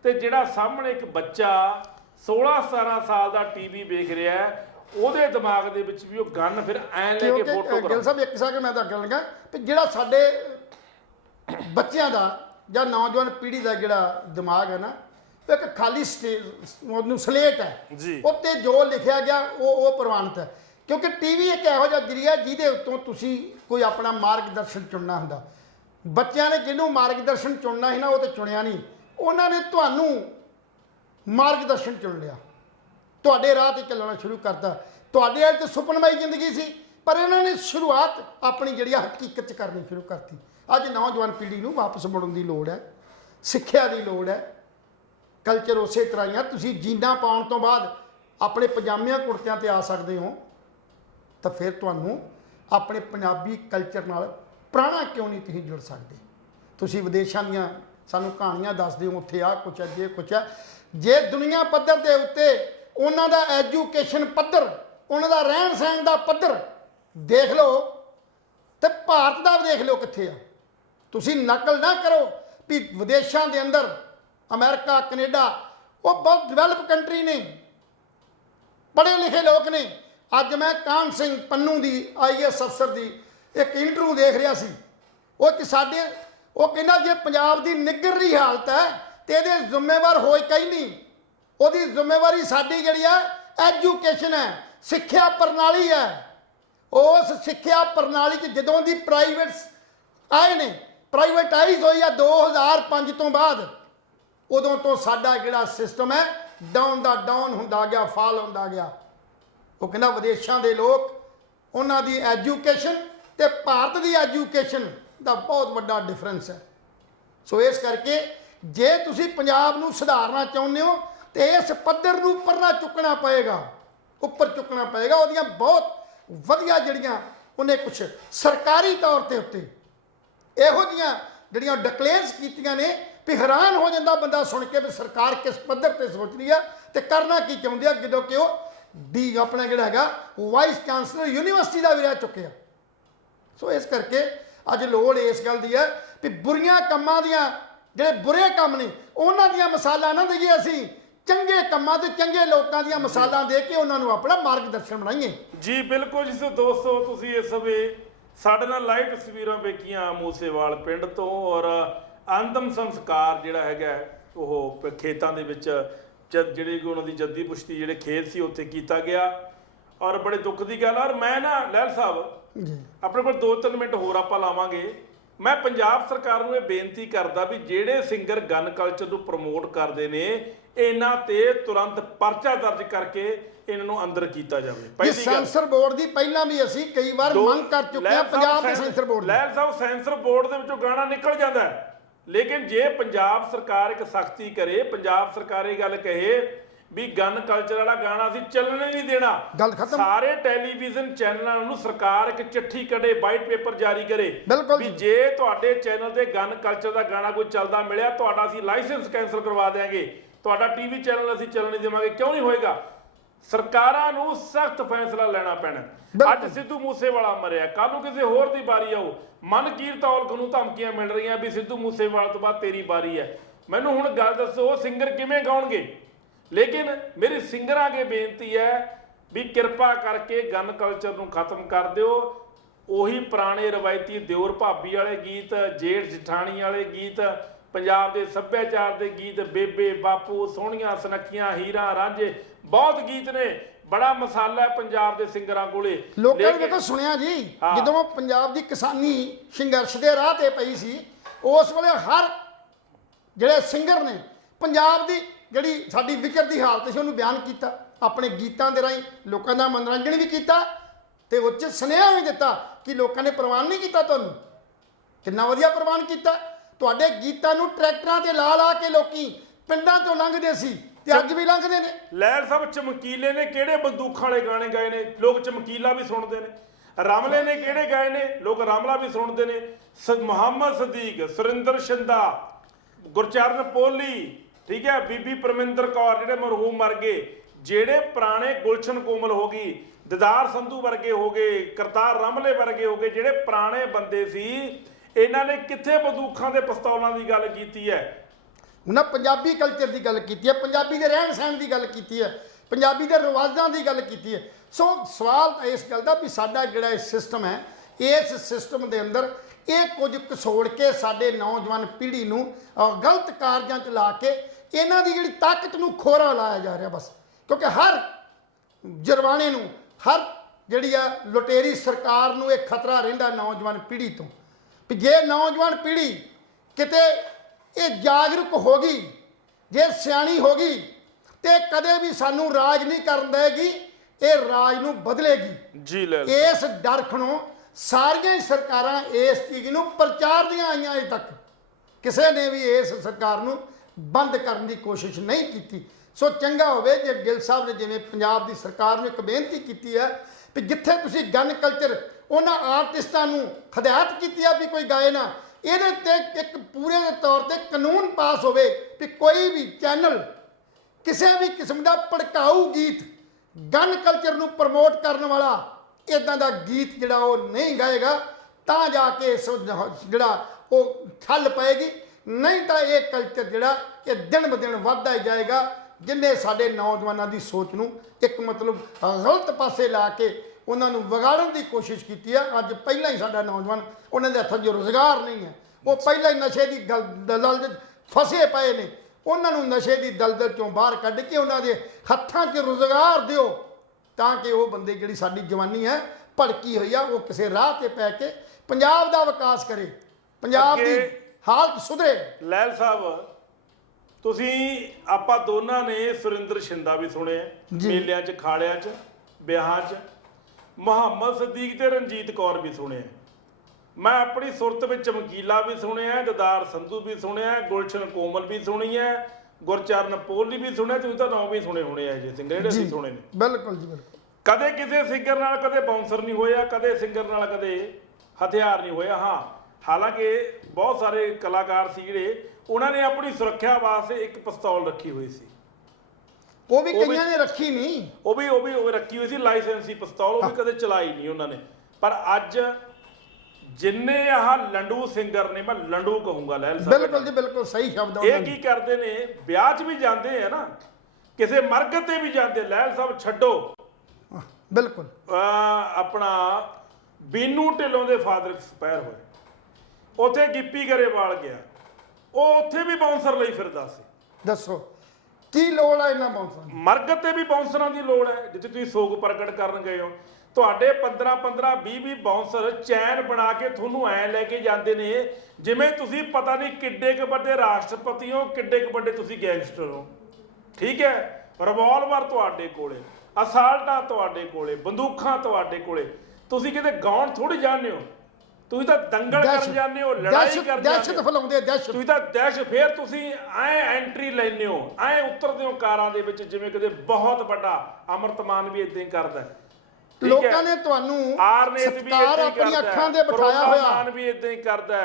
ਤੇ ਜਿਹੜਾ ਸਾਹਮਣੇ ਇੱਕ ਬੱਚਾ 16-17 ਸਾਲ ਦਾ ਟੀਵੀ ਵੇਖ ਰਿਹਾ, ਉਹਦੇ ਦਿਮਾਗ ਦੇ ਵਿੱਚ ਵੀ ਉਹ ਗਨ ਫਿਰ ਐਂ ਲੈ ਕੇ ਫੋਟੋ ਗਿੱਲ ਸਾਹਿਬ ਇੱਕ ਸਾਕੇ ਮੈਂ ਤਾਂ ਅੱਗੇ ਲੱਗਾ ਕਿ ਜਿਹੜਾ ਸਾਡੇ ਬੱਚਿਆਂ ਦਾ ਜਾਂ ਨੌਜਵਾਨ ਪੀੜ੍ਹੀ ਦਾ ਜਿਹੜਾ ਦਿਮਾਗ ਹੈ ਨਾ, ਇੱਕ ਖਾਲੀ ਉਹਨੂੰ ਸਲੇਟ ਹੈ, ਉੱਤੇ ਜੋ ਲਿਖਿਆ ਗਿਆ ਉਹ ਪ੍ਰਵਾਨਿਤ ਹੈ। ਕਿਉਂਕਿ ਟੀਵੀ ਇੱਕ ਇਹੋ ਜਿਹਾ ਜ਼ਰੀਆ ਜਿਹਦੇ ਉੱਤੋਂ ਤੁਸੀਂ ਕੋਈ ਆਪਣਾ ਮਾਰਗਦਰਸ਼ਨ ਚੁਣਨਾ ਹੁੰਦਾ। ਬੱਚਿਆਂ ਨੇ ਜਿਹਨੂੰ ਮਾਰਗਦਰਸ਼ਨ ਚੁਣਨਾ ਸੀ ਨਾ, ਉਹ ਤਾਂ ਚੁਣਿਆ ਨਹੀਂ, ਉਹਨਾਂ ਨੇ ਤੁਹਾਨੂੰ ਮਾਰਗਦਰਸ਼ਨ ਚੁਣ ਲਿਆ, ਤੁਹਾਡੇ ਰਾਹ ਤੇ ਚੱਲਣਾ ਸ਼ੁਰੂ ਕਰਤਾ। ਤੁਹਾਡੇ ਵਾਲੀ ਤਾਂ ਸੁਪਨਮਈ ਜ਼ਿੰਦਗੀ ਸੀ, ਪਰ ਇਹਨਾਂ ਨੇ ਸ਼ੁਰੂਆਤ ਆਪਣੀ ਜਿਹੜੀ ਆ ਹਕੀਕਤ 'ਚ ਕਰਨੀ ਸ਼ੁਰੂ ਕਰਤੀ। ਅੱਜ ਨੌਜਵਾਨ ਪੀੜ੍ਹੀ ਨੂੰ ਵਾਪਸ ਮੁੜਨ ਦੀ ਲੋੜ ਹੈ, ਸਿੱਖਿਆ ਦੀ ਲੋੜ ਹੈ। ਕਲਚਰ ਉਸੇ ਤਰ੍ਹਾਂ ਹੀ ਆ। ਤੁਸੀਂ ਜੀਨਾਂ ਪਾਉਣ ਤੋਂ ਬਾਅਦ ਆਪਣੇ ਪਜਾਮਿਆਂ ਕੁੜਤਿਆਂ ਤੇ ਆ ਸਕਦੇ ਹੋ, ਤਾਂ ਫਿਰ ਤੁਹਾਨੂੰ ਆਪਣੇ ਪੰਜਾਬੀ ਕਲਚਰ ਨਾਲ ਪੁਰਾਣਾ ਕਿਉਂ ਨਹੀਂ ਤੁਸੀਂ ਜੁੜ ਸਕਦੇ? ਤੁਸੀਂ ਵਿਦੇਸ਼ਾਂ ਦੀਆਂ ਸਾਨੂੰ ਕਹਾਣੀਆਂ ਦੱਸਦੇ ਹੋ, ਉੱਥੇ ਆਹ ਕੁਛ ਹੈ, ਜੇ ਕੁਛ ਹੈ। ਜੇ ਦੁਨੀਆ ਪੱਧਰ ਦੇ ਉੱਤੇ ਉਹਨਾਂ ਦਾ ਐਜੂਕੇਸ਼ਨ ਪੱਧਰ, ਉਹਨਾਂ ਦਾ ਰਹਿਣ ਸਹਿਣ ਦਾ ਪੱਧਰ ਦੇਖ ਲਓ, ਤੇ ਭਾਰਤ ਦਾ ਦੇਖ ਲਓ ਕਿੱਥੇ ਆ। ਤੁਸੀਂ ਨਕਲ ਨਾ ਕਰੋ ਵੀ ਵਿਦੇਸ਼ਾਂ ਦੇ ਅੰਦਰ ਅਮਰੀਕਾ, ਕੈਨੇਡਾ, ਉਹ ਬਹੁਤ ਡਿਵੈਲਪ ਕੰਟਰੀ ਨੇ, ਪੜ੍ਹੇ ਲਿਖੇ ਲੋਕ ਨੇ। ਅੱਜ ਮੈਂ ਕਾਹਨ ਸਿੰਘ ਪੰਨੂ ਦੀ IAS ਅਫਸਰ ਦੀ ਇੱਕ ਇੰਟਰਵਿਊ ਦੇਖ ਰਿਹਾ ਸੀ। ਉਹ ਕਹਿੰਦਾ ਜੇ ਪੰਜਾਬ ਦੀ ਨਿੱਘਰੀ ਹਾਲਤ ਹੈ ਤੇ ਇਹਦੇ ਜ਼ਿੰਮੇਵਾਰ ਹੋਏ ਕਈ ਨਹੀਂ, ਉਹਦੀ ਜ਼ਿੰਮੇਵਾਰੀ ਸਾਡੀ ਜਿਹੜੀ ਹੈ ਐਜੂਕੇਸ਼ਨ ਹੈ, ਸਿੱਖਿਆ ਪ੍ਰਣਾਲੀ ਹੈ। ਉਸ ਸਿੱਖਿਆ ਪ੍ਰਣਾਲੀ 'ਚ ਜਦੋਂ ਦੀ ਪ੍ਰਾਈਵੇਟਸ ਆਏ ਨੇ, ਪ੍ਰਾਈਵੇਟਾਈਜ਼ ਹੋਈ ਆ 2005 ਤੋਂ ਬਾਅਦ, ਉਦੋਂ ਤੋਂ ਸਾਡਾ ਜਿਹੜਾ ਸਿਸਟਮ ਹੈ ਡਾਊਨ ਦਾ ਡਾਊਨ ਹੁੰਦਾ ਗਿਆ, ਫਾਲ ਹੁੰਦਾ ਗਿਆ। ਉਹ ਕਹਿੰਦਾ ਵਿਦੇਸ਼ਾਂ ਦੇ ਲੋਕ, ਉਹਨਾਂ ਦੀ ਐਜੂਕੇਸ਼ਨ ਤੇ ਭਾਰਤ ਦੀ ਐਜੂਕੇਸ਼ਨ ਦਾ ਬਹੁਤ ਵੱਡਾ ਡਿਫਰੈਂਸ ਹੈ। ਸੋ ਇਸ ਕਰਕੇ ਜੇ ਤੁਸੀਂ ਪੰਜਾਬ ਨੂੰ ਸੁਧਾਰਨਾ ਚਾਹੁੰਦੇ ਹੋ ਤੇ ਇਸ ਪੱਧਰ ਨੂੰ ਉੱਪਰ ਚੁੱਕਣਾ ਪਏਗਾ, ਉੱਪਰ ਚੁੱਕਣਾ ਪਏਗਾ। ਉਹਦੀਆਂ ਬਹੁਤ ਵਧੀਆ ਜਿਹੜੀਆਂ ਉਹਨੇ ਕੁਛ ਸਰਕਾਰੀ ਤੌਰ ਤੇ ਉੱਤੇ ਇਹੋ ਜਿਹੀਆਂ ਜਿਹੜੀਆਂ ਡਿਕਲੇਅਰਸ ਕੀਤੀਆਂ ਨੇ ਵੀ ਹੈਰਾਨ ਹੋ ਜਾਂਦਾ ਬੰਦਾ ਸੁਣ ਕੇ ਵੀ ਸਰਕਾਰ ਕਿਸ ਪੱਧਰ ਤੇ ਸੋਚ ਰਹੀ ਆ ਤੇ ਕਰਨਾ ਕੀ ਚਾਹੁੰਦੀ ਆ, ਜਦੋਂ ਕਿ ਉਹ ਆਪਣਾ ਜਿਹੜਾ ਹੈਗਾ ਵਾਈਸ ਚਾਂਸਲਰ ਯੂਨੀਵਰਸਿਟੀ ਦਾ ਵੀ ਰਹਿ ਚੁੱਕਿਆ। ਸੋ ਇਸ ਕਰਕੇ ਅੱਜ ਲੋੜ ਇਸ ਗੱਲ ਦੀ ਹੈ ਵੀ ਬੁਰੀਆਂ ਕੰਮਾਂ ਦੀਆਂ, ਜਿਹੜੇ ਬੁਰੇ ਕੰਮ ਨੇ ਉਹਨਾਂ ਦੀਆਂ ਮਿਸਾਲਾਂ ਨਾ ਦੇਈਏ, ਅਸੀਂ ਚੰਗੇ ਕੰਮਾਂ ਤੇ ਚੰਗੇ ਲੋਕਾਂ ਦੀਆਂ ਮਿਸਾਲਾਂ ਦੇ ਕੇ ਉਹਨਾਂ ਨੂੰ ਆਪਣਾ ਮਾਰਗਦਰਸ਼ਨ ਬਣਾਈਏ। ਜੀ ਬਿਲਕੁਲ ਜੀ। ਦੋਸਤੋ ਤੁਸੀਂ ਇਸ ਸਮੇਂ ਸਾਡੇ ਨਾਲ ਲਾਈਵ ਤਸਵੀਰਾਂ ਵੇਖੀਆਂ ਮੂਸੇਵਾਲ ਪਿੰਡ ਤੋਂ, ਔਰ ਅੰਤਮ ਸੰਸਕਾਰ ਜਿਹੜਾ ਹੈਗਾ ਉਹ ਖੇਤਾਂ ਦੇ ਵਿੱਚ ਜਿਹੜੀ ਉਹਨਾਂ ਦੀ ਜੱਦੀ ਪੁਸ਼ਤੀ ਜਿਹੜੇ ਖੇਤ ਸੀ ਉੱਥੇ ਕੀਤਾ ਗਿਆ, ਔਰ ਬੜੇ ਦੁੱਖ ਦੀ ਗੱਲ। ਔਰ ਮੈਂ ਨਾ ਲਹਿਲ ਸਾਹਿਬ ਜੀ ਆਪਣੇ ਕੋਲ 2-3 ਮਿੰਟ ਹੋਰ ਆਪਾਂ ਲਾਵਾਂਗੇ। ਮੈਂ ਪੰਜਾਬ ਸਰਕਾਰ ਨੂੰ ਇਹ ਬੇਨਤੀ ਕਰਦਾ ਵੀ ਜਿਹੜੇ ਸਿੰਗਰ ਗਨ ਕਲਚਰ ਨੂੰ ਪ੍ਰਮੋਟ ਕਰਦੇ ਨੇ, ਇਹਨਾਂ ਤੇ ਤੁਰੰਤ ਪਰਚਾ ਦਰਜ ਕਰਕੇ ਇਹਨਾਂ ਨੂੰ ਅੰਦਰ ਕੀਤਾ ਜਾਵੇ। ਪਹਿਲੀ ਸੈਂਸਰ ਬੋਰਡ ਦੀ ਪਹਿਲਾਂ ਵੀ ਅਸੀਂ ਕਈ ਵਾਰ ਮੰਗ ਕਰ ਚੁੱਕੇ ਹਾਂ ਪੰਜਾਬ ਦੇ ਸੈਂਸਰ ਬੋਰਡ। ਲਹਿਲ ਸਾਹਿਬ ਸੈਂਸਰ ਬੋਰਡ ਦੇ ਵਿੱਚੋਂ ਗਾਣਾ ਨਿਕਲ ਜਾਂਦਾ ਹੈ, ਲੇਕਿਨ ਜੇ ਪੰਜਾਬ ਸਰਕਾਰ ਇੱਕ ਸਖਤੀ ਕਰੇ, ਪੰਜਾਬ ਸਰਕਾਰ ਇਹ ਗੱਲ ਕਹੇ ਵੀ ਗਨ ਕਲਚਰ ਵਾਲਾ ਗਾਣਾ ਅਸੀਂ ਚੱਲਣੇ ਨਹੀਂ ਦੇਣਾ, ਗੱਲ ਖਤਮ। ਸਾਰੇ ਟੈਲੀਵਿਜ਼ਨ ਚੈਨਲਾਂ ਨੂੰ ਸਰਕਾਰ ਇੱਕ ਚਿੱਠੀ ਕੱਢੇ, ਵਾਈਟ ਪੇਪਰ ਜਾਰੀ ਕਰੇ ਵੀ ਜੇ ਤੁਹਾਡੇ ਚੈਨਲ ਤੇ ਗਨ ਕਲਚਰ ਦਾ ਗਾਣਾ ਕੋਈ ਚੱਲਦਾ ਮਿਲਿਆ, ਤੁਹਾਡਾ ਅਸੀਂ ਲਾਇਸੈਂਸ ਕੈਂਸਲ ਕਰਵਾ ਦੇਵਾਂਗੇ, ਤੁਹਾਡਾ ਟੀਵੀ ਚੈਨਲ ਅਸੀਂ ਚੱਲਣ ਨਹੀਂ ਦੇਵਾਂਗੇ। ਕਿਉਂ ਨਹੀਂ ਹੋਏਗਾ? ਸਰਕਾਰਾਂ ਨੂੰ ਸਖਤ ਫੈਸਲਾ ਲੈਣਾ ਪੈਣਾ। ਅੱਜ ਸਿੱਧੂ ਮੂਸੇਵਾਲਾ ਮਰਿਆ, ਕੱਲ ਨੂੰ ਕਿਸੇ ਹੋਰ ਦੀ ਵਾਰੀ ਆਊ। ਮਨਕੀਰਤ ਔਲਖ ਨੂੰ ਧਮਕੀਆਂ ਮਿਲ ਰਹੀਆਂ ਵੀ ਸਿੱਧੂ ਮੂਸੇਵਾਲਾ ਤੋਂ ਬਾਅਦ ਤੇਰੀ ਵਾਰੀ ਹੈ। ਮੈਨੂੰ ਹੁਣ ਗੱਲ ਦੱਸੋ, ਉਹ ਸਿੰਗਰ ਕਿਵੇਂ ਗਾਉਣਗੇ? ਲੇਕਿਨ ਮੇਰੀ ਸਿੰਗਰਾਂ ਅੱਗੇ ਬੇਨਤੀ ਹੈ ਵੀ ਕਿਰਪਾ ਕਰਕੇ ਗਨ ਕਲਚਰ ਨੂੰ ਖਤਮ ਕਰ ਦਿਓ। ਉਹੀ ਪੁਰਾਣੇ ਰਵਾਇਤੀ ਦਿਓਰ ਭਾਬੀ ਵਾਲੇ ਗੀਤ, ਜੇਠ ਜਠਾਣੀ ਵਾਲੇ ਗੀਤ, ਪੰਜਾਬ ਦੇ ਸੱਭਿਆਚਾਰ ਦੇ ਗੀਤ, ਬੇਬੇ ਬਾਪੂ, ਸੋਹਣੀਆਂ ਸੁਨੱਖੀਆਂ, ਹੀਰਾ ਰਾਂਝੇ, ਬਹੁਤ ਗੀਤ ਨੇ। ਬੜਾ ਮਸਾਲਾ ਹੈ ਪੰਜਾਬ ਦੇ ਸਿੰਗਰਾਂ ਕੋਲੇ। ਲੋਕਾਂ ਨੇ ਦੇਖੋ ਸੁਣਿਆ ਜੀ, ਜਦੋਂ ਪੰਜਾਬ ਦੀ ਕਿਸਾਨੀ ਸੰਘਰਸ਼ ਦੇ ਰਾਹ ਤੇ ਪਈ ਸੀ, ਉਸ ਵੇਲੇ ਹਰ ਜਿਹੜੇ ਸਿੰਗਰ ਨੇ ਪੰਜਾਬ ਦੀ ਜਿਹੜੀ ਸਾਡੀ ਵਿਚਰਦੀ ਹਾਲਤ ਸੀ ਉਹਨੂੰ ਬਿਆਨ ਕੀਤਾ, ਆਪਣੇ ਗੀਤਾਂ ਦੇ ਰਾਹੀਂ ਲੋਕਾਂ ਦਾ ਮਨੋਰੰਜਨ ਵੀ ਕੀਤਾ ਤੇ ਉੱਚ ਸੁਨੇਹਾ ਵੀ ਦਿੱਤਾ ਕਿ ਲੋਕਾਂ ਨੇ ਪ੍ਰਵਾਨ ਨਹੀਂ ਕੀਤਾ ਤੁਹਾਨੂੰ। ਕਿੰਨਾ ਵਧੀਆ ਪ੍ਰਵਾਨ ਕੀਤਾ। ਤੁਹਾਡੇ ਗੀਤਾਂ ਨੂੰ ਟਰੈਕਟਰਾਂ ਤੇ ਲਾ ਲਾ ਕੇ ਲੋਕੀ ਪਿੰਡਾਂ ਤੋਂ ਲੰਘਦੇ ਸੀ ਤੇ ਅੱਜ ਵੀ ਲੰਘਦੇ ਨੇ। ਲਹਿਰ ਸਾਹਿਬ ਚਮਕੀਲੇ ਨੇ ਕਿਹੜੇ ਬੰਦੂਕਾਂ ਵਾਲੇ ਗਾਣੇ ਗਾਏ ਨੇ, ਲੋਕ ਚਮਕੀਲਾ ਵੀ ਸੁਣਦੇ ਨੇ। ਰਮਲੇ ਨੇ ਕਿਹੜੇ ਗਾਏ ਨੇ, ਲੋਕ ਰਮਲਾ ਵੀ ਸੁਣਦੇ ਨੇ। ਮੁਹੰਮਦ ਸਦੀਕ, ਸੁਰਿੰਦਰ ਸ਼ਿੰਦਾ, ਗੁਰਚਰਨ ਪੋਲੀ, ਠੀਕ ਹੈ, ਬੀਬੀ ਪਰਮਿੰਦਰ ਕੌਰ, ਜਿਹੜੇ ਮਰਹੂਮ ਮਰ ਗਏ, ਜਿਹੜੇ ਪੁਰਾਣੇ ਗੁਲਸ਼ਨ ਕੋਮਲ ਹੋ ਗਈ, ਦਿਦਾਰ ਸੰਧੂ ਵਰਗੇ ਹੋ ਗਏ, ਕਰਤਾਰ ਰਮਲੇ ਵਰਗੇ ਹੋ ਗਏ, ਜਿਹੜੇ ਪੁਰਾਣੇ ਬੰਦੇ ਸੀ, ਇਹਨਾਂ ਨੇ ਕਿੱਥੇ ਬੰਦੂਕਾਂ ਦੇ ਪਿਸਤੌਲਾਂ ਦੀ ਗੱਲ ਕੀਤੀ ਹੈ? ਉਹਨਾਂ ਪੰਜਾਬੀ ਕਲਚਰ ਦੀ ਗੱਲ ਕੀਤੀ ਹੈ, ਪੰਜਾਬੀ ਦੇ ਰਹਿਣ ਸਹਿਣ ਦੀ ਗੱਲ ਕੀਤੀ ਹੈ, ਪੰਜਾਬੀ ਦੇ ਰਿਵਾਜ਼ਾਂ ਦੀ ਗੱਲ ਕੀਤੀ ਹੈ। ਸੋ ਸਵਾਲ ਤਾਂ ਇਸ ਗੱਲ ਦਾ ਵੀ ਸਾਡਾ ਜਿਹੜਾ ਇਹ ਸਿਸਟਮ ਹੈ, ਇਸ ਸਿਸਟਮ ਦੇ ਅੰਦਰ ਇਹ ਕੁਝ ਘਸੋੜ ਕੇ ਸਾਡੇ ਨੌਜਵਾਨ ਪੀੜ੍ਹੀ ਨੂੰ ਗਲਤ ਕਾਰਜਾਂ 'ਚ ਲਾ ਕੇ ਇਹਨਾਂ ਦੀ ਜਿਹੜੀ ਤਾਕਤ ਨੂੰ ਖੋਰਾ ਲਾਇਆ ਜਾ ਰਿਹਾ ਬਸ। ਕਿਉਂਕਿ ਹਰ ਜਰਵਾਣੇ ਨੂੰ, ਹਰ ਜਿਹੜੀ ਆ ਲੁਟੇਰੀ ਸਰਕਾਰ ਨੂੰ ਇਹ ਖਤਰਾ ਰਹਿੰਦਾ ਨੌਜਵਾਨ ਪੀੜ੍ਹੀ ਤੋਂ ਵੀ ਜੇ ਨੌਜਵਾਨ ਪੀੜ੍ਹੀ ਕਿਤੇ ਇਹ ਜਾਗਰੂਕ ਹੋ ਗਈ, ਜੇ ਸਿਆਣੀ ਹੋ ਗਈ ਤੇ ਕਦੇ ਵੀ ਸਾਨੂੰ ਰਾਜ ਨਹੀਂ ਕਰਨ ਦੇਗੀ, ਇਹ ਰਾਜ ਨੂੰ ਬਦਲੇਗੀ ਜੀ ਲੈ ਇਸ ਡਰ ਖਣੋਂ ਸਾਰੀਆਂ ਹੀ ਸਰਕਾਰਾਂ ਇਸ ਚੀਜ਼ ਨੂੰ ਪ੍ਰਚਾਰ ਦੀਆਂ ਆਈਆਂ ਅਜੇ ਤੱਕ ਕਿਸੇ ਨੇ ਵੀ ਇਸ ਸਰਕਾਰ ਨੂੰ ਬੰਦ ਕਰਨ ਦੀ ਕੋਸ਼ਿਸ਼ ਨਹੀਂ ਕੀਤੀ। ਸੋ ਚੰਗਾ ਹੋਵੇ ਜੇ ਗਿੱਲ ਸਾਹਿਬ ਨੇ ਜਿਵੇਂ ਪੰਜਾਬ ਦੀ ਸਰਕਾਰ ਨੂੰ ਇੱਕ ਬੇਨਤੀ ਕੀਤੀ ਹੈ ਕਿ ਜਿੱਥੇ ਤੁਸੀਂ ਗਨ ਕਲਚਰ ਉਹਨਾਂ ਆਰਟਿਸਟਾਂ ਨੂੰ ਹਦਾਇਤ ਕੀਤੀ ਆ ਵੀ ਕੋਈ ਗਾਏ ਨਾ, ਇਹਦੇ ਤੇ ਇੱਕ ਪੂਰੇ ਦੇ ਤੌਰ ਤੇ ਕਾਨੂੰਨ ਪਾਸ ਹੋਵੇ ਕਿ ਕੋਈ ਵੀ ਚੈਨਲ ਕਿਸੇ ਵੀ ਕਿਸਮ ਦਾ ਭੜਕਾਊ ਗੀਤ ਗਨ ਕਲਚਰ ਨੂੰ ਪ੍ਰਮੋਟ ਕਰਨ ਵਾਲਾ ਇਦਾਂ ਦਾ ਗੀਤ ਜਿਹੜਾ ਉਹ ਨਹੀਂ ਗਾਏਗਾ, ਤਾਂ ਜਾ ਕੇ ਇਸ ਜਿਹੜਾ ਉਹ ਠੱਲ ਪਏਗੀ। ਨਹੀਂ ਤਾਂ ਇਹ ਕਲਚਰ ਜਿਹੜਾ ਇਹ ਦਿਨ ਬ ਦਿਨ ਵੱਧਦਾ ਹੀ ਜਾਏਗਾ, ਜਿੰਨੇ ਸਾਡੇ ਨੌਜਵਾਨਾਂ ਦੀ ਸੋਚ ਨੂੰ ਇੱਕ ਮਤਲਬ ਗਲਤ ਪਾਸੇ ਲਾ ਕੇ ਉਹਨਾਂ ਨੂੰ ਵਿਗਾੜਨ ਦੀ ਕੋਸ਼ਿਸ਼ ਕੀਤੀ ਆ। ਅੱਜ ਪਹਿਲਾਂ ਹੀ ਸਾਡਾ ਨੌਜਵਾਨ ਉਹਨਾਂ ਦੇ ਹੱਥਾਂ 'ਚ ਰੁਜ਼ਗਾਰ ਨਹੀਂ ਹੈ, ਉਹ ਪਹਿਲਾਂ ਹੀ ਨਸ਼ੇ ਦੀ ਦਲਦਲ 'ਚ ਫਸੇ ਪਏ ਨੇ। ਉਹਨਾਂ ਨੂੰ ਨਸ਼ੇ ਦੀ ਦਲਦਲ 'ਚੋਂ ਬਾਹਰ ਕੱਢ ਕੇ ਉਹਨਾਂ ਦੇ ਹੱਥਾਂ 'ਚ ਰੁਜ਼ਗਾਰ ਦਿਓ, ਤਾਂ ਕਿ ਉਹ ਬੰਦੇ ਜਿਹੜੀ ਸਾਡੀ ਜਵਾਨੀ ਹੈ ਭੜਕੀ ਹੋਈ ਆ ਉਹ ਕਿਸੇ ਰਾਹ ਤੇ ਪੈ ਕੇ ਪੰਜਾਬ ਦਾ ਵਿਕਾਸ ਕਰੇ, ਪੰਜਾਬ ਦੀ ਹਾਲਤ ਸੁਧਰੇ। ਲਹਿਲ ਸਾਹਿਬ, ਤੁਸੀਂ ਆਪਾਂ ਦੋਨਾਂ ਨੇ ਸੁਰਿੰਦਰ ਸ਼ਿੰਦਾ ਵੀ ਸੁਣਿਆ ਮੇਲਿਆਂ 'ਚ, ਖਾੜਿਆਂ 'ਚ, ਵਿਆਹਾਂ 'ਚ, ਮੁਹੰਮਦ ਸਦੀਕ ਤੇ ਰਣਜੀਤ ਕੌਰ ਵੀ ਸੁਣਿਆ। ਮੈਂ ਆਪਣੀ ਸੁਰਤ ਵਿੱਚ ਚਮਕੀਲਾ ਵੀ ਸੁਣਿਆ, ਦਦਾਰ ਸੰਧੂ ਵੀ ਸੁਣਿਆ, ਗੁਲਸ਼ਨ ਕੋਮਲ ਵੀ ਸੁਣੀ ਹੈ, ਗੁਰਚਰਨ ਪੋਲੀ ਵੀ ਸੁਣਿਆ। ਤੁਸੀਂ ਤਾਂ ਨਾਮ ਵੀ ਸੁਣੇ ਹੋਣੇ ਆ ਜੀ ਸਿੰਗਰ ਜਿਹੜੇ ਅਸੀਂ ਸੁਣੇ ਨੇ। ਬਿਲਕੁਲ ਜੀ ਬਿਲਕੁਲ। ਕਦੇ ਕਿਸੇ ਸਿੰਗਰ ਨਾਲ ਕਦੇ ਬਾਉਂਸਰ ਨਹੀਂ ਹੋਇਆ, ਕਦੇ ਸਿੰਗਰ ਨਾਲ ਕਦੇ ਹਥਿਆਰ ਨਹੀਂ ਹੋਇਆ। ਹਾਂ, ਹਾਲਾਂਕਿ ਬਹੁਤ ਸਾਰੇ ਕਲਾਕਾਰ ਸੀ ਜਿਹੜੇ ਉਹਨਾਂ ਨੇ ਆਪਣੀ ਸੁਰੱਖਿਆ ਵਾਸਤੇ ਇੱਕ ਪਿਸਤੌਲ ਰੱਖੀ ਹੋਈ ਸੀ, ਉਹ ਵੀ ਕਈਆਂ ਨੇ ਰੱਖੀ ਨਹੀਂ, ਉਹ ਵੀ ਰੱਖੀ ਹੋਈ ਸੀ ਲਾਇਸੈਂਸੀ ਪਿਸਤੌਲ, ਉਹ ਵੀ ਕਦੇ ਚਲਾਈ ਨਹੀਂ ਉਹਨਾਂ ਨੇ। ਪਰ ਅੱਜ ਜਿੰਨੇ ਆਹ ਲੰਡੂ ਸਿੰਗਰ ਨੇ, ਮੈਂ ਲੰਡੂ ਕਹੂੰਗਾ ਲਹਿਲ ਸਾਹਿਬ, ਬਿਲਕੁਲ ਜੀ ਬਿਲਕੁਲ ਸਹੀ ਸ਼ਬਦ ਇਹ ਕੀ ਕਰਦੇ ਨੇ, ਵਿਆਹ 'ਚ ਵੀ ਜਾਂਦੇ ਆ ਨਾ, ਕਿਸੇ ਮਰਕਤ ਤੇ ਵੀ ਜਾਂਦੇ। ਲਹਿਲ ਸਾਹਿਬ ਛੱਡੋ, ਬਿਲਕੁਲ ਆਪਣਾ ਬੀਨੂ ਢਿੱਲੋਂ ਦੇ ਫਾਦਰ ਐਕਸਪਾਇਰ ਹੋਏ, ਉੱਥੇ ਗਿੱਪੀ ਗਰੇਵਾਲ ਗਿਆ, ਉਹ ਉੱਥੇ ਵੀ ਬਾਉਂਸਰ ਲਈ ਫਿਰਦਾ ਸੀ। ਦੱਸੋ ਕੀ ਲੋੜ ਹੈ ਇਹਨਾਂ ਬਾਉਂਸਰਾਂ ਦੀ? ਮਰਕਤ ਤੇ ਵੀ ਬਾਉਂਸਰਾਂ ਦੀ ਲੋੜ ਹੈ। ਜਿੱਥੇ ਤੁਸੀਂ ਸੋਗ ਪ੍ਰਗਟ ਕਰਨ ਗਏ ਹੋ, ਤੁਹਾਡੇ 15 20 ਬਾਉਂਸਰ ਚੈਨ ਬਣਾ ਕੇ ਤੁਹਾਨੂੰ ਐ ਲੈ ਕੇ ਜਾਂਦੇ ਨੇ ਜਿਵੇਂ ਤੁਸੀਂ ਪਤਾ ਨਹੀਂ ਕਿੱਡੇ ਕੁ ਵੱਡੇ ਰਾਸ਼ਟਰਪਤੀ ਹੋ, ਕਿੱਡੇ ਕੁ ਵੱਡੇ ਤੁਸੀਂ ਗੈਂਗਸਟਰ ਹੋ। ਠੀਕ ਹੈ, ਰਿਵਾਲਵਰ ਤੁਹਾਡੇ ਕੋਲੇ, ਅਸਾਲਟਾਂ ਤੁਹਾਡੇ ਕੋਲੇ, ਬੰਦੂਕਾਂ ਤੁਹਾਡੇ ਕੋਲੇ। ਤੁਸੀਂ ਕਿਤੇ ਗਾਉਣ ਥੋੜੀ ਜਾਂਦੇ ਹੋ, ਤੁਸੀਂ ਤਾਂ ਦੰਗਲ ਕਰਨ ਜਾਂਦੇ ਹੋ, ਲੜਾਈ ਕਰਨ ਜਾਂਦੇ ਹੋ, ਦਹਿਸ਼ਤ ਫੈਲਾਉਂਦੇ, ਦਹਿਸ਼ਤ। ਤੁਸੀਂ ਤਾਂ ਦਹਿਸ਼ਤ। ਫਿਰ ਤੁਸੀਂ ਐ ਐਂਟਰੀ ਲੈਂਦੇ ਹੋ, ਐ ਉਤਰਦੇ ਹੋ ਕਾਰਾਂ ਦੇ ਵਿੱਚ ਜਿਵੇਂ ਕਿਤੇ ਬਹੁਤ ਵੱਡਾ। ਅਮਰਤਮਾਨ ਵੀ ਇਦਾਂ ਹੀ ਕਰਦਾ, ਲੋਕਾਂ ਨੇ ਤੁਹਾਨੂੰ ਸਤਿਕਾਰ ਆਪਣੀ ਅੱਖਾਂ ਦੇ ਬਿਠਾਇਆ ਹੋਇਆ। ਮਾਨ ਵੀ ਇਦਾਂ ਹੀ ਕਰਦਾ,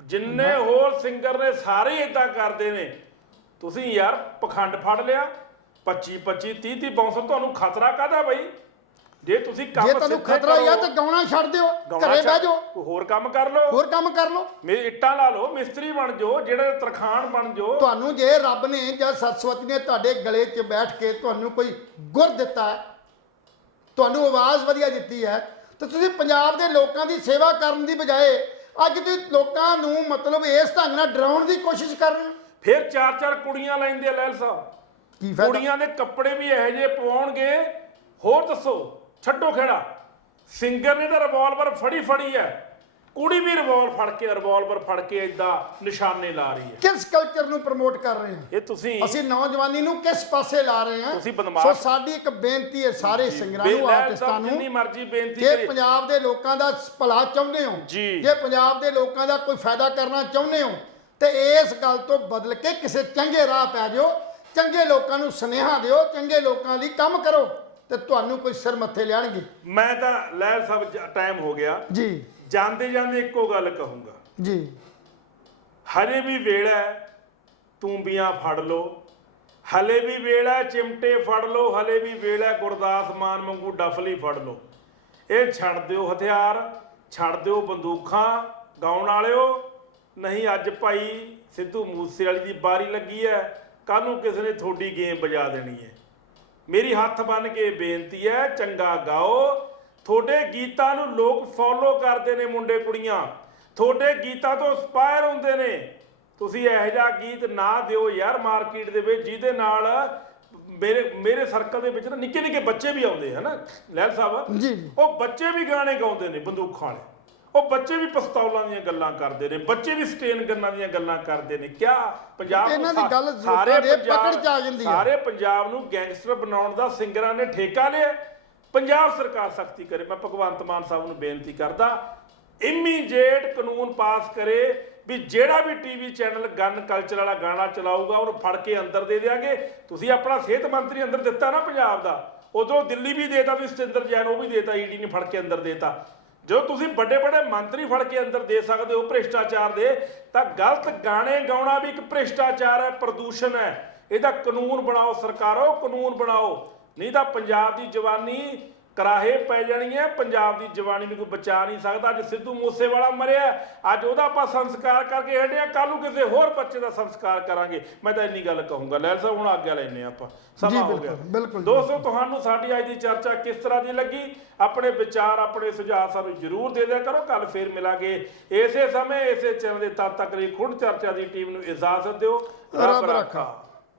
ਜਿੰਨੇ ਹੋਰ ਸਿੰਗਰ ਨੇ ਸਾਰੇ ਇਦਾਂ ਕਰਦੇ ਨੇ। ਤੁਸੀਂ ਯਾਰ ਪਖੰਡ ਫੜ ਲਿਆ, 25 30 ਬਾਉਂਸਰ। ਤੁਹਾਨੂੰ ਖਤਰਾ ਕਾਹਦਾ ਬਈ? ਜੇ ਤੁਸੀਂ ਕੰਮ ਜੇ ਤੁਹਾਨੂੰ ਖਤਰਾ ਹੀ ਆ ਤਾਂ ਗਾਉਣਾ ਛੱਡ ਦਿਓ, ਘਰੇ ਬਹਿ ਜਾਓ, ਕੋਈ ਹੋਰ ਕੰਮ ਕਰ ਲਓ, ਹੋਰ ਕੰਮ ਕਰ ਲਓ, ਇੱਟਾਂ ਲਾ ਲਓ, ਮਿਸਤਰੀ ਬਣ ਜਾਓ, ਜਿਹੜੇ ਤਰਖਾਣ ਬਣ ਜਾਓ। ਤੁਹਾਨੂੰ ਜੇ ਰੱਬ ਨੇ ਜਾਂ ਸਰਸਵਤੀ ਨੇ ਤੁਹਾਡੇ ਗਲੇ 'ਚ ਬੈਠ ਕੇ ਤੁਹਾਨੂੰ ਕੋਈ ਗੁਰ ਦਿੱਤਾ ਹੈ, ਤੁਹਾਨੂੰ ਆਵਾਜ਼ ਵਧੀਆ ਦਿੱਤੀ ਹੈ, ਤਾਂ ਤੁਸੀਂ ਪੰਜਾਬ ਦੇ ਲੋਕਾਂ ਦੀ ਸੇਵਾ ਕਰਨ ਦੀ ਬਜਾਏ ਅੱਜ ਤੁਸੀਂ ਲੋਕਾਂ ਨੂੰ ਮਤਲਬ ਇਸ ਢੰਗ ਨਾਲ ਡਰਾਉਣ ਦੀ ਕੋਸ਼ਿਸ਼ ਕਰ ਰਹੇ ਹੋ। ਫਿਰ 4 ਕੁੜੀਆਂ ਲੈਂਦੇ ਆ ਲਹਿਲ ਸਾਹਿਬ, ਕੀ ਫਾਇਦਾ? ਕੁੜੀਆਂ ਦੇ ਕੱਪੜੇ ਵੀ ਇਹੋ ਜਿਹੇ ਪਵਾਉਣਗੇ, ਹੋਰ ਦੱਸੋ। ਛੱਡੋ ਖੇੜਾ, ਸਿੰਗਰ ਨੇ ਤਾਂ ਰਿਵਾਲਵਰ ਫੜੀ ਹੈ, ਕੁੜੀ ਵੀ ਰਿਵਾਲਵਰ ਫੜ ਕੇ ਏਦਾਂ ਨਿਸ਼ਾਨੇ ਲਾ ਰਹੀ ਹੈ। ਕਿਸ ਕਲਚਰ ਨੂੰ ਪ੍ਰਮੋਟ ਕਰ ਰਹੇ ਹਾਂ ਇਹ ਤੁਸੀਂ? ਅਸੀਂ ਨੌਜਵਾਨੀ ਨੂੰ ਕਿਸ ਪਾਸੇ ਲਾ ਰਹੇ ਹਾਂ? ਤੁਸੀਂ ਬਦਮਾਸ਼। ਸੋ ਸਾਡੀ ਇੱਕ ਬੇਨਤੀ ਹੈ ਸਾਰੇ ਸਿੰਗਰਾਂ ਨੂੰ, ਆਰਟਿਸਟਾਂ ਨੂੰ, ਜਿੰਨੀ ਮਰਜ਼ੀ ਬੇਨਤੀ ਜੇ ਕਰੀ। ਪੰਜਾਬ ਦੇ ਲੋਕਾਂ ਦਾ ਭਲਾ ਚਾਹੁੰਦੇ ਹੋ, ਜੇ ਪੰਜਾਬ ਦੇ ਲੋਕਾਂ ਦਾ ਕੋਈ ਫਾਇਦਾ ਕਰਨਾ ਚਾਹੁੰਦੇ ਹੋ, ਤੇ ਇਸ ਗੱਲ ਤੋਂ ਬਦਲ ਕੇ ਕਿਸੇ ਚੰਗੇ ਰਾਹ ਪੈ ਜਾਓ, ਚੰਗੇ ਲੋਕਾਂ ਨੂੰ ਸੁਨੇਹਾ ਦਿਓ, ਚੰਗੇ ਲੋਕਾਂ ਲਈ ਕੰਮ ਕਰੋ, ਤੇ ਤੁਹਾਨੂੰ ਕੋਈ ਸਿਰ ਮੱਥੇ ਲਿਆਣਗੇ। ਮੈਂ ਤਾਂ ਲਹਿਲ ਸਾਹਿਬ ਟਾਈਮ ਹੋ ਗਿਆ ਜੀ, ਜਾਂਦੇ ਜਾਂਦੇ ਇੱਕੋ ਗੱਲ ਕਹੂੰਗਾ ਜੀ, ਹਜੇ ਵੀ ਵੇਲਾ ਤੂੰਬੀਆਂ ਫੜ ਲੋ, ਹਲੇ ਵੀ ਵੇਲਾ ਚਿਮਟੇ ਫੜ ਲੋ, ਹਲੇ ਵੀ ਵੇਲਾ ਗੁਰਦਾਸ ਮਾਨ ਵਾਂਗੂ ਡਫਲੀ ਫੜ ਲੋ। ਇਹ ਛੱਡ ਦਿਓ ਹਥਿਆਰ, ਛੱਡ ਦਿਓ ਬੰਦੂਕਾਂ ਗਾਉਣ ਵਾਲਿਓ। ਨਹੀਂ ਅੱਜ ਭਾਈ ਸਿੱਧੂ ਮੂਸੇਵਾਲੇ ਦੀ ਬਾਰੀ ਲੱਗੀ ਹੈ, ਕੱਲ ਨੂੰ ਕਿਸੇ ਨੇ ਤੁਹਾਡੀ ਗੇਮ ਵਜਾ ਦੇਣੀ ਹੈ। ਮੇਰੀ ਹੱਥ ਬੰਨ ਕੇ ਬੇਨਤੀ ਹੈ, ਚੰਗਾ ਗਾਓ। ਤੁਹਾਡੇ ਗੀਤਾਂ ਨੂੰ ਲੋਕ ਫੋਲੋ ਕਰਦੇ ਨੇ, ਮੁੰਡੇ ਕੁੜੀਆਂ ਤੁਹਾਡੇ ਗੀਤਾਂ ਤੋਂ ਇੰਸਪਾਇਰ ਹੁੰਦੇ ਨੇ। ਤੁਸੀਂ ਇਹੋ ਜਿਹਾ ਗੀਤ ਨਾ ਦਿਓ ਯਾਰ ਮਾਰਕੀਟ ਦੇ ਵਿੱਚ ਜਿਹਦੇ ਨਾਲ ਮੇਰੇ ਸਰਕਲ ਦੇ ਵਿੱਚ ਨਾ ਨਿੱਕੇ ਨਿੱਕੇ ਬੱਚੇ ਵੀ ਆਉਂਦੇ ਹਨ ਲਹਿਲ ਸਾਹਿਬ, ਜੀ, ਉਹ ਬੱਚੇ ਵੀ ਗਾਣੇ ਗਾਉਂਦੇ ਨੇ ਬੰਦੂਕਾਂ ਵਾਲੇ। ਉਹ ਬੱਚੇ ਵੀ ਪਿਸਤੌਲਾਂ ਦੀਆਂ ਗੱਲਾਂ ਕਰਦੇ ਨੇ, ਬੱਚੇ ਵੀ ਸਟੇਨ ਗੰਨਾਂ ਦੀਆਂ ਗੱਲਾਂ ਕਰਦੇ ਨੇ। ਕਿਆ ਪੰਜਾਬ ਨੂੰ ਇਹਨਾਂ ਦੀ ਗੱਲ ਸਾਰੇ ਲੋਕਾਂ ਦੇ ਪਕੜ 'ਚ ਆ ਜਾਂਦੀ ਹੈ। ਸਾਰੇ ਪੰਜਾਬ ਨੂੰ ਗੈਂਗਸਟਰ ਬਣਾਉਣ ਦਾ ਸਿੰਗਰਾਂ ਨੇ ਠੇਕਾ ਲਿਆ। ਪੰਜਾਬ ਸਰਕਾਰ ਸਖਤੀ ਕਰੇ। ਮੈਂ ਭਗਵੰਤ ਮਾਨ ਸਾਹਿਬ ਨੂੰ ਬੇਨਤੀ ਕਰਦਾ, ਇਮੀਡੀਏਟ ਕਾਨੂੰਨ ਪਾਸ ਕਰੇ ਵੀ ਜਿਹੜਾ ਵੀ ਟੀਵੀ ਚੈਨਲ ਗਨ ਕਲਚਰ ਵਾਲਾ ਗਾਣਾ ਚਲਾਊਗਾ ਉਹਨੂੰ ਫੜ ਕੇ ਅੰਦਰ ਦੇ ਦਿਆਂਗੇ। ਤੁਸੀਂ ਆਪਣਾ ਸਿਹਤ ਮੰਤਰੀ ਅੰਦਰ ਦਿੱਤਾ ਨਾ ਪੰਜਾਬ ਦਾ, ਉਧਰੋਂ ਦਿੱਲੀ ਵੀ ਦੇਤਾ, ਵੀ ਸਤਿੰਦਰ ਜੈਨ ਉਹ ਵੀ ਦੇਤਾ, ਈਡੀ ਨੇ ਫੜ ਕੇ ਅੰਦਰ ਦੇਤਾ। ਜੋ ਤੁਸੀਂ ਵੱਡੇ ਵੱਡੇ ਮੰਤਰੀ ਫੜ ਕੇ ਅੰਦਰ ਦੇ ਸਕਦੇ ਹੋ ਭ੍ਰਿਸ਼ਟਾਚਾਰ ਦੇ, ਤਾਂ ਗਲਤ ਗਾਣੇ ਗਾਉਣਾ ਵੀ ਇੱਕ ਭ੍ਰਿਸ਼ਟਾਚਾਰ ਹੈ, ਪ੍ਰਦੂਸ਼ਣ ਹੈ। ਇਹਦਾ ਕਾਨੂੰਨ ਬਣਾਓ ਸਰਕਾਰੋ, ਕਾਨੂੰਨ ਬਣਾਓ, ਨਹੀਂ ਤਾਂ ਪੰਜਾਬ ਦੀ ਜਵਾਨੀ ਕਰਾਹੇ ਪੈ ਜਾਣੀ ਹੈ। ਪੰਜਾਬ ਦੀ ਜਵਾਨੀ ਨੂੰ ਕੋਈ ਬਚਾ ਨਹੀਂ ਸਕਦਾ। ਅੱਜ ਸਿੱਧੂ ਮੂਸੇਵਾਲਾ ਮਰਿਆ, ਅੱਜ ਉਹਦਾ ਆਪਾਂ ਸੰਸਕਾਰ ਕਰਕੇ ਹਟੇ ਆ, ਕੱਲ ਨੂੰ ਕਿਸੇ ਹੋਰ ਬੱਚੇ ਦਾ ਸੰਸਕਾਰ ਕਰਾਂਗੇ। ਮੈਂ ਤਾਂ ਇੰਨੀ ਗੱਲ ਕਹੂੰਗਾ। ਲੈਲ ਸਾਹਿਬ ਹੁਣ ਆਗਿਆ ਲੈਣੇ ਆਪਾਂ, ਸਮਾਂ ਹੋ ਗਿਆ। ਬਿਲਕੁਲ ਦੋਸਤੋ, ਤੁਹਾਨੂੰ ਸਾਡੀ ਅੱਜ ਦੀ ਚਰਚਾ ਕਿਸ ਤਰ੍ਹਾਂ ਦੀ ਲੱਗੀ? ਆਪਣੇ ਵਿਚਾਰ, ਆਪਣੇ ਸੁਝਾਅ ਸਾਨੂੰ ਜ਼ਰੂਰ ਦੇ ਦਿਆ ਕਰੋ। ਕੱਲ ਫੇਰ ਮਿਲਾਂਗੇ ਇਸੇ ਸਮੇਂ ਇਸੇ ਚੈਨਲ ਦੇ। ਤਦ ਤੱਕ ਲਈ ਖੁੰਡ ਚਰਚਾ ਦੀ ਟੀਮ ਨੂੰ ਇਜਾਜ਼ਤ ਦਿਓ। ਰੱਬ ਰਾਖਾ।